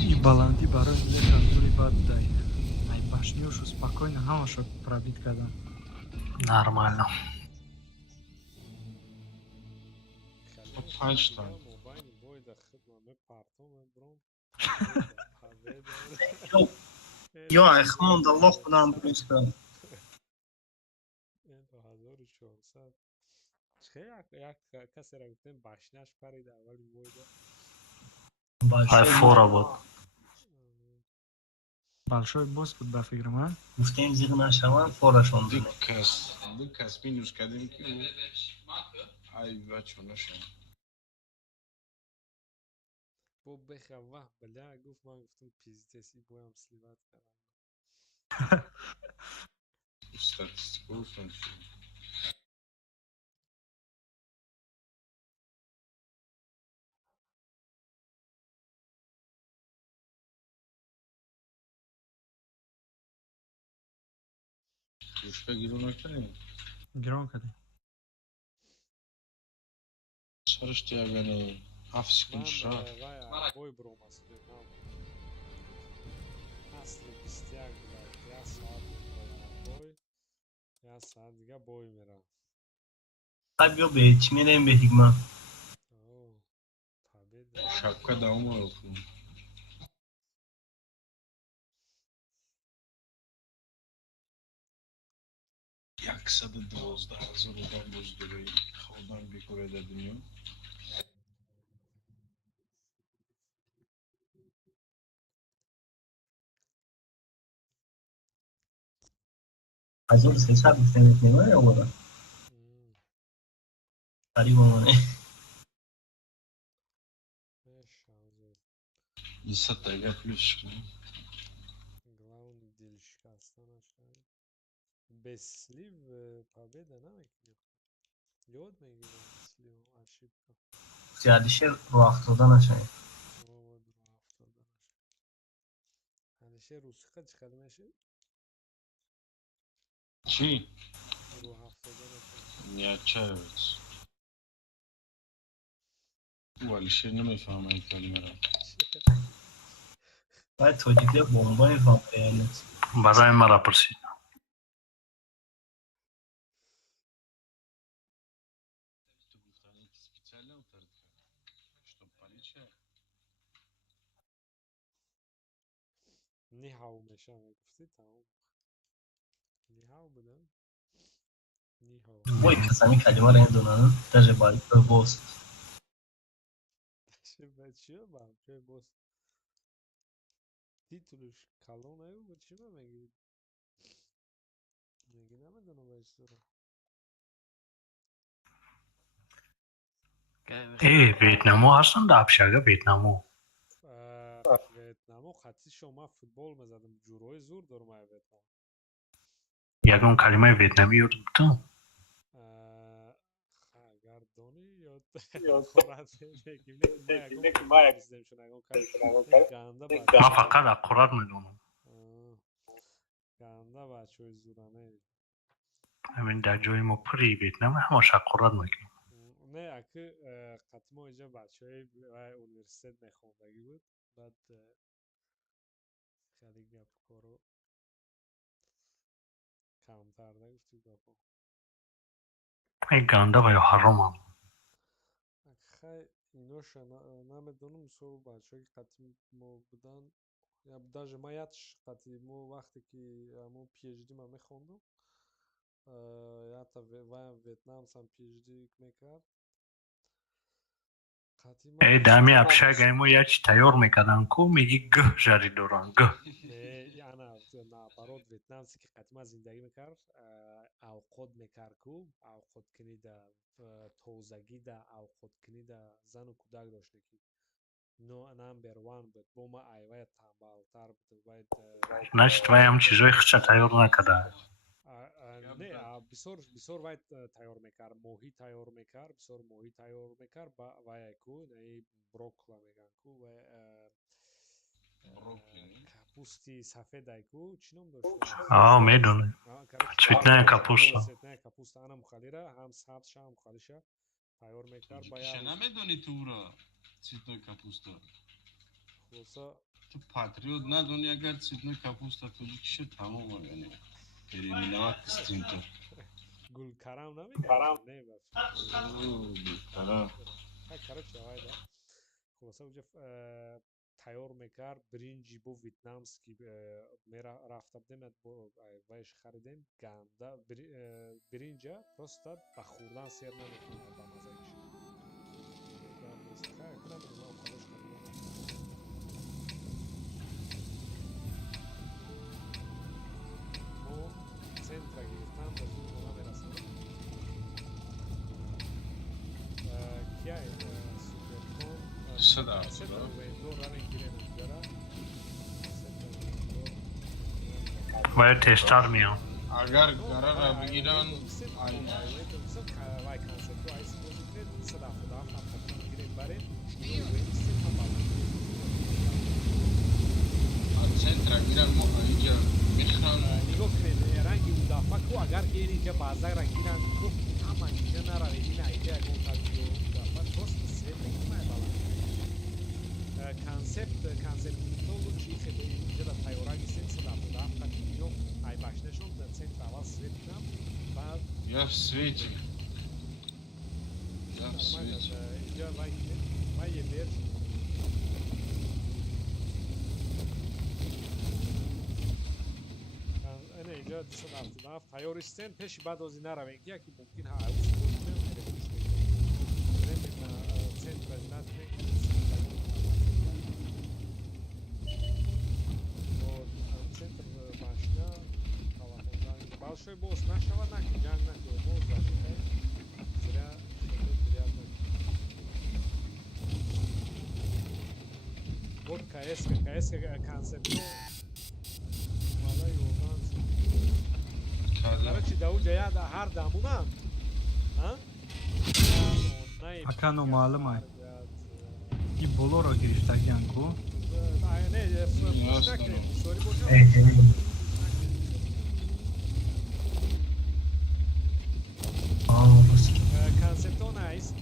И баланди барои лехазури бад дай. Ай башниёшу спокойно ҳамаша пробит кардам. Нормально. Панчта. Ё Ахмон Аллоҳ кунам просто. касера гуфтем башняш парида аввали бойда. Ай фора буд. Большой босс буд ба фикрам, а? Гуфтем зиқ нашаванд, форашон динем. Дикас минус кардем ки ай бачо нашам. Бо бехава, бля, гуфт ман гуфтам пиздец, и боям сливат кардам. Статистику гуфтам. Пушка гирон накардем. Гирон кардем. Сарышти агане 7 секунд шра. Вай бой бромас Вьетнам. Асли 21 блядь, я саат бой. Я саат дига бой мерам. Хай биё бе, чӣ мерем бе ҳикма? Победа. Шапка давом оёфтем. 112,000 одам боздури холдан бекоре дар дунё. ҳазор сесад гуфтем мемоя овора. Қариб омане. 10 тага плюс. Главный дел шикастанаш. Без слив победа намекунем. Ёд мегирем слив ошибка. Алишер ро афтода нашавем. Алишер русиқа чӣ қадр мешавад? Чӣ? Ро афтода нашавад. Ячавец. Алишер намефаҳмад ин калимаро. Баъд тоҷикия бомба мефаҳмад. Барои мара пурсид. Нихау мешавад гуфти тамом. Нихау будам. Нихау. Ой, қасами калимаро надонам. Даже балкон бос. Чё балкон бос? Титулуш калон аю, чӣ мегӯяд? Меги намедонам вайсора. Вьетнамо ҳастан дар общага Вьетнамо. Вьетнамо хатти шома футбол мезадам. Ҷурҳои зур дорам ай Вьетнам. Ягон калимаи вьетнамӣ ёд бутам. Гардони ёд қурат мегӯям. Ман фақат аққурат медонам. Ганда бачаҳои зуране. Ҳамин дар ҷои мо пури Вьетнам ҳамаш аққурат мекунем. Не, аки қатъи мо инҷа бачаҳои университет мехондагӣ буд. Баъд хеле гапкоро камтар нагуфтӣ гапо. Ганда ва ё ҳаромам. Хай иноша намедонам, мисол бачаҳои қатъи мо будан. Даже маяч қатъи мо вақте ки мо PhD ма мехондам. Ята ваям Вьетнам сам PhD мекард. Дар ҳамин общагаи мо як чи тайёр мекарданд ку меги г жари доранд г. наоборот вьетнамце ки қатъи ма зиндагӣ мекард, авқот мекард ку авқоткунӣ да тозагӣ да авқоткунӣ да зану кӯдак доште ки number one буд. Бо ма айвая тамбалтар буд. Значит вай ҳам чизои худша тайёр накарда. Не, бисёр вай тайёр мекард, моҳӣ тайёр мекард, бисёр моҳӣ тайёр мекард ба ваяку броккола мегӯянд ку капусти сафедайку чӣ ном дошт? медонем. Цветная капуста. Цветная капуста анам халира ҳам сабзша ҳам халиша тайёр мекард ба Чӣ намедонӣ ту уро цветной капуста? хулоса Ту патриот надонӣ, агар цветной капуста тоҷикиша тамома яъне переименовать истим то. гулкарам намегӯянд? Не Гулкарам. короче вайда хулоса уҷа тайёр мекард бринҷи бо вьетнамский рафта будем вайш харидем ганда бринҷа просто ба хӯрдан сер намекунад ба мазагиш мо центра гирифтам ба зуд мо намерасем кияй суперкон باید تستر میام. Agar qarara bigirand центра гиранд мо инҷа мехранд нигоҳ кунед ранги удафаку агар ин инҷа баъзак рангинанд ҳама инҷа наравед ин инҷа ягон табио удафа просто свет мекунад концепт чи хеле инҷа да тайёраги 377 такино ай башнашон да центр аввал свет кунам баъд я в свете инҷа вай ебер инҷа 277 тайёр истем пеши баъд ози наравем ки яки мумкин центра центр машина балшой боз нашавад накун ҷанг накун боз зашида зира вот кс концептно мала ёрдан короче дауҷа я ҳар дамунам акану маълума ки болоро гирифтагиянку концептон аист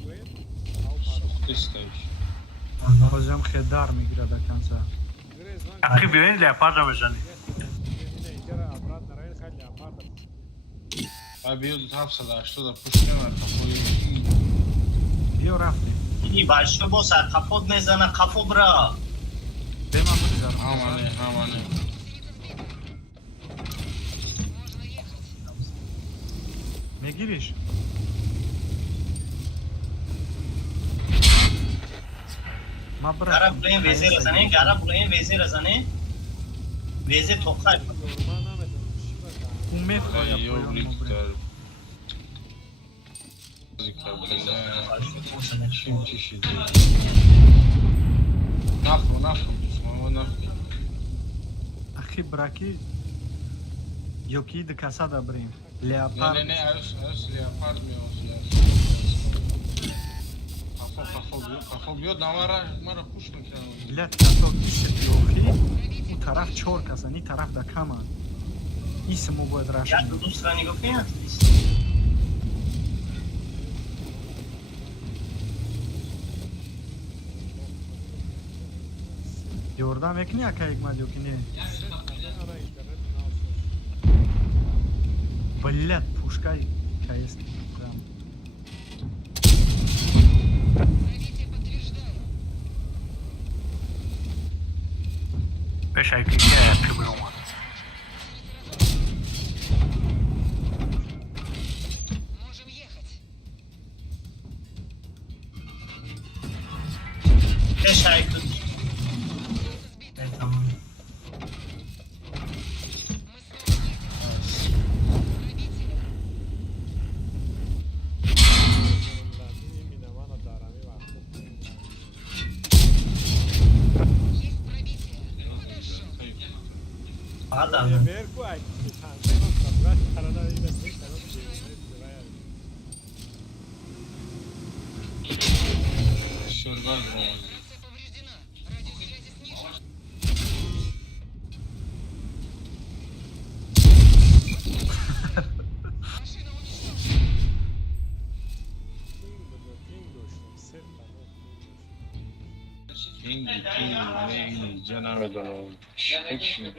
ҳозирам хедар мегирад аканса Ахи بیاین لیاپارد بزنید. بیاد 780 پشت نمید خواهی بیا رفتیم این بچه با سرکپاد میزنه کپو برا بمن بگذارم همانه میگیریش ما برا گره بلین ویزه رزنه گره بلین ویزه رزنه ویزه توقع اون میخواه یا یوبلیک پایان در مبرم چیم چشیده نخو اخی براکی یوکی دکاسا دا بریم لیاپارد نه از لیاپارد میاد خفا بیاد مرا پوش میکنم بلد کسا کسی یوکی اون طرف 4 کسا این طرف دا کم هست اسمو باید رشت یا دو سرانی گفتی یوردم اکنی اکا اکمد یوکی نه بلد پوشکای کایست прям بشه که که برو اومد. بشه که Tamam. Ver qua, chi tante non saprà la vita questa non شلوار دارم. این این جناب دارم. چی؟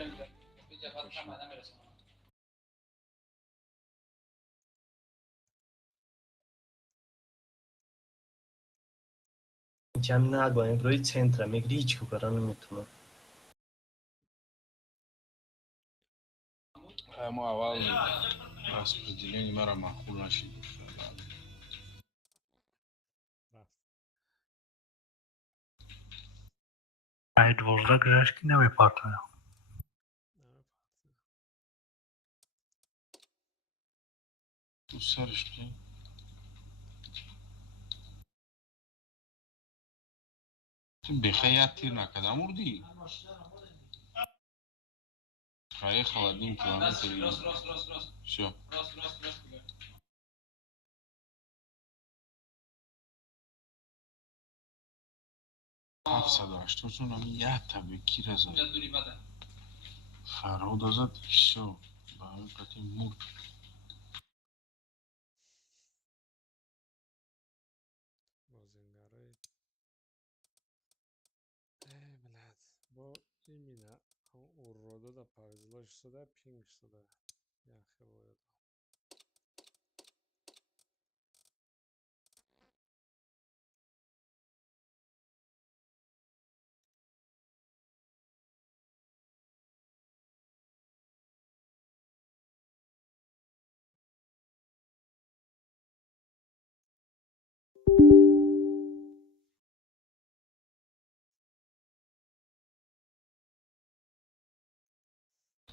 Чам нагоем рои центра, мегричку кара нمیتونم. ما اول распределение مرا معقول نشید. ای 12 گذشت که نمیپارتونه. تو سرش که تو بخیات تیر نکده مردی خیلی خوادیم کیلومتر شو هفتصد چون هم یه تبکی رزد فرهاد ازد شو به همین قطعی مرد бозингарои блядь бо именно урода да повезло сюда пинг сюда яхе бояд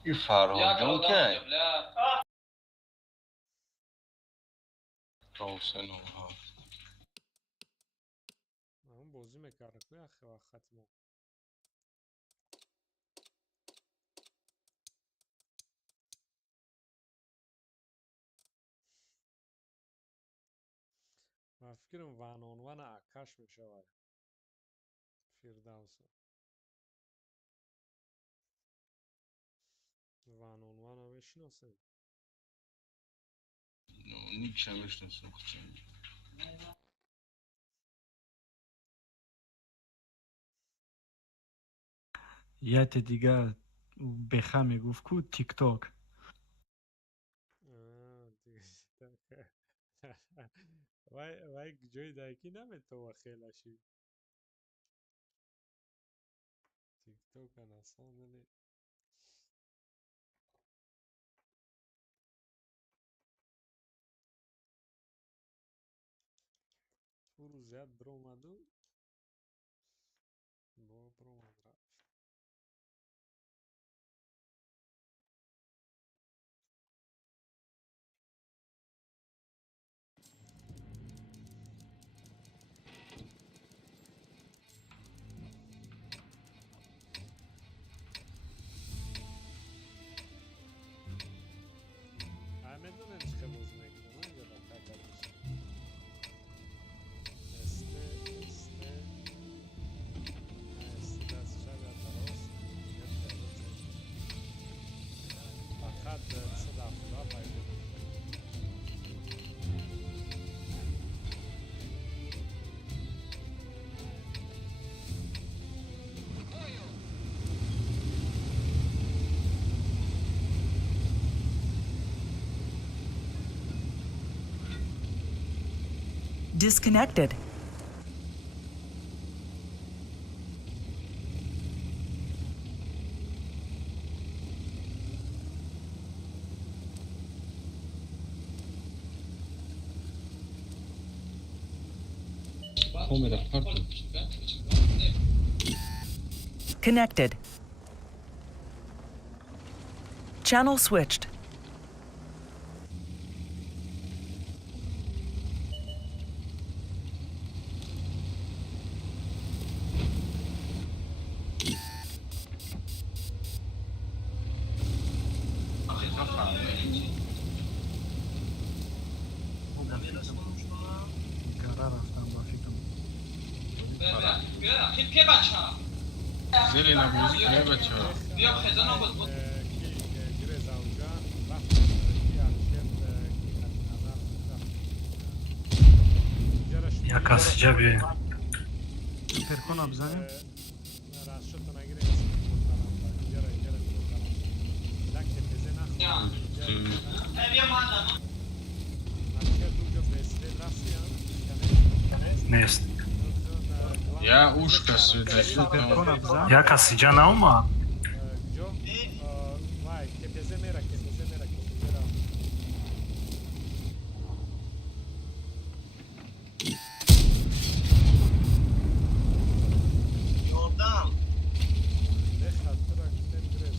این فرهاد جان که حسین ها ман бозӣ мекардам ку яхе вақти мо ман фикрам ванонвана акаш мешавад фирдавсо ванонвана мешиносем نیکشم اشتاسم کچه яте дига беха мегуфт ку тикток вай ҷои дайкӣ наметова хелаши тиктока на самом деле пуру зиёд биромаду бо биромад рафт медонем чӣ хел бозӣ мекунам фақат садафтура пайдо Disconnected. Connected. Channel switched. гара рафтам ба фикрам. зели набузи ки бача گره زوجان وقت کی الشت کی نظر як аз ҷа биёем. Перкона бизанем. расшото нагире гера гера так ке безе нах Нест. я ушка светачи Перкона бизан. Як аз иҷа наомад? جو وای که безе мера که безе мера که мера Yordam. deha tura gittem gres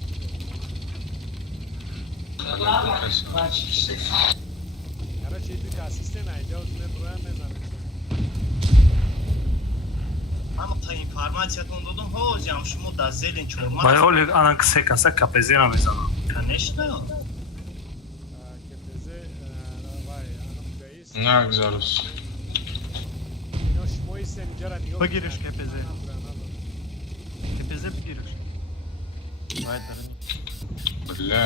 короче иди ка ассистент айҷа узне бура мезанем Ман та информациятон додам ҳозям шумо дар зелин чорма. Ба ҳоли ана се каса капезе намезанам. Конечно. که безе вай ана куҷаист нагзарус ино шумо истен инҷара нигоҳ Бигириш кунед. кепезе. Ана бура, ана бура. Кепезе бигириш. бля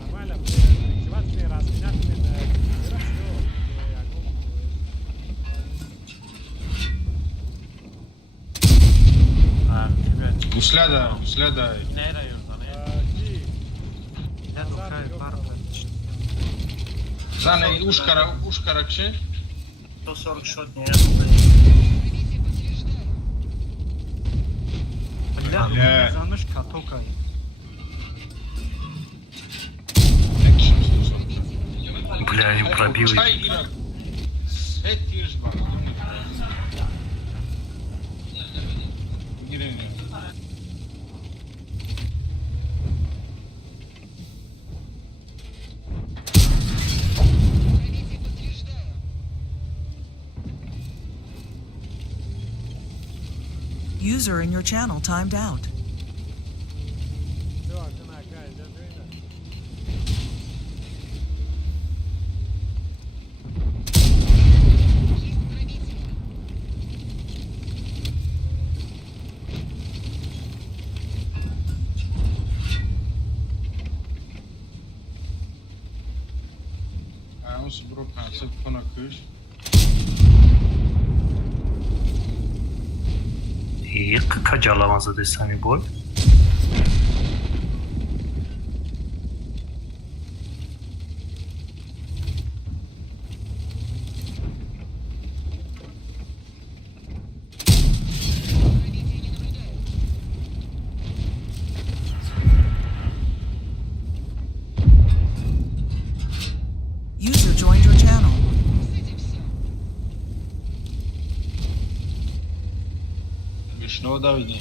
Нормально, животные разминать гусляда Я духай парта. зане ушкара киши 140 шот не. Бля, Бля. зануш катокай. Бля, им пробил. чай ира сет тириш бар гирем User in your channel timed out. аус бро концепт кона куш И каҷалама задестани бой. User joined your channel. вишно давиде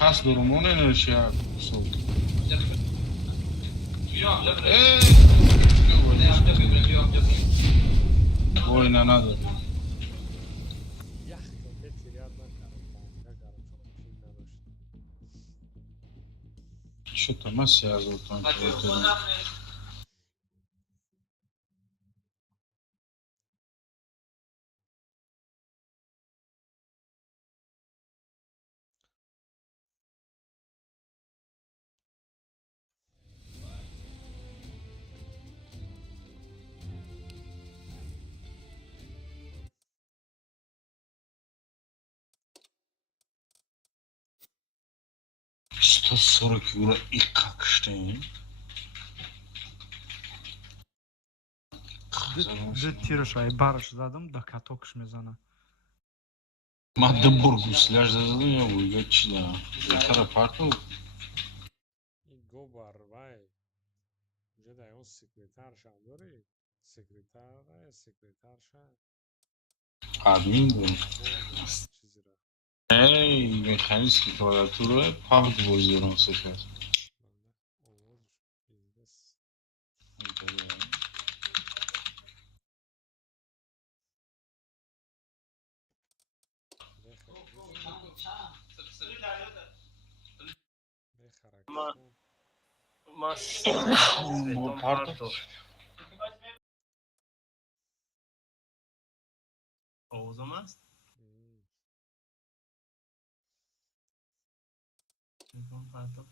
қас дурумоне нешя сол война надо что-то мы связывают там €140 и как что? Ду тираш ай бараш задам да катокш мезана. Магдебург гусляж зададым я уйгачи да. Бетара парту گوبر وای جدا اون سکرترش هم داری سکرترش админ был. چیزی را Эй, механический клавиатура павд воздерон сейчас. ما با پارتو اوزم است پارتو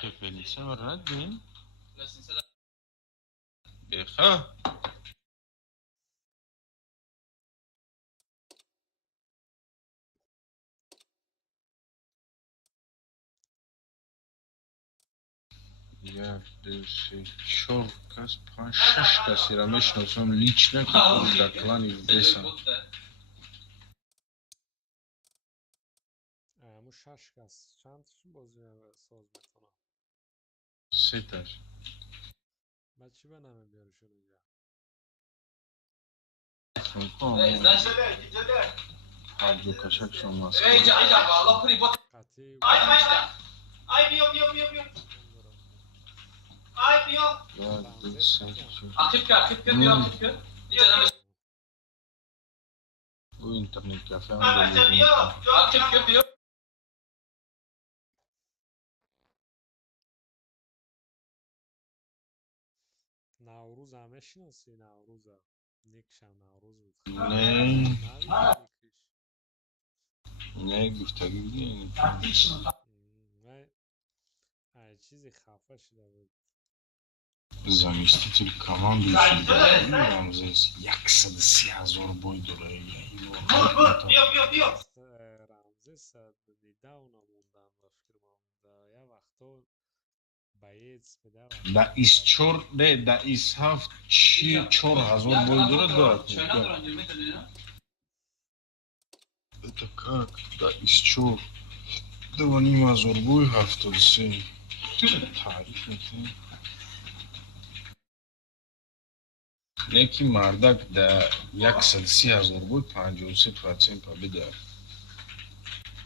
که فلیسه و رد بین بخواه یک دو سه چهار کس پنج شش کسی را میشناسم لیچ نکنم در کلانی بسم همون 6 کس چند بازی ساز میکنم سه تاش بعد چی به نمه بیاریشون اینجا هر دو کشک شما است قطعی یک دو سه چهار او اینترنت کافه هم دلیزی نوروز همه شناسی نوروز نیکش هم نوروز بود نه نه گفتگی بودی من چیزی خفه شده بود заместитель команды Рамзес 130,000 бой дорогие. Рамзес недавно мондан баш фирмам да я вақто боец медава Да из 4 не да из 4,000 бой дорогие. Это как? Да из 4 2,5 бой 73. تعریف میکنی یکی مردک در 130,000 بود 53% победа.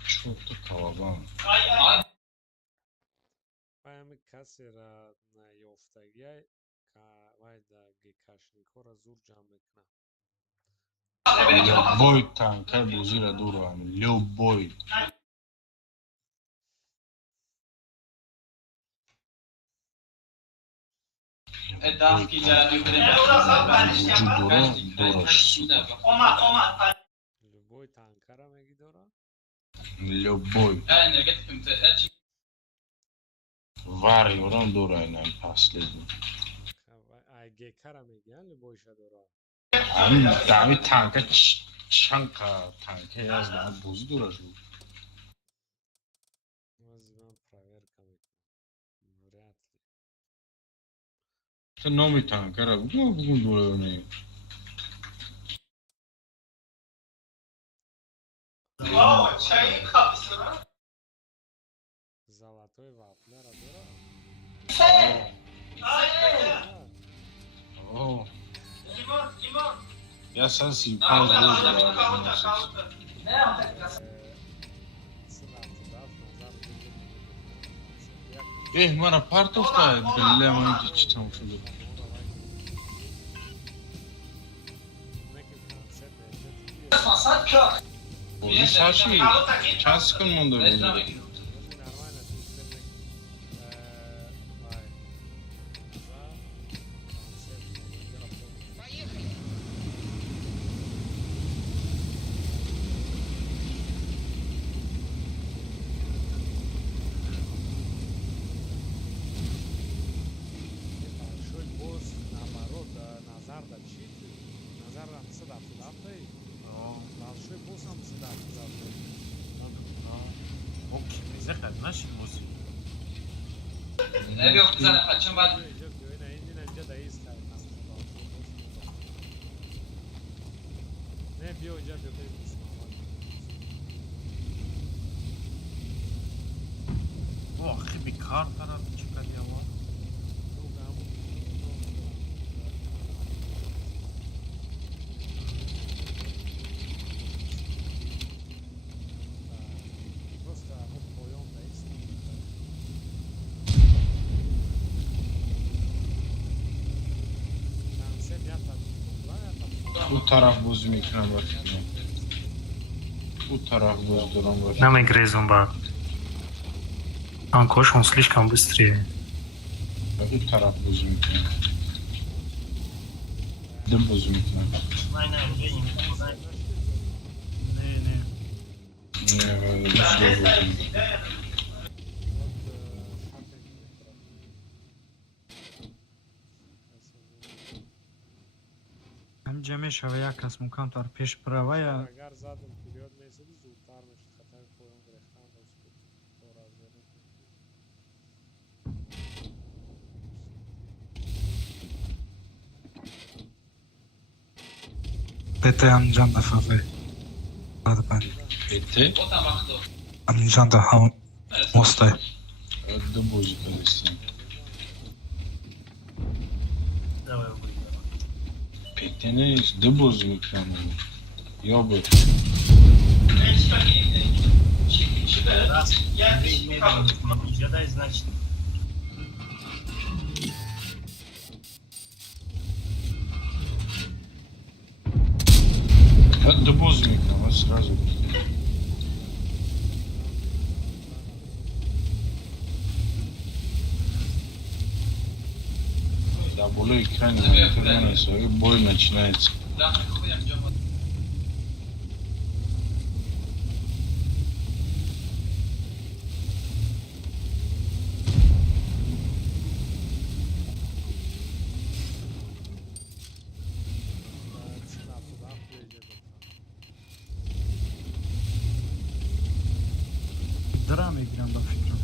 چون تو کاوان من کسی را نیافتگی وای دا گیکاشنیکو را زور جمع میکنم любой танкер بازی را دور هم любой любой танкера میگی دارم любой варьером دور هم последний گیکارا میگن любой ша دارم همین تانکر چند تانکر از دارم بازی دور شد من проверка میکنم вряд ли تو نامی تانکر را بگو دور نیم золотой вафля را دارم اوه یا 135 روز دارم من پارت افتاد بالله من اینجا چی تموم شده بازی ساشی چند سکن مونده بازی هر طرف چقدر یوا Просто ну вдвоем да есть. Концепт я там Bu taraf buz mikro var. Bu taraf buz duran var. Нам играет он Анкош, он слишком быстрее. Bu taraf buz mikro. De buz mikro. Aynen benim. Ne ne. Ne böyle bir şey buz. Амҷаме шава як кас мукамтар пеш правая Агар задом вперед месяц зудтар мешад хатаи поён гирифтан дошт то развери. Т Аминҷан да фаве. Ete. Аминҷан да ҳам мостай. De buz kalesi. Давай выйдем. Petene de buz mikro. Ya bu. Раз ты медленно задай, значит. De buz mikro sразу. Да, было экран, бой начинается. Цена туда поедет. драм играм ба фикрам.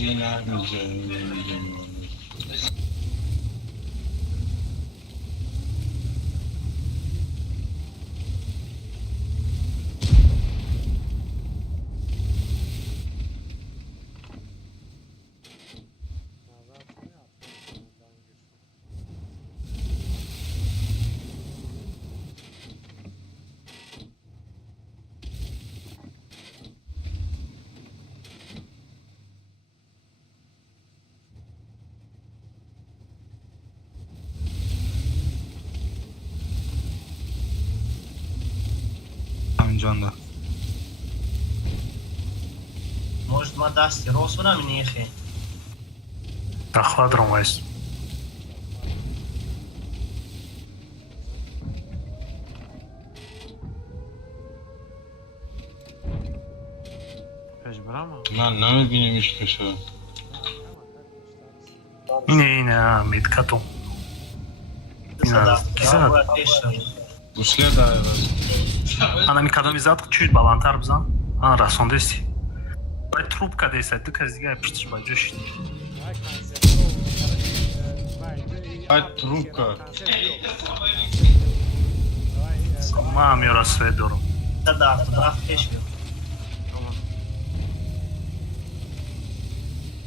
Yine almayacağım. Аминҷан да. Может, мы даст рост времени ехе. Да хвадром вайс. пеш бирама Ben ne bileyim hiç köşe. Yine медкату. Bu следа Она микадомизат чуть балантар бзан. Она расондеси. Бай трубка деса, ду казига пиштиш баҷош. Давай концепт. Ай, трубка. Давай. Ма мера свет дорум. Да, автограф пеш.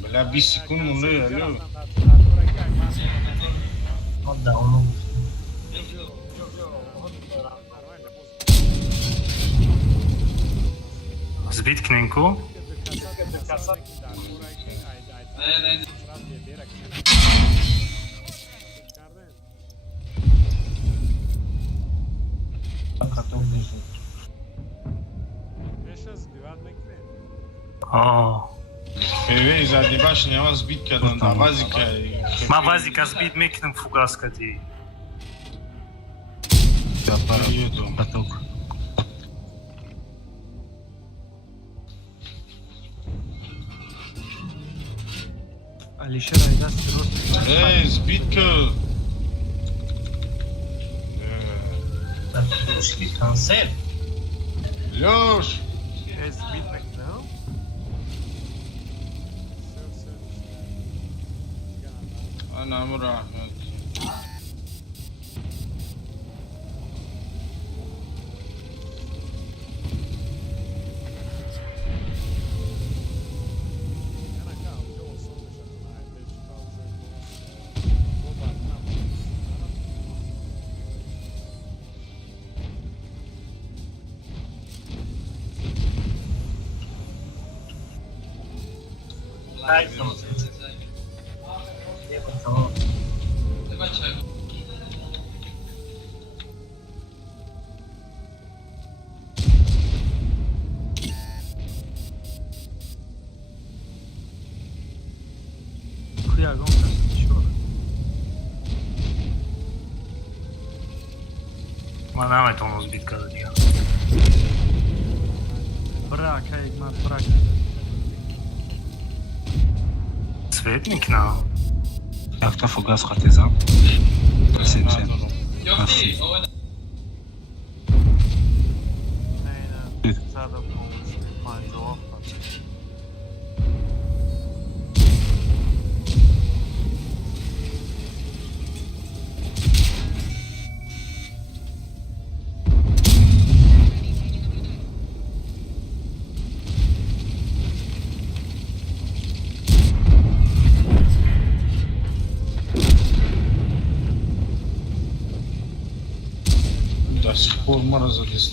Bela bir sekund oluyor ya. Вот да, он. Збиткненку. О. Eve zadnibaš nema zbitka da vazika. Ма вазика збит мекнем фугаска ди. Я пара поток. Алишер айдаст рост. Ey zbitka. Концепт. Лёш. збит мекнем Anam rahmet. Yana kao gdje ovo sam ušao na najveći kao že dobar nam. Daj sam se. Lijepo samo. Хуя гонка, чё? Ma nemojte ono zbit kada njega. Brak, aj mat brak. Svetnik na... Yakta fugas khateza. Sen. Merci. Aynen. Sada olmuş. Bence o. До сих пор морозились.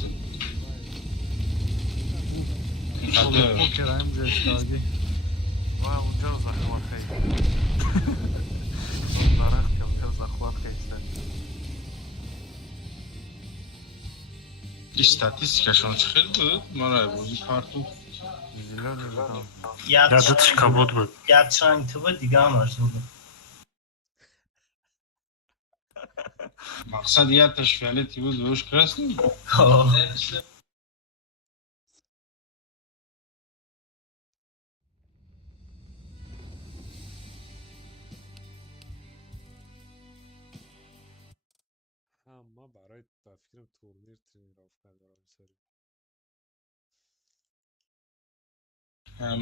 Hadi. Покерайм жештаги. Va unca захват хай. Нарах unca захват хай istedi. İstatistikashon chiqildi, mana bu partu. Zilani bidan. Yaditish kabod bud. Yadchang tubi دیگه هم arzu. Maqsad yatash fioleti bu o'sh krasniy. Hamma برای با فکرم تورنیر тренировка دارم سری. Hem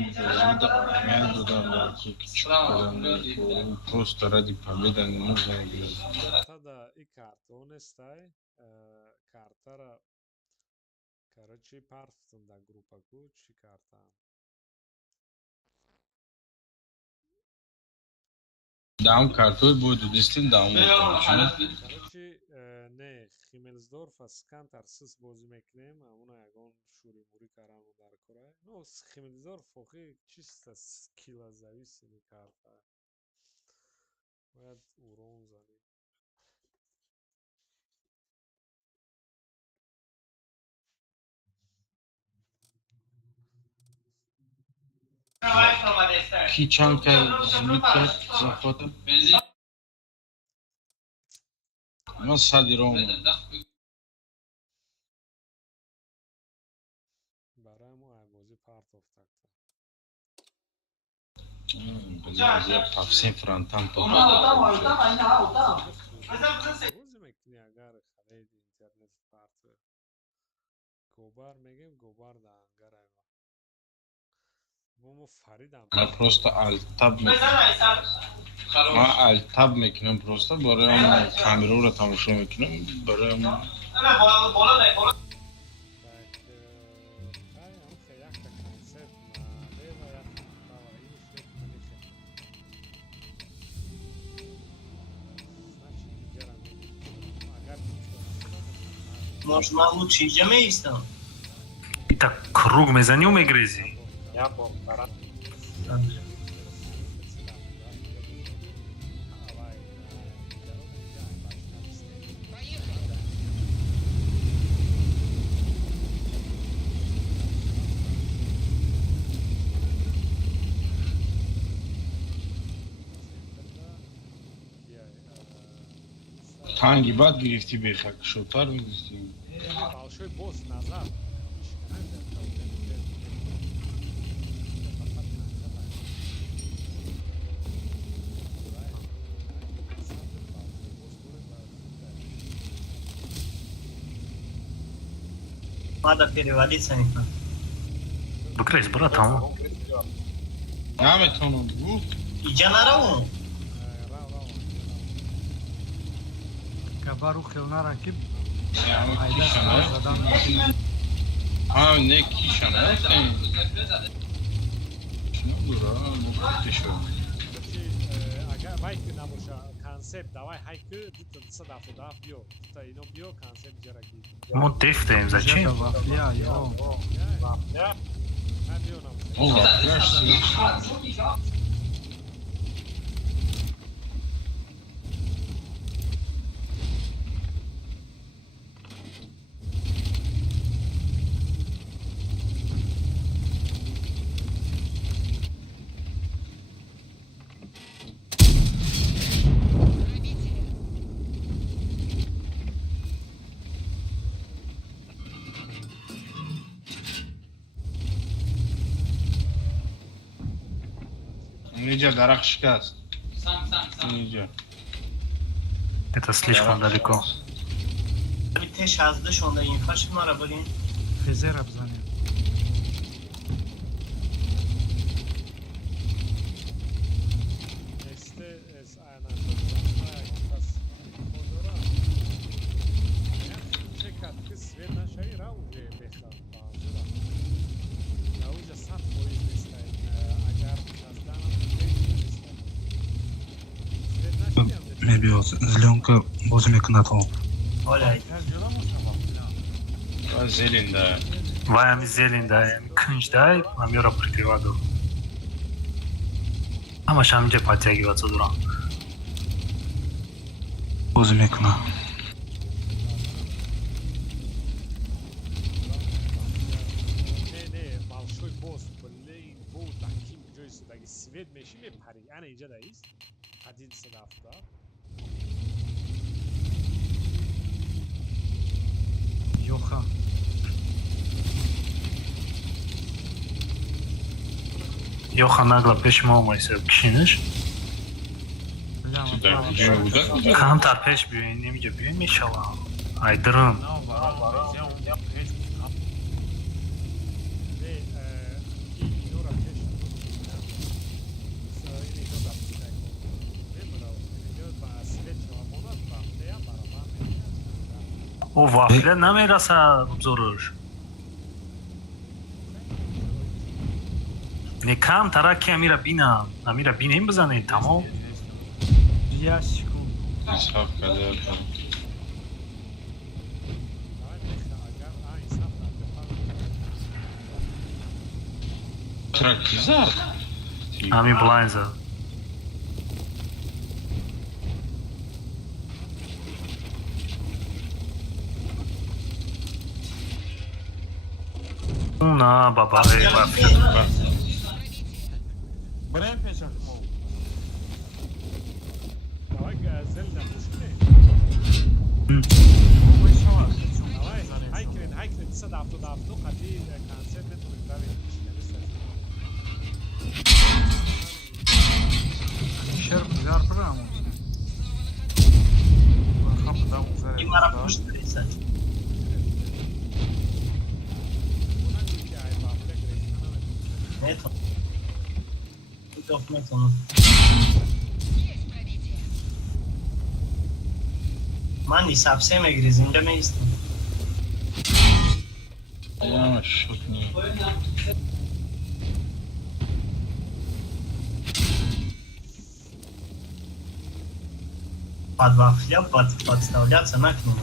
ben dodamlar ki küçük adamlar bu просто ради победы не нужно играть. Tada i karta onestaj, kartara короче parfunda grupa kući karta. Dam kartı bu düdistin damı. Короче ne Himmelsdorf as kantarsiz bozi meknem, a ona yagon shuri muri karamu dar koray. No Himmelsdorf ohi чисто skilla зависимый karta. باید урон زنیم. Kichanka zmitkat захватом. Но садиром. برای ما عوضی پارت takta. Блядь, я по всем фронтам Bozi mekni agar khaledi internet part ver. Gobar megem gobar da angar ayva. Momo faridam. Я просто alt-tab ما alt-tab میکنم просто برای اون کامرو رو تماشا میکنم برای اون Tak, am khayakta koncept na leva jak prava i sve manike. Znači, gdjera meni, agar Možda mu čiđeme isto. I tak krug me za nju me grizi. تانگی بعد گرفتی بخک شوتر میگفتی Большой босс назад. Надо перевалиться никак. Bıkreyiz bırak tamam. نمیتونم گفت Иди на раву. бару хелна ракиб Ама айда кишана. задан Не кишана. Шуно дура, муктишо. Значи, агар вайки набоша концепт, давай хайку дитон садафу даф биё. Та ино биё концепт ҷараги. Мы дефтаем, зачем? вафлия ё Ҳа биё набоша. Ова, пляж Нельзя, дарах шикаст. Нельзя. Это слишком далеко. Те 16 шонда инфа шумара бурин. фезер абзани Este es ana şoçsa kas modora. Ya çekat kız ve naşayı rauje bexa bazıra. Rauje sat poiz destay. Agar kazdanam destay. Ve naşayı Мебиос, зеленка возле окна. Olay. Зелень, да. Ваями зелень даем, кунж дай, амёра прикриваду. Ама шамиҷа подтягиваться дурам. Возле окна. не большой босс блин бу таким ҷойсидаги свет меши мепари ана иҷа даист 170. ёха Ёха нагла пеши ма омайса кишиниш. Камтар пеш биёин, немиҷа биёин мешавам. Айдирам. О вафля намераса обзорш. Не кам тараки амира бинем бизанед тамом. ящикум Исхак кадар. Тракизар. Ами блайнза. На баба вафля. Брем пешак мол. давай зелда пушне давай хайкрин садафту қати концерт метоним давид шер гарбрам Имара пуш дреса. Нет. Готов метон. Ман исапсе мегриз инҷа меистам. Я шутни. Под вафля подставляться на книгу.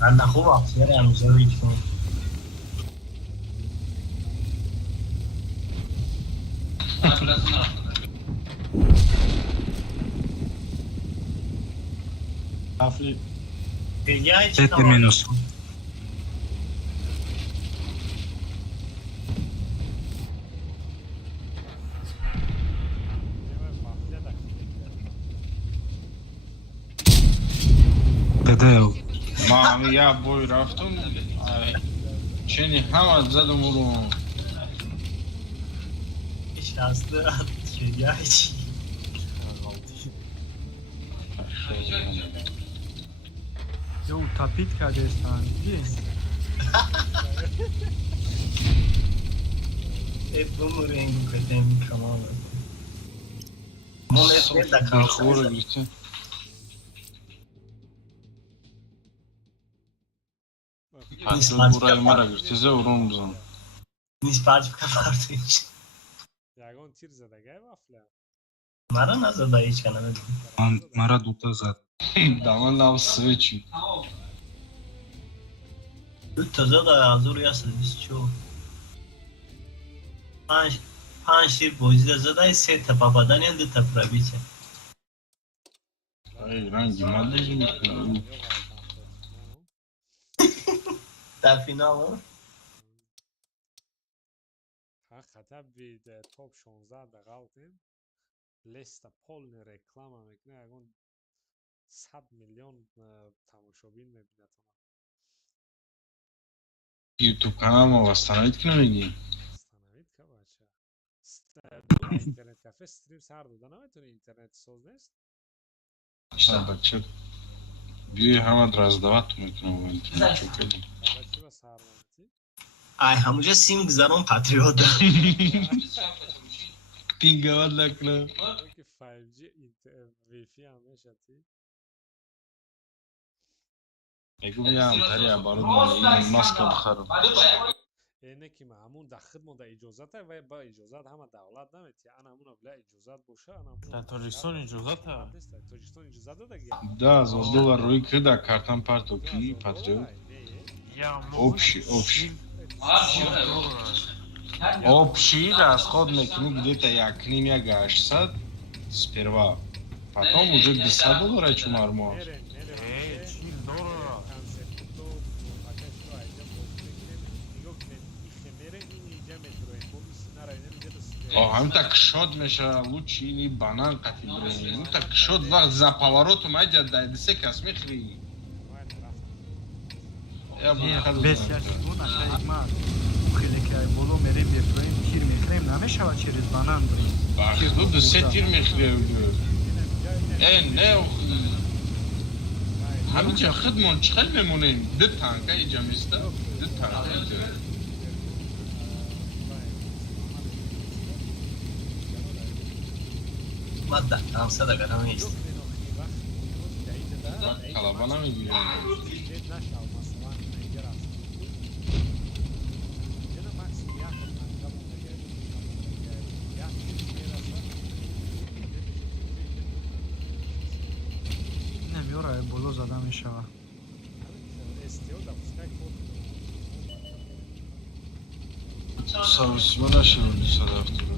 Одна хуба, серия, взрывичку. Афли. Яйчко. Это минус. ДД. Мам, я бой рафтум. Чени хама задум уру. Şanslı yaş. Yo, tapit кадестан. бумеренг кадем камон. Молет да Хора грите. Патриот бурай мара грите за урумзан. Nis pač kapartish. یگان تیر زدگه وافله Mara nazada hiç kanamadım. мара дута зад. Дама нав свечи. Taza da hazır yasınız çoğu. Panşir bozida zaday se tapapadan elde taprabice. Ай, ранги мадежи. Dar final o. حقیقتا بید توپ 16 دقیقه اوتیم لیست پولنی رکلام میکنه یگان 100 میلیون تماشابین میبیند YouTube канал восстановить к нам становить که بچه اینترنت کافه استریم سر داده نمیتونی اینترنت سوز نیست бача. Бие хамад раздавать мекнем в интернете. بچه با سر دانتی Ay hamuca sim gzaron patriota. Пинговать лакна. که 5G ویفی همیشه تی Ego miam tari оборудование и маска бхару. اینه که همون در خدمت اجازت و با اجازت همه دولت نمیتی انا همون بلا اجازت باشه انا همون در تاجیکستان اجازت هست؟ نیست در تاجیکستان اجازت داده گیا Да, за $1 руи кида картан партоки патриот. Общий. Общий расход мекни где-то як ним я 800 сперва. Потом уже $10 чумармо. Он так шот меша лучше или банан катибрей. Ну так шот вахт за поворотом айдет да десе касмехри. Я буду ходить. Бесяшгун ашайгмат. Хеле ки боло мерем бефроим тир мехрем намешава через банан брим. Бахту десе тир мехри. Не همینجا خودمون چقدر بمونیم 2 تانکه اینجا میسته 2 تانکه اینجا Madda tamsa da garamayız. Kalabana mı gidiyor? Немиора боло зада мешава. Savuşma nasıl oldu sadaftur?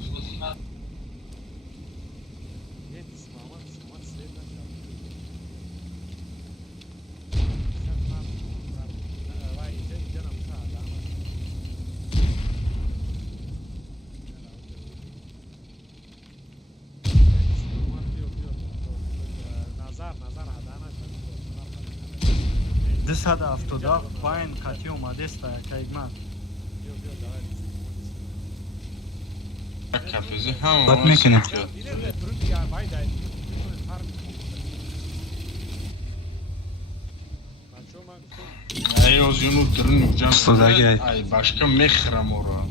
Десада автода пайн кати омадеста якайгмат. Kapısı ham. Bak mekine. Ay ozunu durun can. Ustadaki ay. Ay başka mehram ora.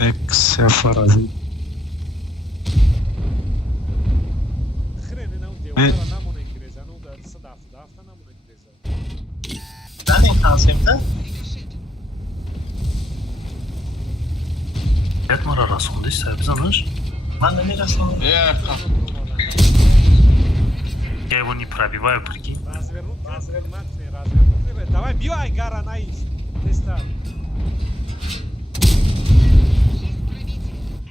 Ex Farazi. Zaten konsepte Yetmara rasondaysa biz anlaş. ben de ne rastlamadım. Ya Я его не пробиваю, прикинь. Давай, бивай, гара, наис. Теста.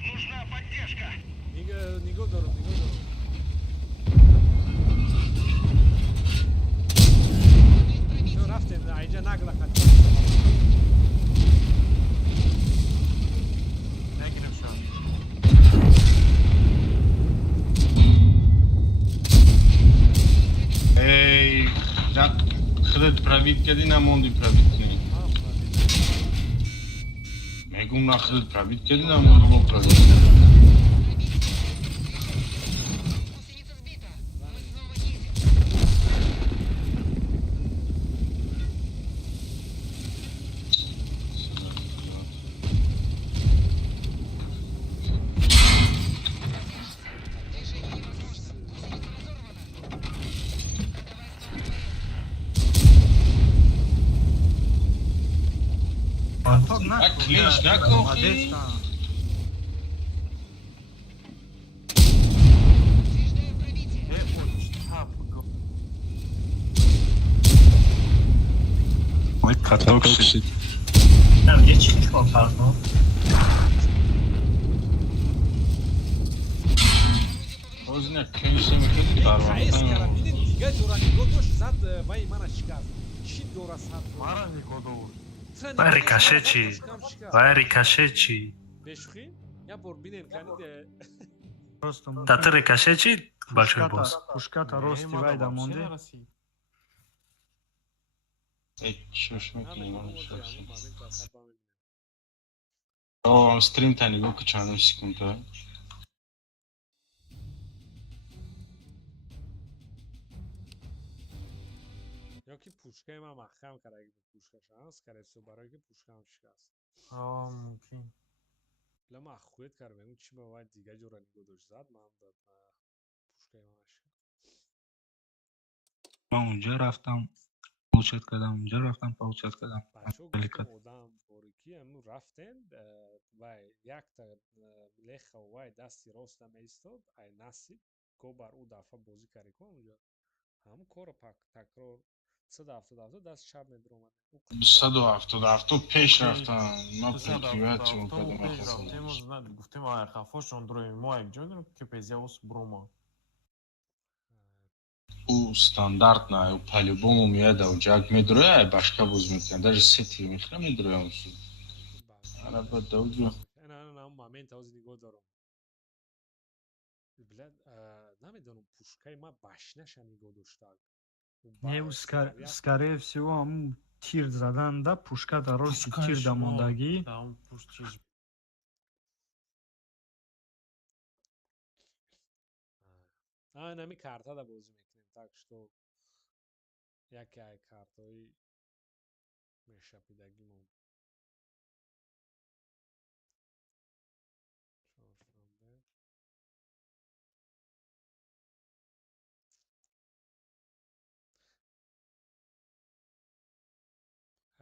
Нужна поддержка. Не годору. Все, рафтен, айджа нагла хати. نگیرم شد Да, хред правит кеди намонди правит не. Мегуна хред правит кеди намонди бо правит. Клинч накохи. Ой, каток сидит. Там где чего парно? Озна клинч намекеди қайыс тарвахтан. кардам бинин дига ҷора нигоҳ дошт зад вай мана шикаст чӣ дора сад Мара никодовур. Вай рикошечи. Вай рикошечи. бешухӣ як бор бинен канид Просто Тати рикошечи большой босс. пушката рости вай да монде. Чош мекунем ман шахси. О, стрим та нигоҳ ки чандум секунда. ёки пушкаи ман махкам карда ки пушка шаст скорее всего барое ки пушкаам шикаст Мумкин. ла ман хуед кардам ягон чӣ ба вай дига ҷора нигоҳ дошт зад ман дод пушкаи ман шикаст Ман унҷа рафтам, получат кардам, унҷа рафтам, получат кардам. бачаҳо гуфтам одам борикӣ амн рафтем вай якта леха вай дасти роста меистод ай насиб гоҳ бар ӯ дафъа бозӣ карди ку онҷо ҳамн корро такрор 170 даст чап медиромад 270 пеш рафтам. Ман мотиватсия кардам Гуфтем ай хафош ондрои мо як ҷой дорем ки пезявос брома. ӯ стандартна ӯ по-любому меяда ӯ ҷак медуроя ай башка боз мекунад даже сети мехра медуроям араба давҷо момент ҳозир нигоҳ дорам блад намедонам пушкаи ман башнаша нигоҳ доштаг Не, скорее всего, ҳамун тир заданда пушката рости тир да мондагӣ. нами картада бозӣ мекунем так что яке ай картҳои мешапидагимон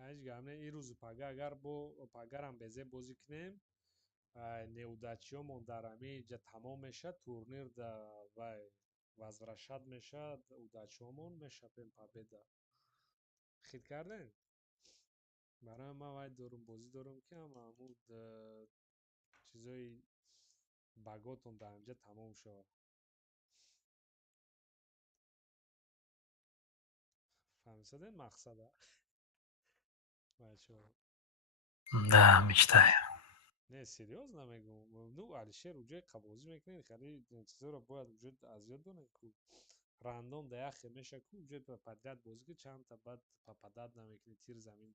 ҳеҷ гап не ин рӯзи пага агар бо пагарам безе бозӣ кунем неудачиёмон дар ҳамин ҷа тамом мешад турнир да вай возвращат мешад удачиёмон мешапем победа хит кардем барои ман вай дорум бозӣ дорум ки ҳамун чизои баготон дар ҳамҷа тамом шавад фаҳмисадем мақсада бачаҳо Да, мечтаю. не серьёзно мегӯм ну алишер уҷои қабозӣ мекунем хали чизоро бояд уҷои аз ёд донем ку рандом да яхе меша ку уҷои подряд бозӣ ку чандта баъд попадат намекунӣ тир замин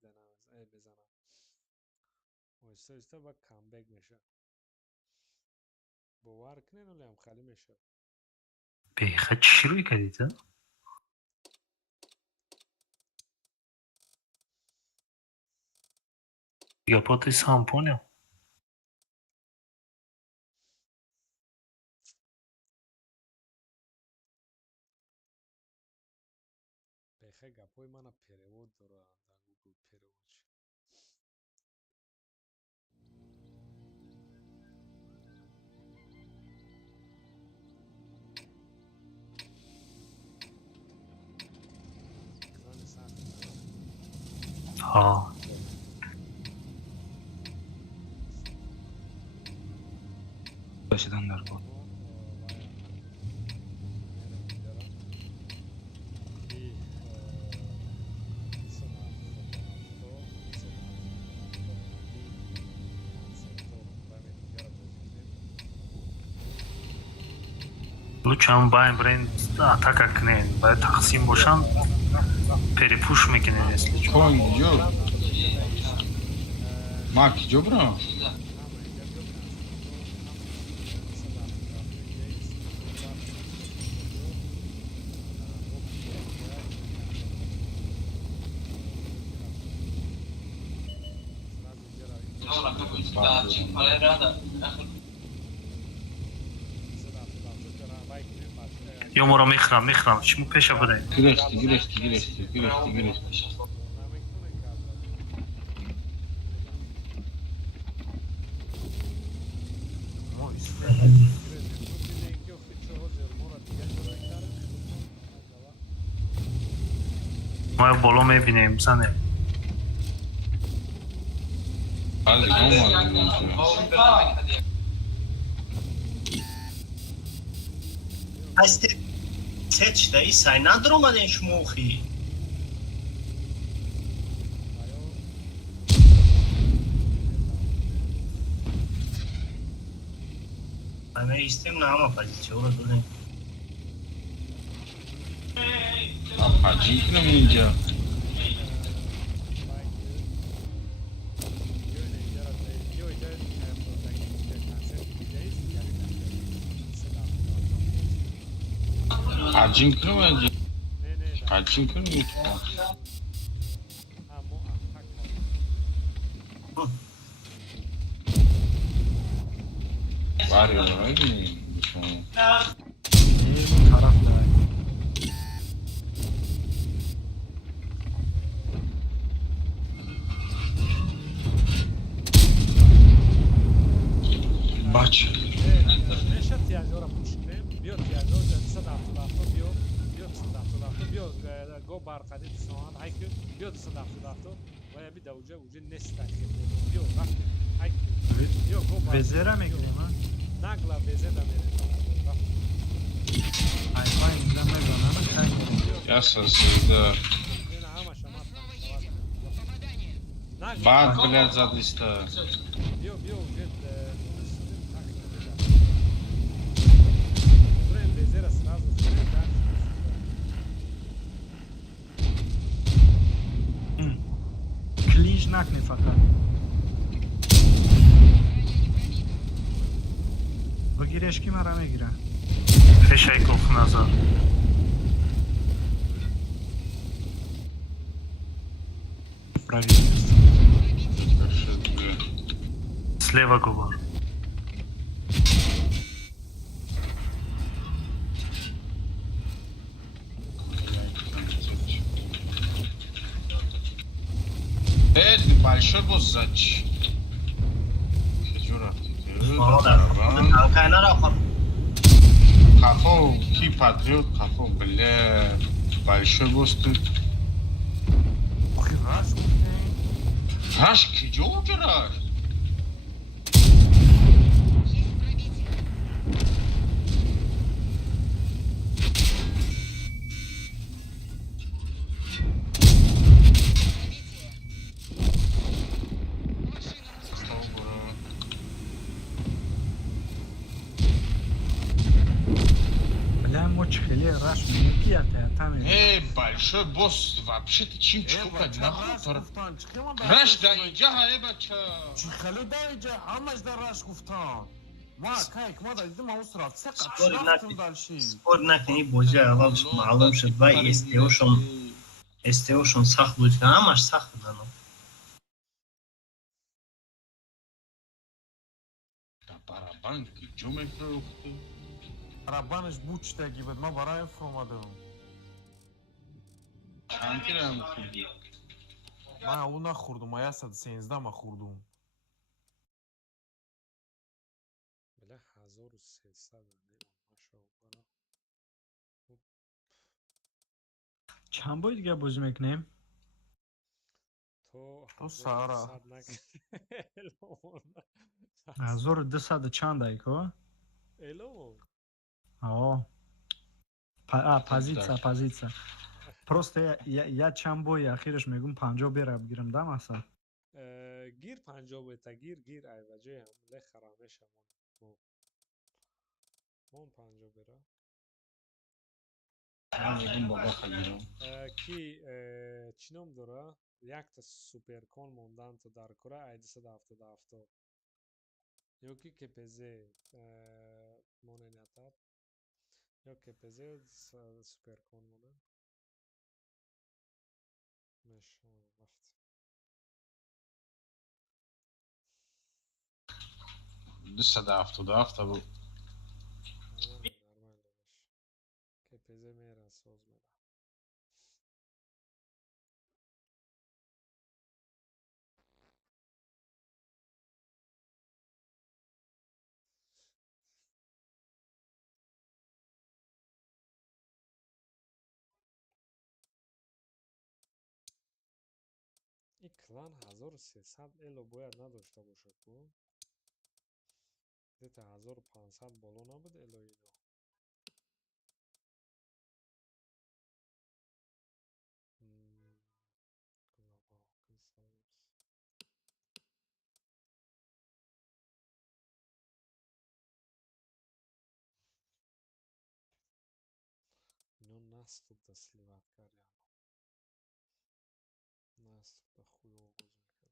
мезанад оҳиста оҳиста ба камбек мешавад бовар кунед олиам хали мешавад Беха чӣ шурӯъ кардид гапоти сам понял беха гапҳои мана перевод дорад дар Google переводчи Рашидан дар бод. лучам байн брен атака кунен бояд тақсим бошанд перепуш мекунен если чё Кон иджо? Мак иджо бро? ё моро мехрам чему пеша будем Гирехти. ма боло мебинем бизанем Али, нормально. Асте цеч да и сай надромаден шмохи. Аме истем нама позициора дулен. Acıklı mı ince? Acıklı mı ince? Acıklı mı ince? Var ya öyle mi? Bu tarafta. Baç. نشد یازورا پوشیدیم بیاد یازور صد هفتاد بیاد گو برقدی سوان هایکو بیاد صد هفتاد و یا بی دوجه وجه نستن که بیاد رفت هایکو بیاد گو برقدی Bezera میکنیم ها؟ نگلا بزه دمیره Hayvan izlemez ona da Yasasıydı. نه همه شما نگلا Bak bile zadista. بیاد وجه بریم بزه را سرازو Klíč nakne fakat. بگیرش کی مرا میگیره пешай коф назад правительство слева говор Большой босс зач. Жура. Танкайна рафа. Хахо, ки патриот, хахо, бля. Большой босс ты. Раш, ки жо жураш? Хели раш мне там. Эй, большой босс, вообще ты чем чукать нахуй? Раш да инжа хае бача. Чихалу да инжа хамаш да раш гуфтан. Ма кайк ма да дидим аус рафт. Сақат рафтим дальши. Спор накини боҷа аввал маълум шуд ва STO-шон сахт буд. Ҳамаш сахт буданд. Барабан ки ҷо мефрохти. Барабанаш бучтаги буд, ма барои фромадам. Чантирам хурди. Ма ӯ нахурдум, ма 113 ма хурдум. بله 1300 چند بار دیگه بازی میکنیم؟ تو سارا 1200 چند ایکو؟ الو позиция. Просто я чанд бой ахираш мегум 50 бера бгирам дам аса. گیر 50 بتا گیر ایوجه هم له خرامش همون 50 بره من میگم بابا خیلی ки чӣ ном дора якта суперкон мондаанд дар кура ай 270 ёки кпз моненятар ё кпз суперкон монан мешавафт 277 bu. нормально кпз мера соз мера ин клан 1300 эло бояд надошта бошад ку где-то 1500 боло набуд эло ино ино наступда сливат кардям наступда хуёво боз мекардям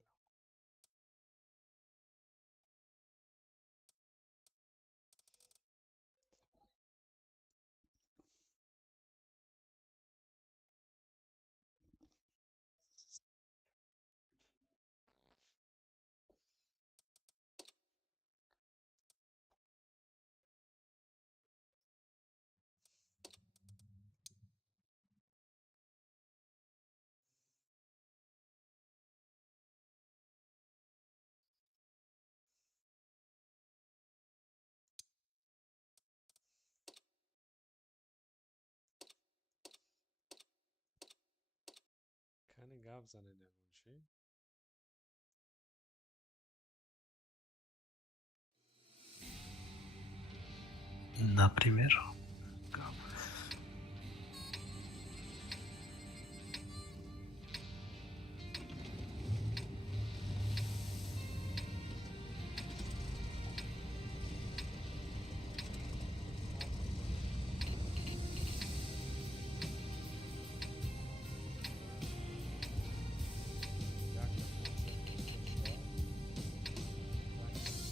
кани гап занед ягон чӣ Например?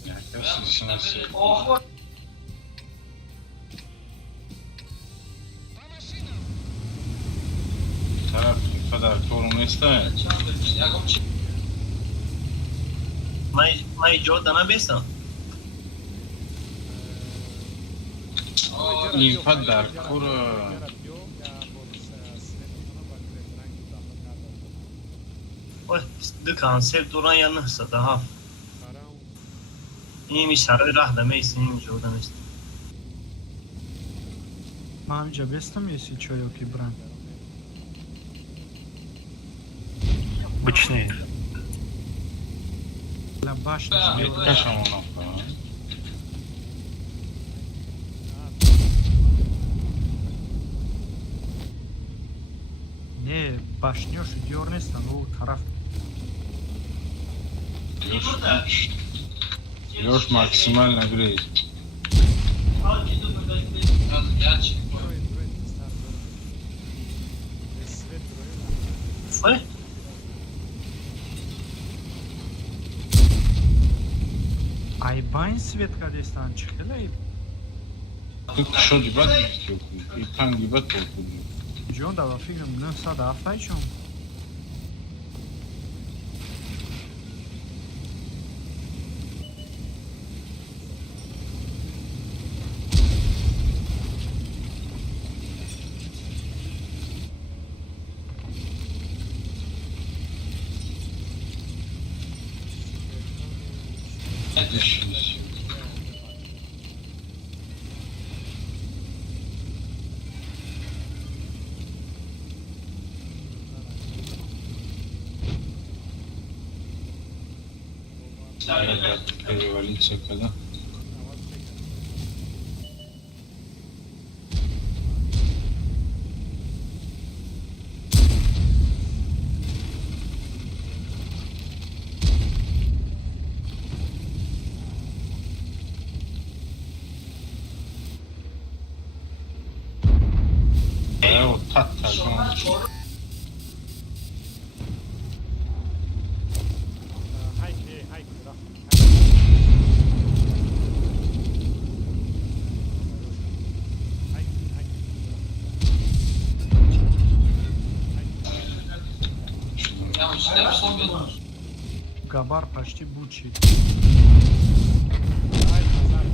Yaklaşık işine şey. Taraf bu kadar torunu istemeyin. Mai Joe dana besa. Limfa dar kuru. Ой, de konsept duran yanırsa daha. İyi şarkı rahlama isim Joe dana besa. Ма ҳаминҷа бестам еси чо ёки бран Бычный. ла башнаш Kaşam onu falan. не башнёши диёр нестан у тараф Лёш максимально греет. Ой, айбайн свет кадестан чихелай Тут что дебат и там дебат толкует. ҷон дава фикрам 907 чон Перевалиться когда? Haydi, haydi, bırak. Haydi, haydi. Габар почти бучи. Haydi, nazar.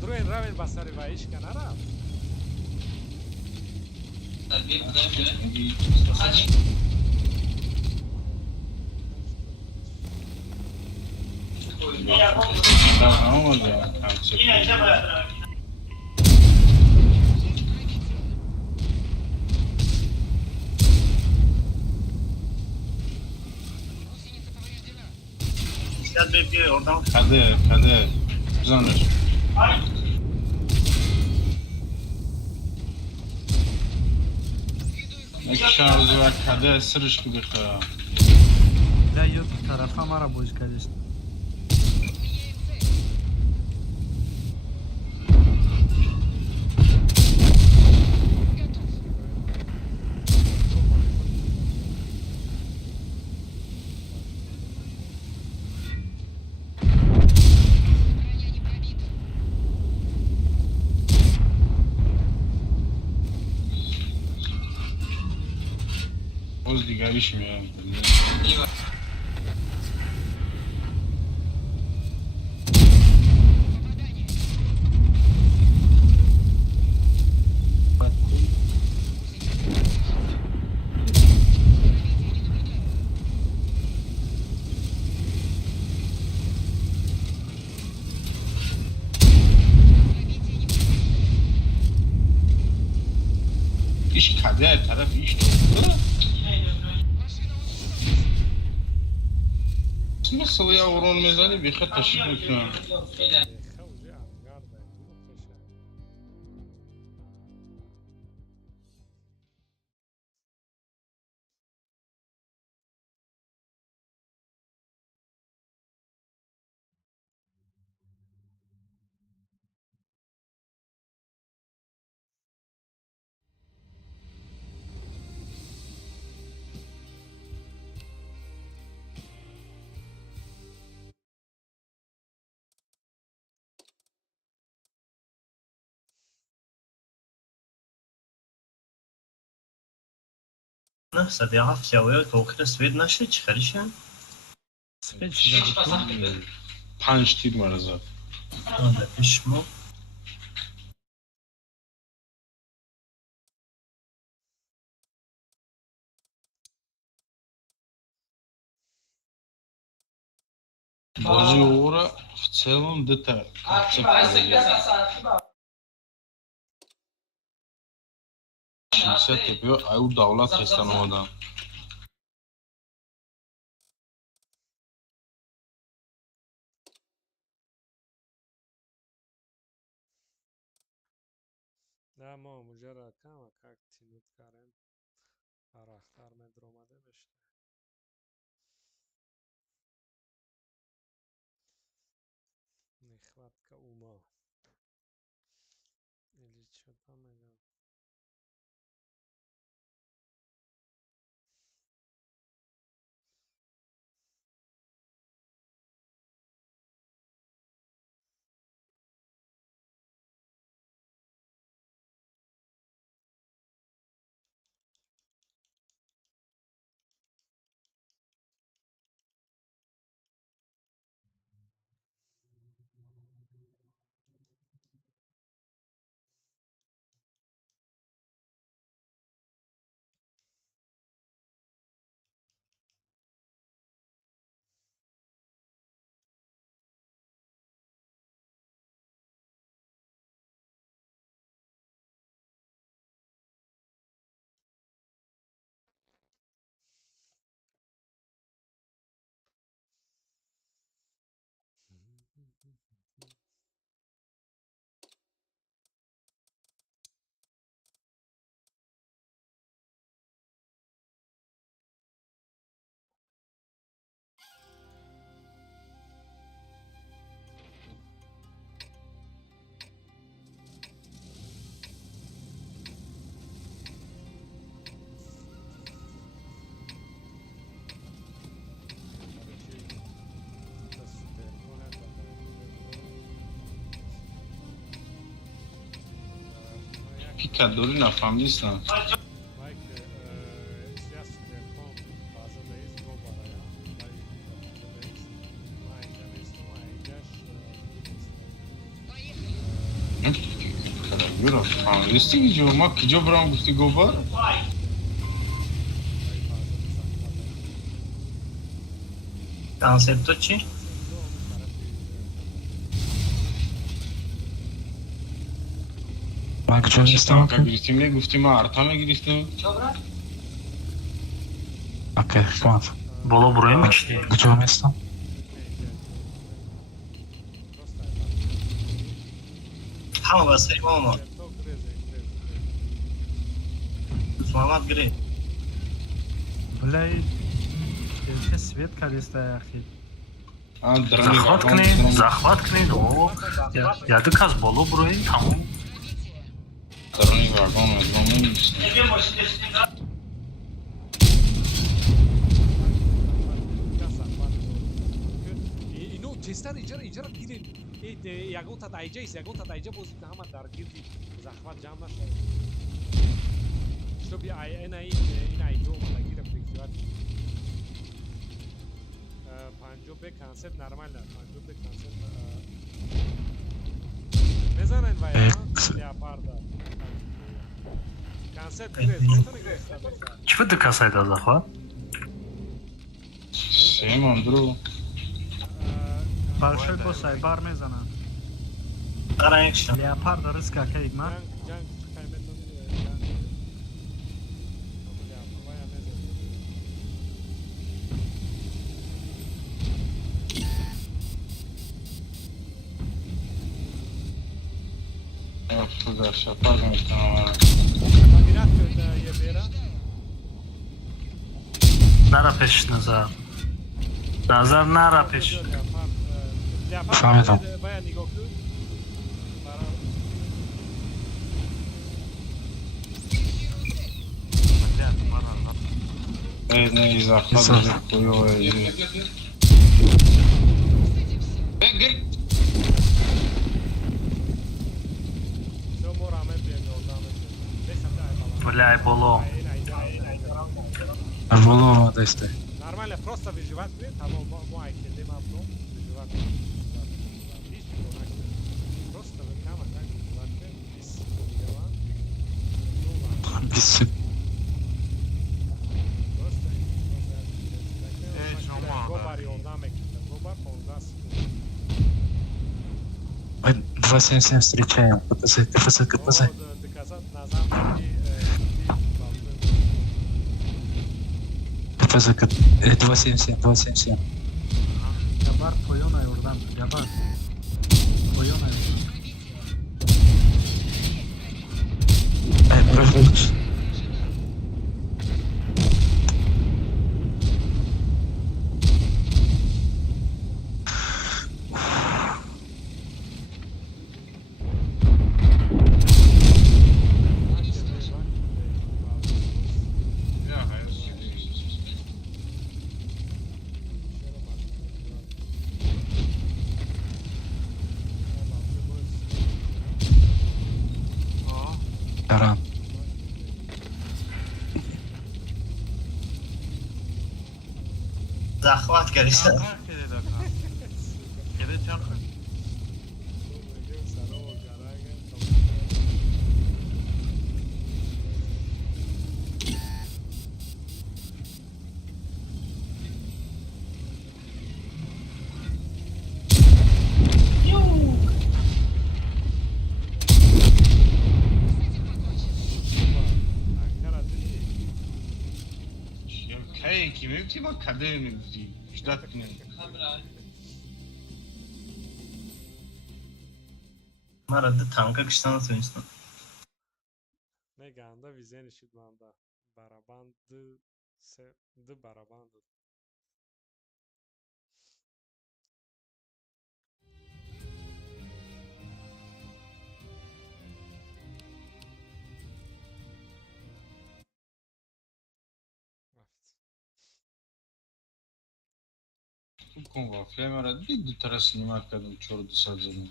Drugi raven basari vaish kanara. Tamam o zaman. Siz bir oradan Kader. Zanır. Şarj ve kader sırış gibi ha. Да ёб тарафа мара боз кардист. Boz digarış mı ya? İş kader taraf iş tuttu. Смысл я урон мезали, бихать тащить мекнем. Deja уже ангар да дуго преша. Sabia hafifçe tokta sved naşı çıkarışan. Спеч да. 5 тир мараза. Onda pişmo. Бози ора в целом дета. Шимсет бё аю давлат хестан омадан. Да, мо мужера кама как тинут карем. Арахтар медромаде бешне. Нехватка ума. Или что там это? Picadori nafahmidistan. Like, сейчас телефон bazadayız, go baraya. Bazadayız. Aynı Yura, fahmidistan ki jo ma kijo bram gufti gobar? کانسپت چی؟ من کجا نیستم؟ Ka giriftim ne gufti ma arta mı giriftim? Okey, tamam. Bolo buraya mı geçti? Kجо نیستم؟ همه بسری ماما محمد گری Блядь, эти свет колеста, ахи. Захват книн, захват книн. О, яды каз боло буроин тамом. Darani vagon medvan nemiyorsun. اینو جستر ایجا گیرین یگون تا دایجا ایست یگون تا دایجا بازی که همه درگیردی زخمت جمع نشد شو بیا این ایجا اومده گیرم بکیوات پنجو به کنسپت نرمال نه پنجو به کنسپت بزنن وای لیاپاردا کنسپت گریز بتونه گریز Чи беде касайда захват? Şeyim Andro. Большой босс айбар мезана. قرار یکشن Леопарда рыска кейгма. جنگ قیمتون Yaptılar şapar mı tamam. مدیریت کرده یه بیره Нара пеш назар. Назар нара пеш. فهمیدم. باید نگاه کن Ne izahlar koyuyor. Gel. все мораме بیان یادم بسم الله Бляй, боло. Боло десте. нормально просто выживать блин там мой айкеле мапно выживать просто вы кама так выживать без дела Biz гобар yoldan bekliyor гобар 277 встречаем. КПЗ. доказать назад КПЗ 277. Габар поёна Йордан. Габар. Поёна Йордан. Прошлый. Таран. زخوات کردیستن Kimi ki bak kaderini bizi. İşte مرد تانکا کشتن تونستن Meganda vizen işitmanda barabandı sevdi barabandı. Cum va fi mera de trebuie să snimat ca de cior de săzănă.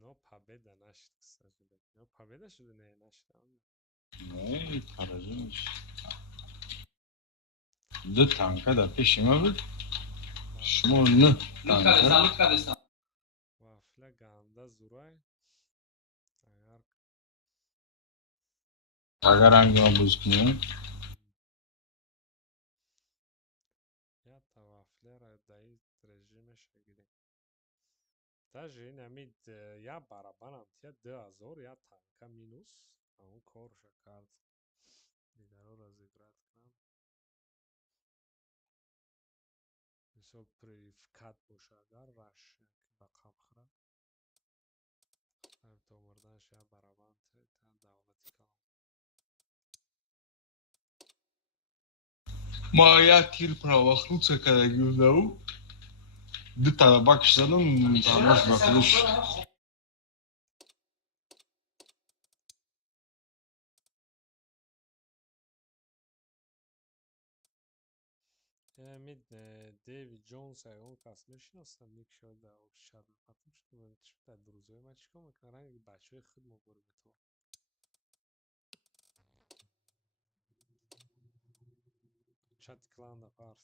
No победа наших, к сожалению. Но победа шуды не нашла. Не, поражение. Да танка, да, пишем, вот. Шмо, ну, танка. Вафля ганда зурай. Агар Агаранги ма бузкнем. я та вафля дай режиме шагири. Даже намид я барабанам тя 2000 я танка минус. А он корша карт. Дигаро разыграть к нам. Мисо при вкат боша агар раш ба қамхра. Ам то мурдаш я барабан та давлати калам. Ма я тир правахлуца когда гюдау. Да тогда бакшаном, там наш баклуш. Мид Дэвид Джонс он кас мешинастам ник шода обшад потому что мен чита друзья мачко макаранг бачои худ муборбито чат клан апарт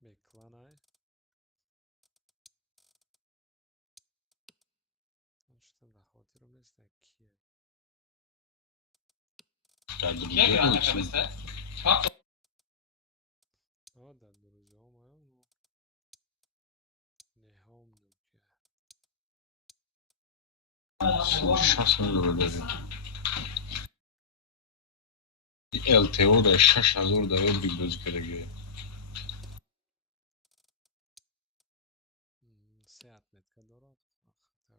бекланай что да хотиру нест кие Да, друзья, очень. о да друзья моё не хомну Сейчас мы говорим. ЛТО да 6000 давай бигдоз кереге. сеат метка дорад хатар дошта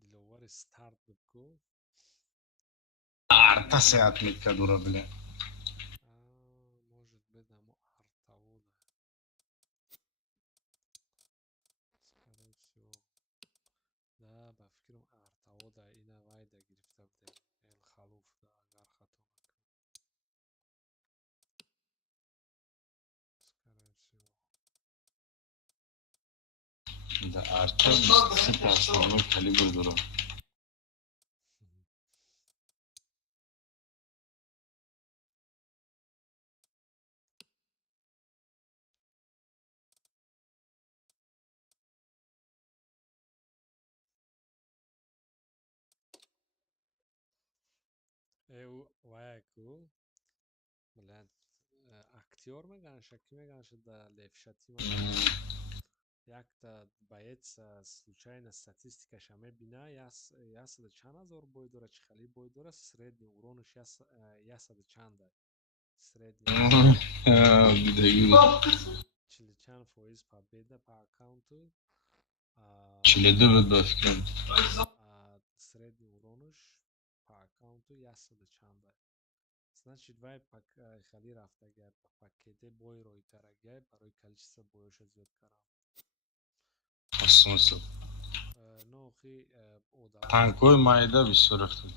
диловари старт бку Арта сеат метка дура, бля. может быть амо артавода скорее всего да ба фикрам артавода ина вайда гирифта будем эл халуф да агар хато накунам скорее всего Да, арта супер основной калибр дура. ваяку блядь актер меганша ки меганша да левшати ман якта боец случайно статистикаша мебина ясада чанд ҳазор бой дора чӣ хали бой дора средний уронаш ясада чанда средний 40 фоиз победа по аккаунту 42 буд ба фикрам. средний уронаш по аккаунту ясада чанда значит вай хали рафтагар ба пакете бойро итарагар барои количество боёша зиёд карам Смысл. ну хи Танкой майда бисёр рафтад.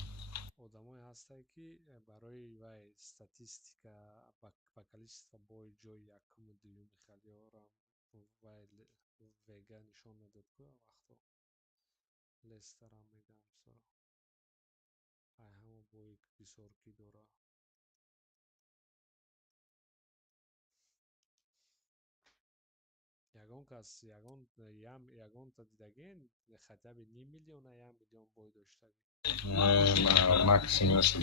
одамое ҳастанд ки барои вай статистика ба количество бои ҷои якуму дуюми халиёрам вай вега нишон медод ку вақто лестерам мегам сора ай ҳама бои бисёр ки дора ягон кас ягонта дидагин хотя бы ним миллион а 1 миллион бой доштагӣ Максимум 70.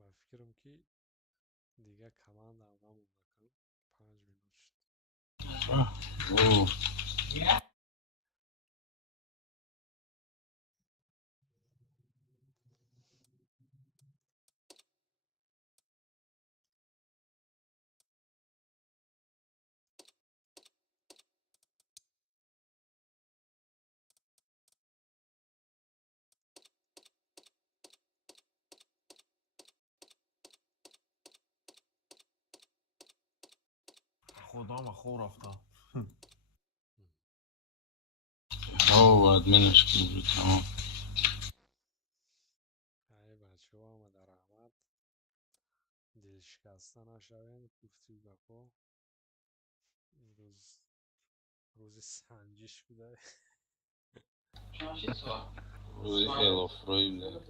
ба фикрам ки дига командам намондакам 5 минут шуд خدا خور رفتم. او ادمنش کن تمام. ای بچه ها آمده رحمت دل شکسته نشوین. گفتی بکو روز سنجش بوده. روی الافروی بوده.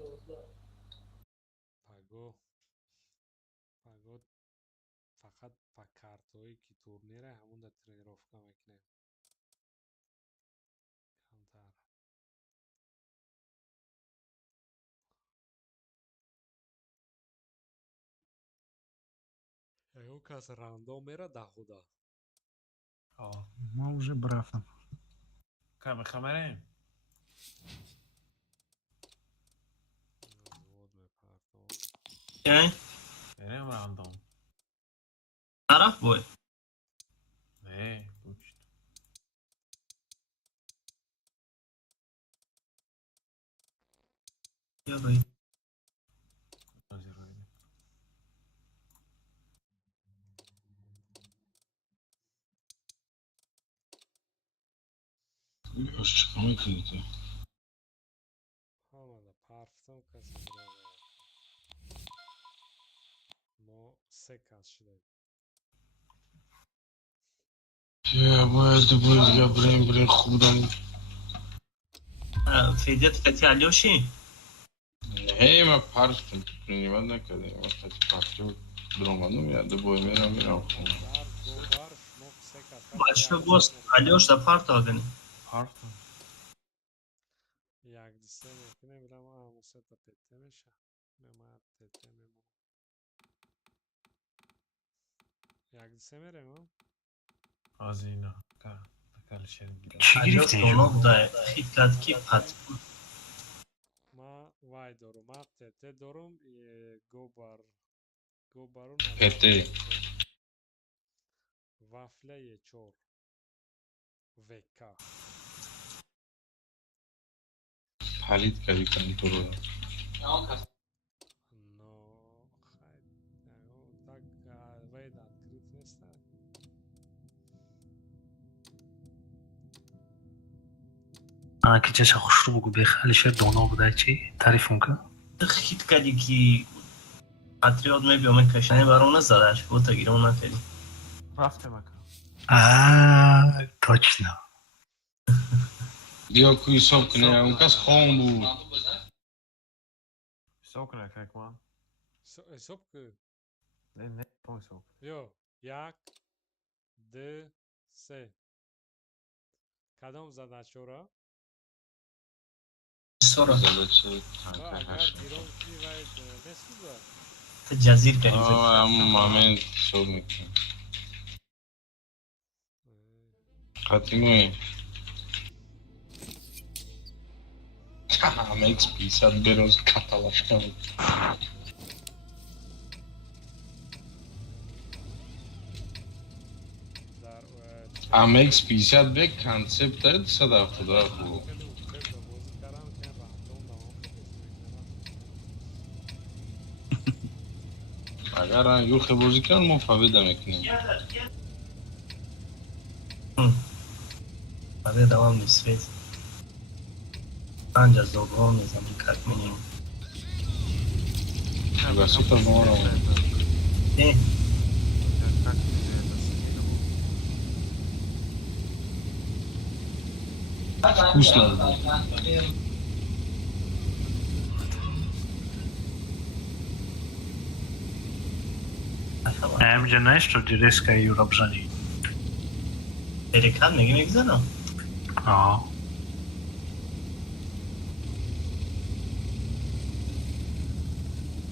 پگو فقط با کارتایی که تورنیره همون در ترینیروفکا میکنه کمتر. یکو کس رندام میره ده خدا. ما уже брафтам. Каме хамерем. زود میپرتم. یعنی Берем рандом. طرف بود Не, пусть. یا روی Назируем. باش چیکار میکنی تو؟ آمده پرفتم کسی میره. ما 3 کس شده. باید بریم خودم. فیدیت فتی علیوشی نه ما پرستم نیمت نکردیم. وقتی پرستم درامانو میاده بای میرم خونه. در دوبار شما 3 کس باشه گوست علیوش در پارت آگنی Harften. یک دیسته میکنه میرم همون سه تا پته میشه. نمید پته میمون. یک دیسته میره ما. Azina. Takal şergi. علیوش دونا بوده خیلی کرد کی پت ما وای دارم. ما پته دارم. گوبارون پته وافله چور وکا پلید کردی کنی تو رو. نو خیلی так вейд открыт место. که چه خوش رو بگو بخیلی شد دونا بوده چی؟ تعریف کن. خیلی کردی که پاتریوت می بیامه کشنه برام نزدش بود تا گیرم نکردی Rafte maka. Точно. بیا کوی حساب کنی اون کس خام بود. Sok ne kijk man. حساب که Ne, pon sok. یو 1 2 3 کدام زده چورا؟ سورا زده چه با تنکر اگر هشت. گیرم کی وید نسوزه. تا جزیر کردی همون مامن حساب میکنی. قطعی همه ایکس 500 بروز کتالاش کنید. در همه ایکس 500 به کنسپت داد 170 خوب. اگر هم یو خبازی کن مفاوده میکنیم. برای دوام نیست پنج از دوام میزم کت منیم بسو تا ما رو نه پوست ندارم. همینجا نشت رو دیریس که یورا بزنی. تریکت میگه میگذارم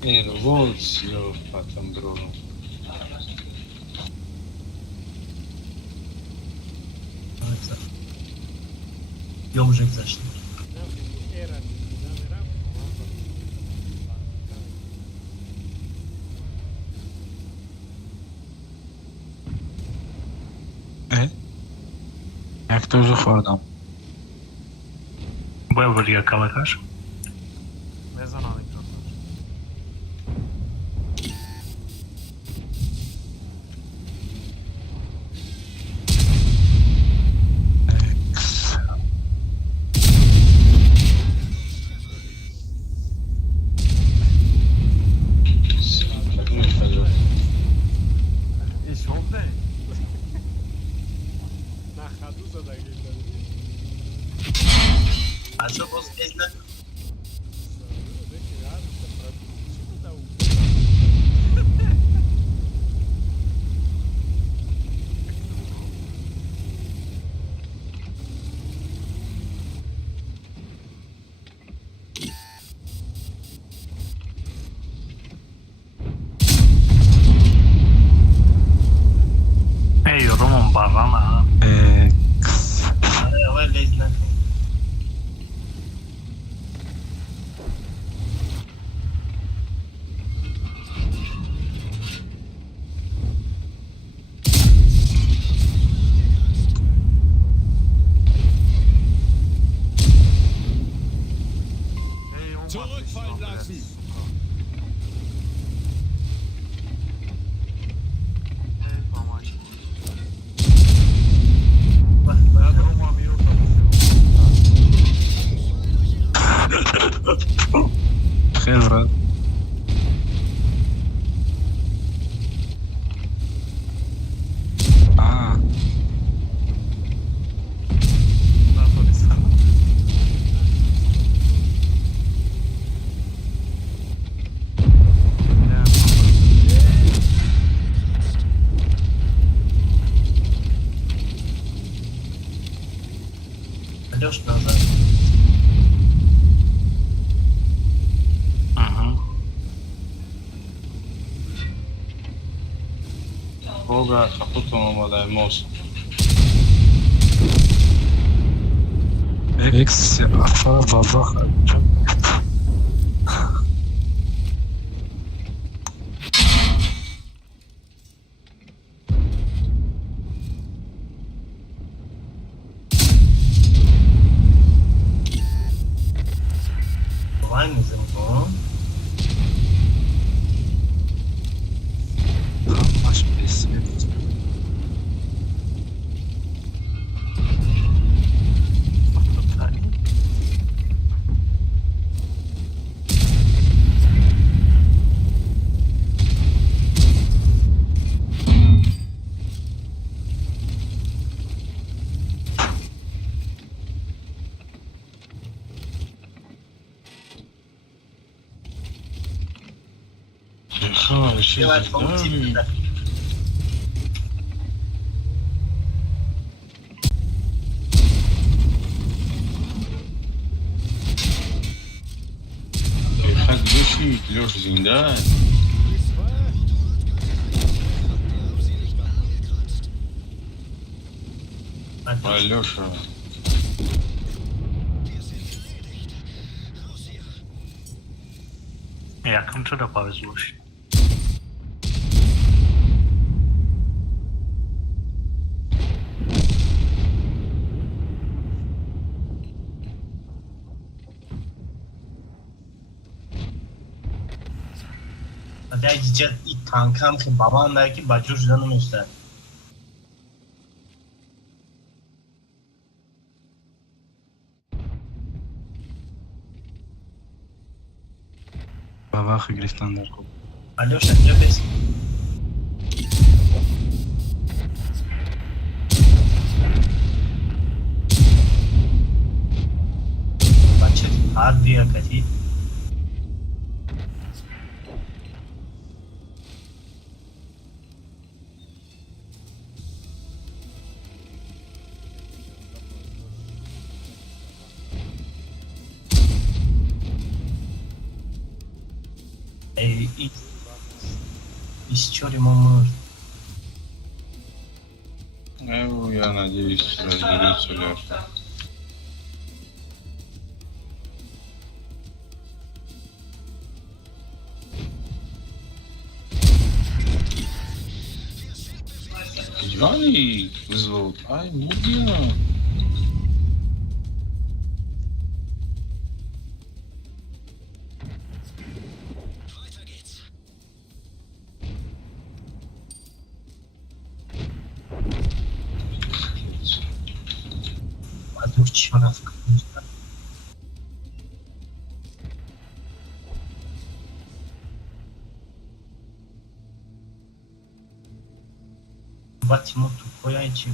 این ولز یا فتم درونم. یا уже گذاشتم یک دوزو خوردم. باید بودی یا کمکش بزن آنیکتور. روزا دقیقا بچه باز ازن Ey yorumum barrana. اول ازن Ey, o Zurückfallen lassen. خير براد. Алёш назад. Бога, خطوتهم ولا موسى اكس افر بابا. Вань музыку. خماش بيسيت. Делать фаутин. خد بشي لوش زندان Алёша. Yakınca da повезло. Дайте и танкам ки бабам ки баҷо шуда намешта. بابا گرفتن در خوب. Алёша, اینجا بس. بچه هر بیا کتی. Из Чори Мамыр. Я надеюсь, разберется Лёша. Johnny вызвал. Ай, мудила. Чёров. Батиму тупой айчи.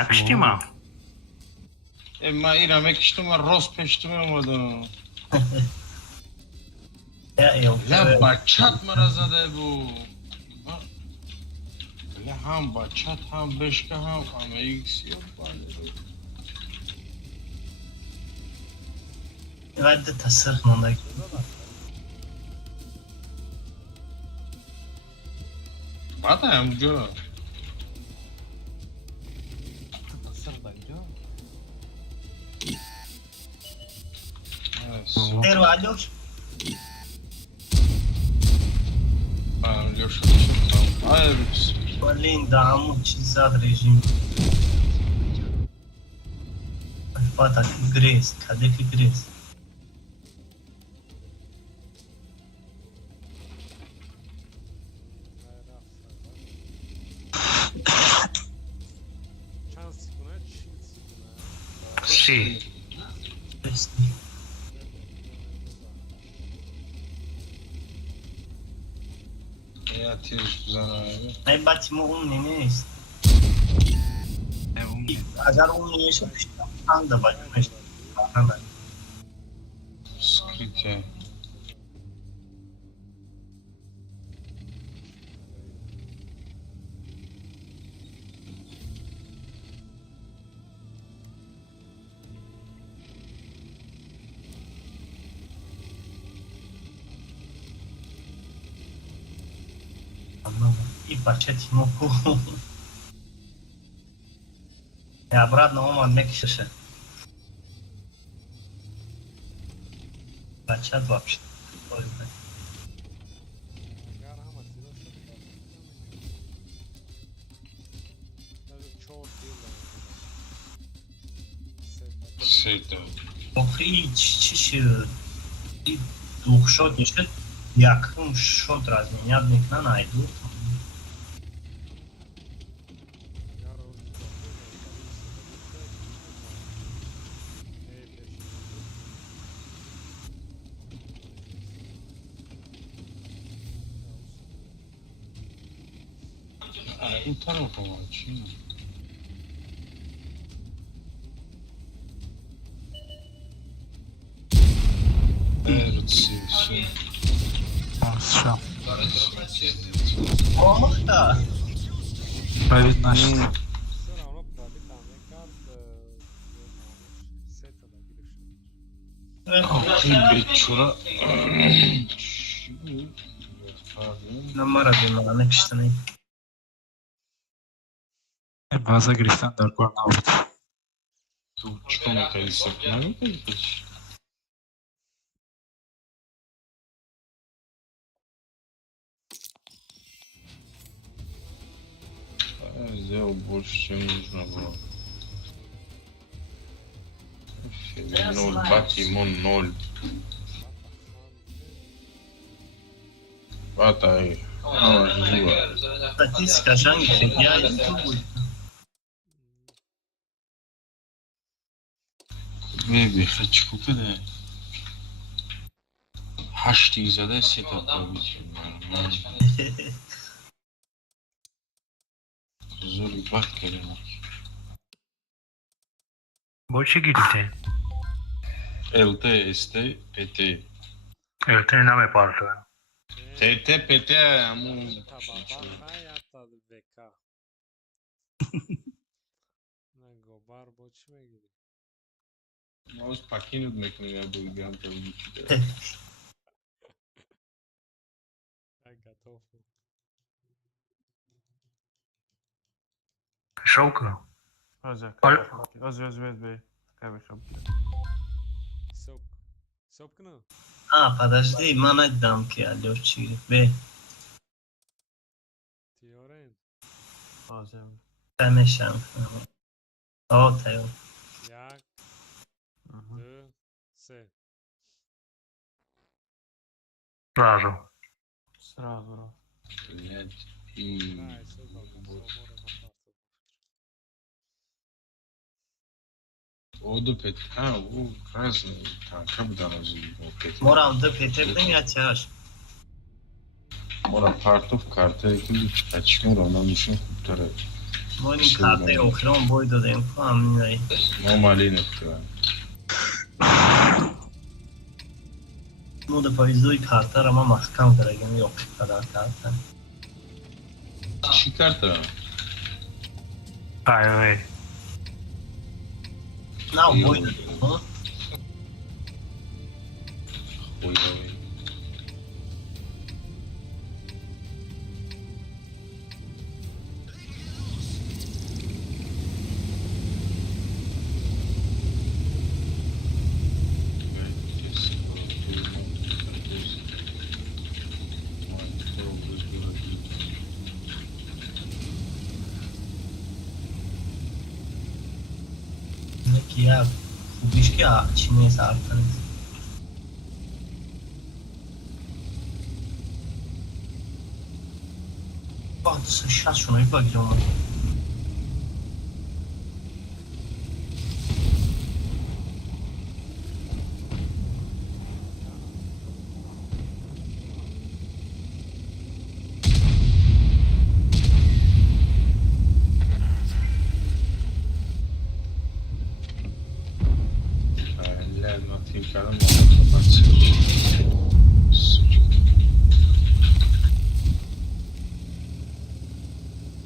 نکشتیم ما ایران میکشتم و راست پشتم اومدم لا بچت مرا زده بود لا هم بچت هم بشکه هم ایکسی اینقدر تصرف مونده بعد همونجا خیر و علیوش ولی این دعمو چیز زد رژیم الفاتا که گریز کده که گریز چند سیگونه چی سیگونه سی یا تیرش بزنه این بچه اون نیست اگر اون نیست پیشتم خانده باید میشت скрытие и почти могу. И обратно он мекшеше. Почти вообще. سیتا آخری چی شد؟ دوخ شد میشد یکم شد разменять никто найду. این طرف ها چی؟ Править наш. Чура. Numara bir nekşteni. Baza girişten de kor nabud. Tu çikolata sapına mı koyuyorsun? Сделал больше, чем нужно было. 0, Батимон 0. Батай. Статистика жанги я YouTube. Беби, хочу куда? Хашти задай сета пробить. Зори бак келемак. Больше гидите. ЛТ, СТ, ПТ. Это не нами парта. ТТ, ПТ, аму... Гоbar больше мегири. Может покинуть мекнега будет там. Я готов. Шелка. Сопкну. А, подожди, мана дамки, алёчи. Бе. Теорем. Тамешан. О, тайо. Як. Д. С. Сразу. Сразу. Блять. Ай, Оду пет. А, у, разные. Так, как да разные. Морам да петерден я чаш. Мора партов карта екili kaçmıyor ona mission kurtarır. ما این کارت آخرام باید دادیم که همین هایی ما مالی نفتیم مود پاییزدوی کارت را ما محکم کرگیم یا قدر کارت چی کرده؟ Highway. نه باید دادیم خویوی یکی یا خوبیش که چینه سرطان است باید 260 شونایی باگی اومد تیم کردم مخاطبت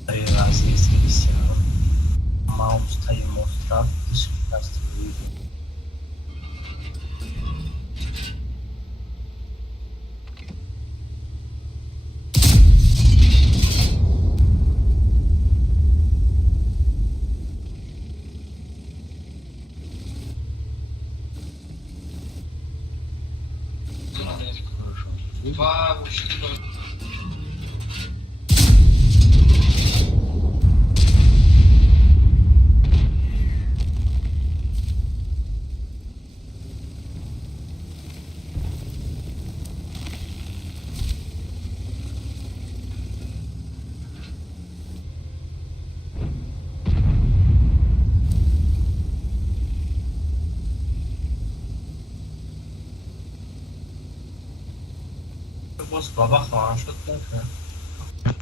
ای عزیز بسیار ماوس تای مفترق شکست روید باز بابا خواهم شد نکنه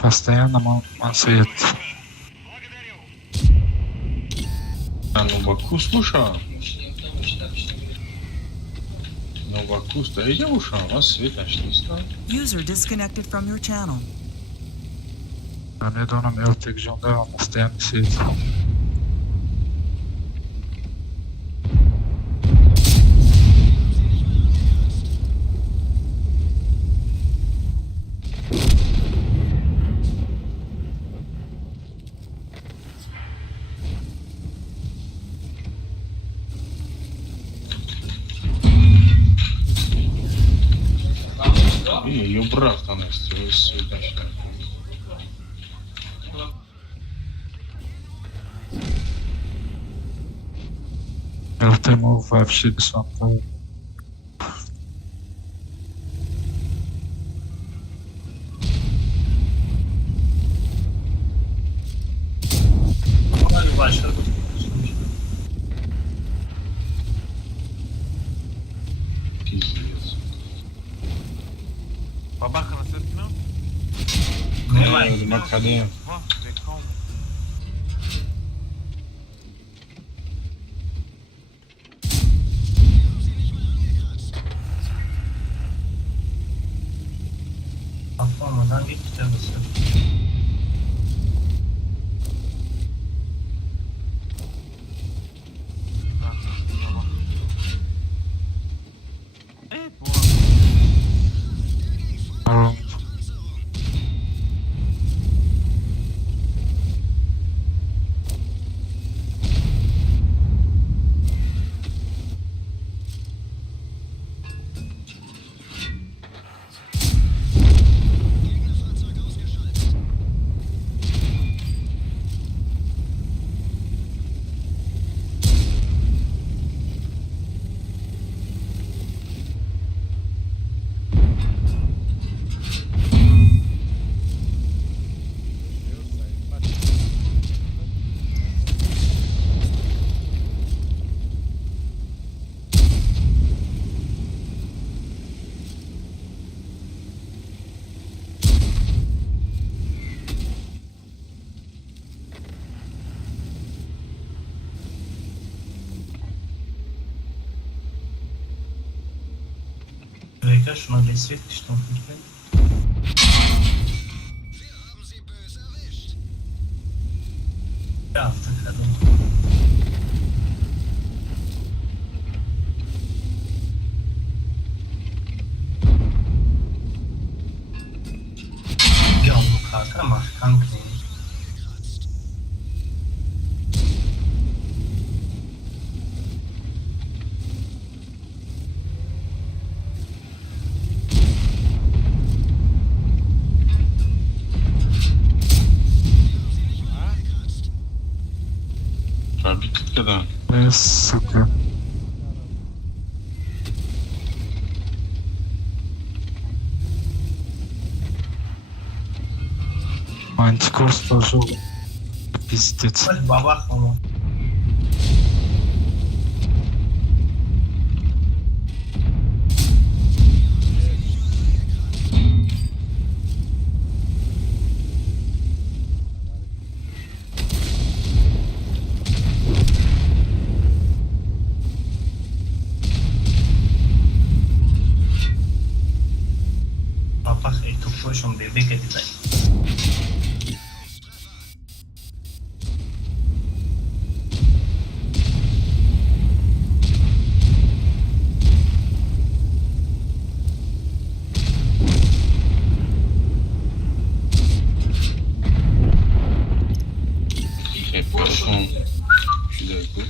Постоянно мансует. Ну, Баку, слушай. Ну, Баку, стоит девушка, у вас свет нашли, что? User disconnected from your channel. Медоном Элтик Жонда постоянно сидит. Ее брат там есть, свет нашли. Элтему вообще бессмертный. ولی باشه Пиздец. Бабаха на свет кино? نمایی Макадем. Ва, веком. آمدن گیفته بسه Vega şuna destek işte. Yaptık hadi. Ya bu kanka mı? Kanka. Tabii ki de. Сука. Антикорс пошел. Пиздец. Hadi baba ama. Baba tu puedes un bebé que te Hep garçon. Bir dakika.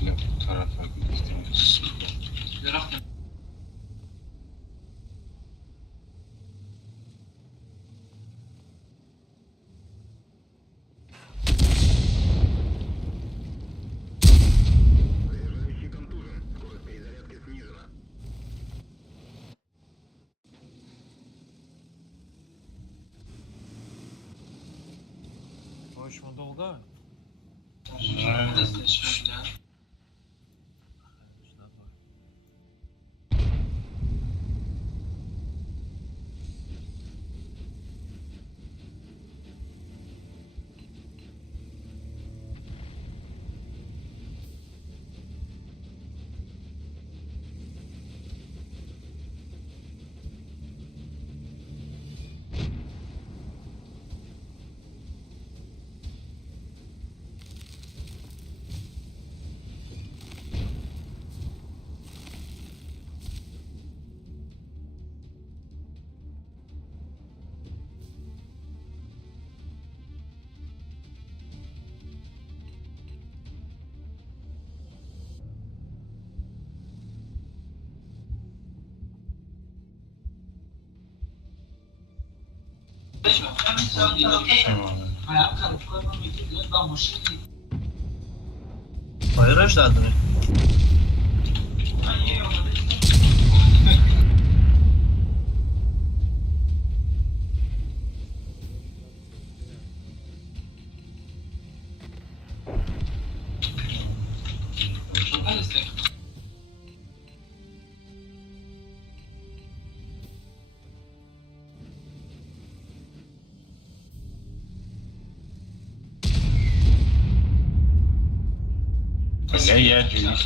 Böyle bu tarafa gidiyoruz. Hoş mu doldu? Paylaş da adını. Öyle ya Cüneyt.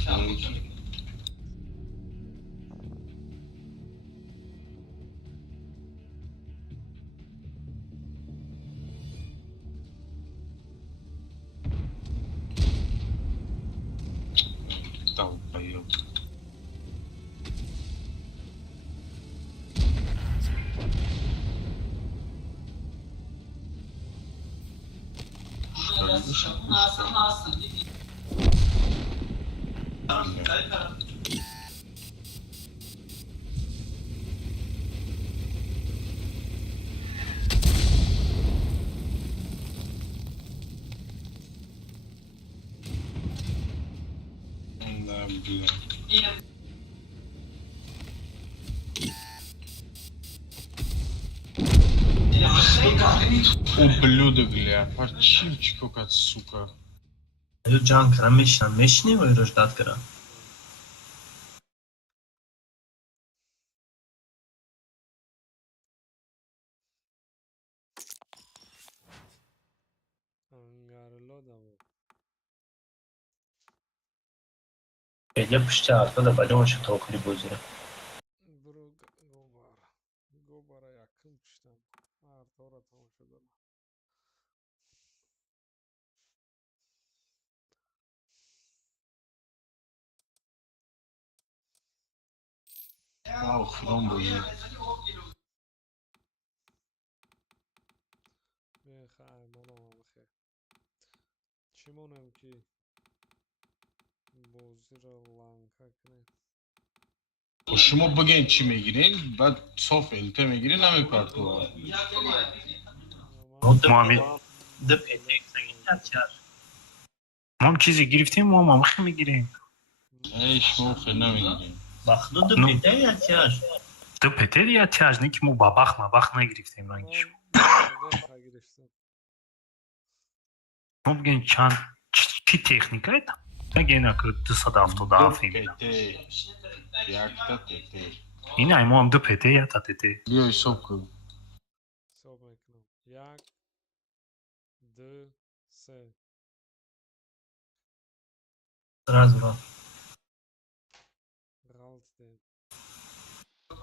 Долбоёб. Что Да, блин. Ублюдок, бля, парчимчик, как сука. Այո ջան, կրա մեջնի ու ռոժդատ կրա։ Անգարլոդամո։ Էլի փշտա ատը բաժոն շթոքլի բոզիրա։ Բրո գոբարա yakın piştem. Artı ora tamam şurada. Ау, хром боже. بخیر منم بخیر چی مونم که بازی رو لانکا کنه شما بگین چی میگیرین بعد صاف الته میگیرین همه پرتو محمد ده پیدا یکسنگی ما چیزی گرفتیم ما مخی میگیریم ای شما خیلی نمیگیرین باخدو ده پیدا یکسنگی تو پتر یا تیاج نه که ما بابخ نگرفتیم رنگش ما بگین چند چی تکنیک هست؟ نگه نه که 200 هفتاد هفتیم یکتا تته این های ما هم دو پته یا تا تته بیای صبح کن صبح میکنم یک دو سه Сразу раз. ралсте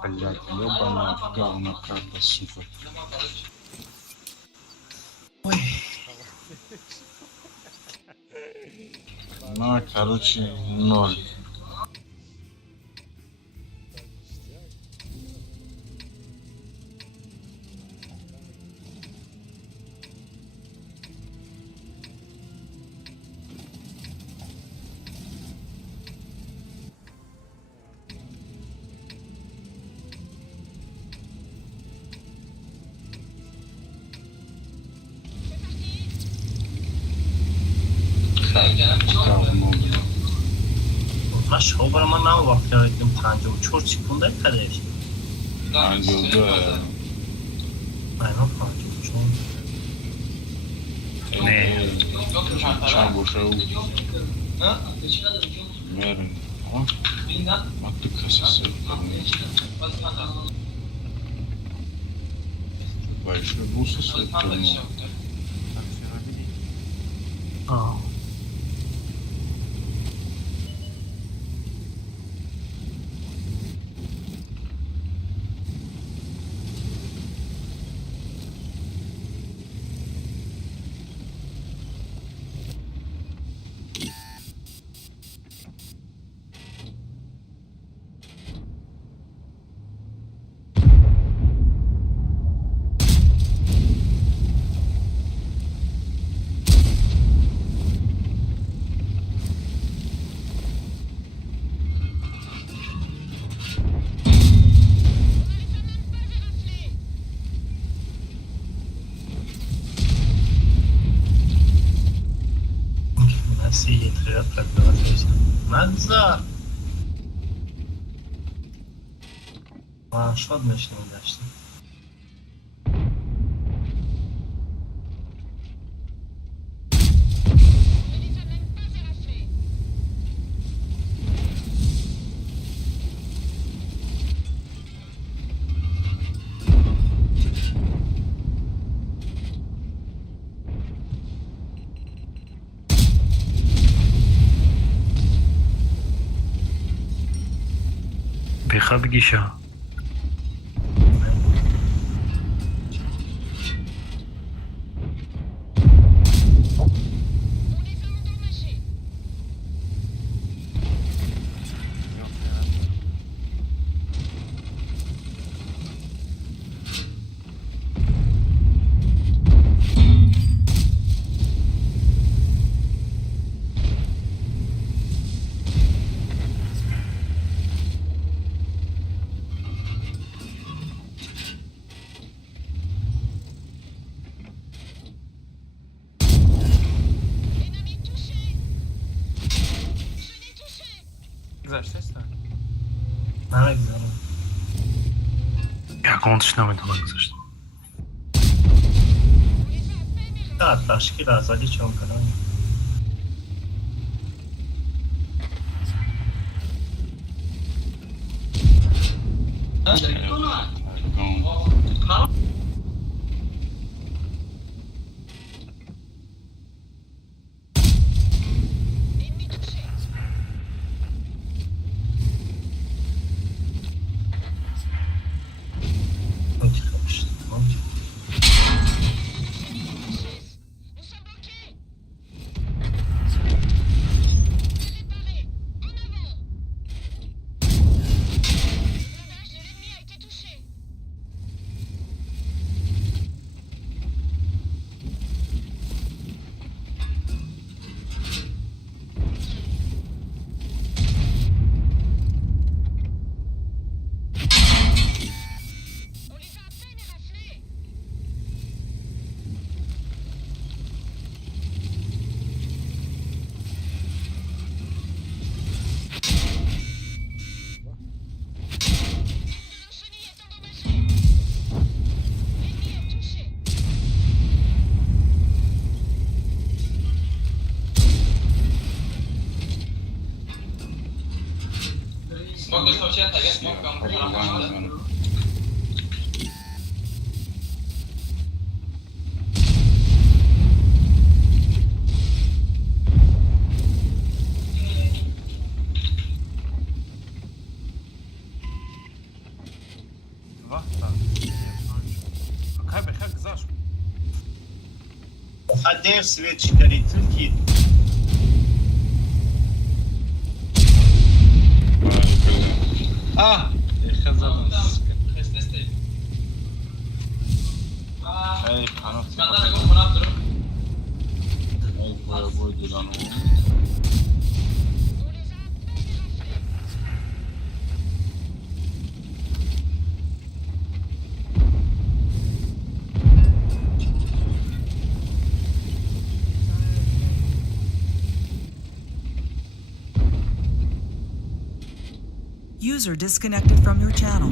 блядь, ёбаная говно карта, сука. Ой. На, короче, 0. من شما من نه وقتی رفتم 54 سکونده کدش 52 اینا 54 نه چند باشه او مرن ما تو کسی باشه بوسه سوتونو آه سید خیلی پرداز میشه مزار شاد میشنیم داشتیم بخواب گیشا نگذارم. یکانتش نمیتونم گذاشتم. تشکیل آزادی چون کنم. Отдев свет чикарителки. איך זדן ای پناه ای بای دیدانو User disconnected from your channel.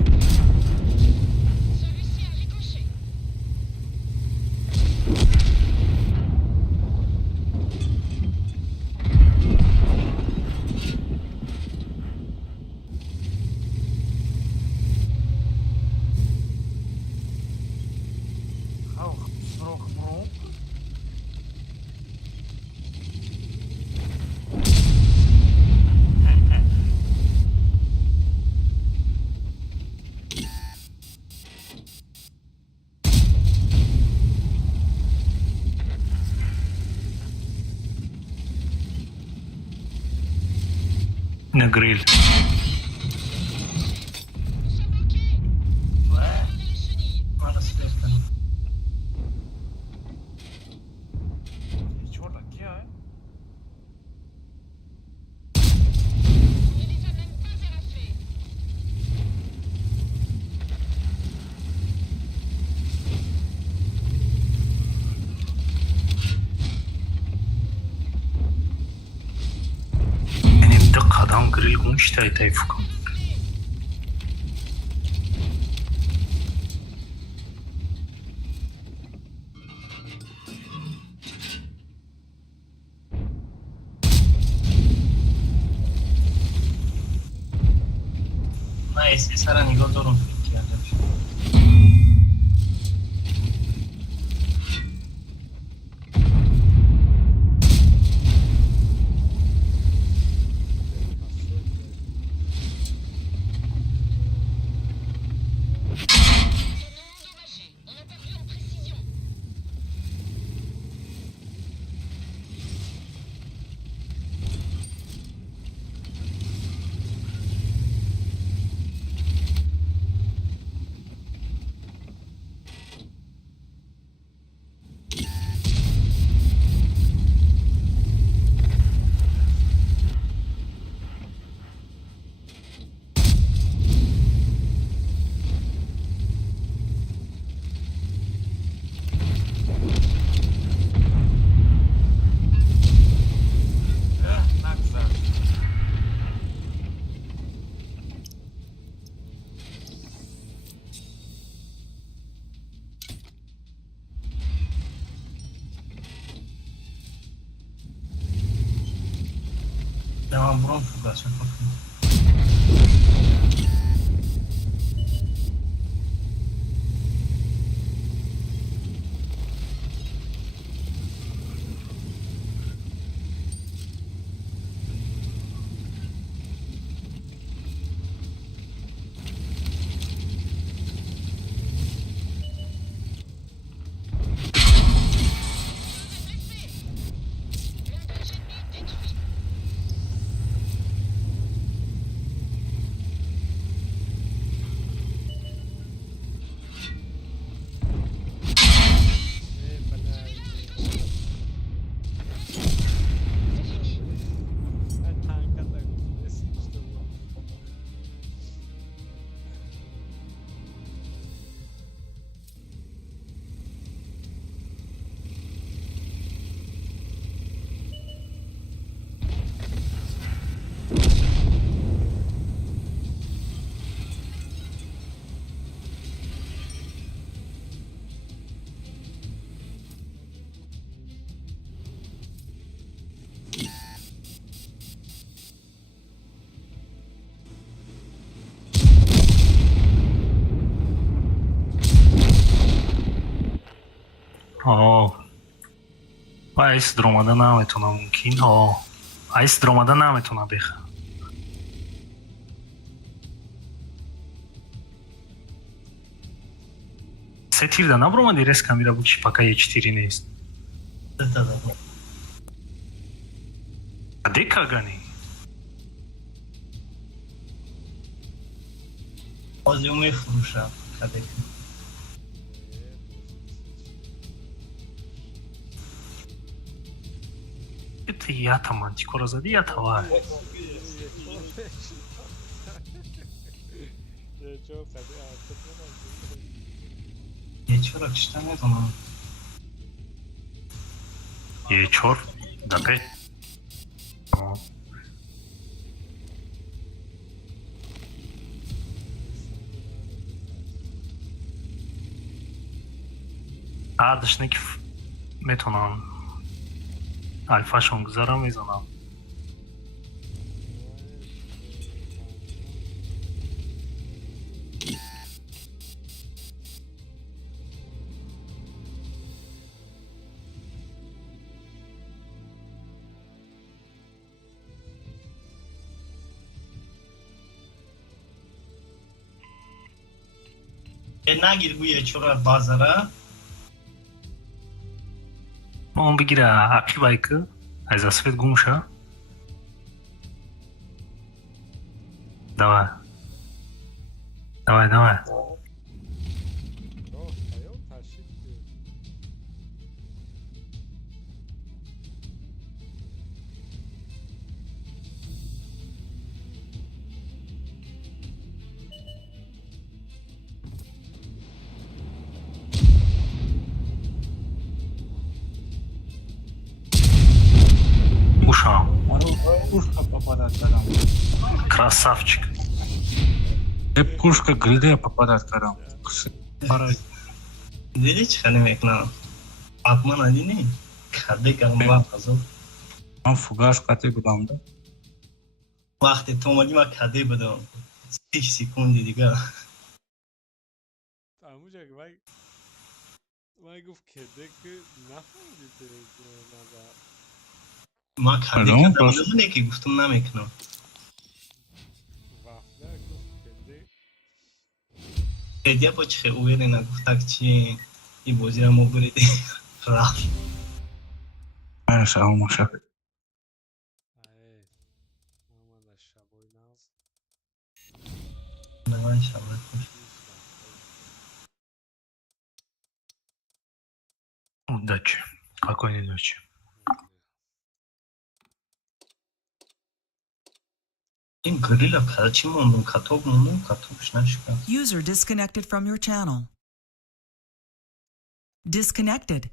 На гриль. Adam grill gumş tay fukum. Nice, sara nigo dorum kiyade. Devam buram fırlasın. айс дромада наметона мумкин айс дромада наметона беха се тирда набромади резко мирабучи пока Е4 нест де кагани Ози умефруша кадек. это я-то мантикора зади я-то ва Ечора чита метонам. Е4 дапе ардашники метонам альфашон гузара мезанам نگیر گوی چرا بازاره он бигира апи байкы айзасвет гумша давай Пушка попадает карам. красавчик Пушка гриде попадает карам. دیدی چه خیلی میکنم اپمان ندینی کده کردم وقت ازم من فوگاش قطعی بودم ده وقتی تو اومدی من کده بدم 30 سکوندی دیگه عموجک من گفت کده که نفهمیدی نظر ما کده کردم بدونه که گفتم نمیکنم وفته گفت کده ایدیا با چه اویره نگفته که چی این بازی رو ما بریدی رفت من شما مشاهده محمد شبای ناز من شبه خوش удачи спокойной ночи این گریلا کرده چی موندون کتاب موندون کتابش نشکن User disconnected from your channel. Disconnected.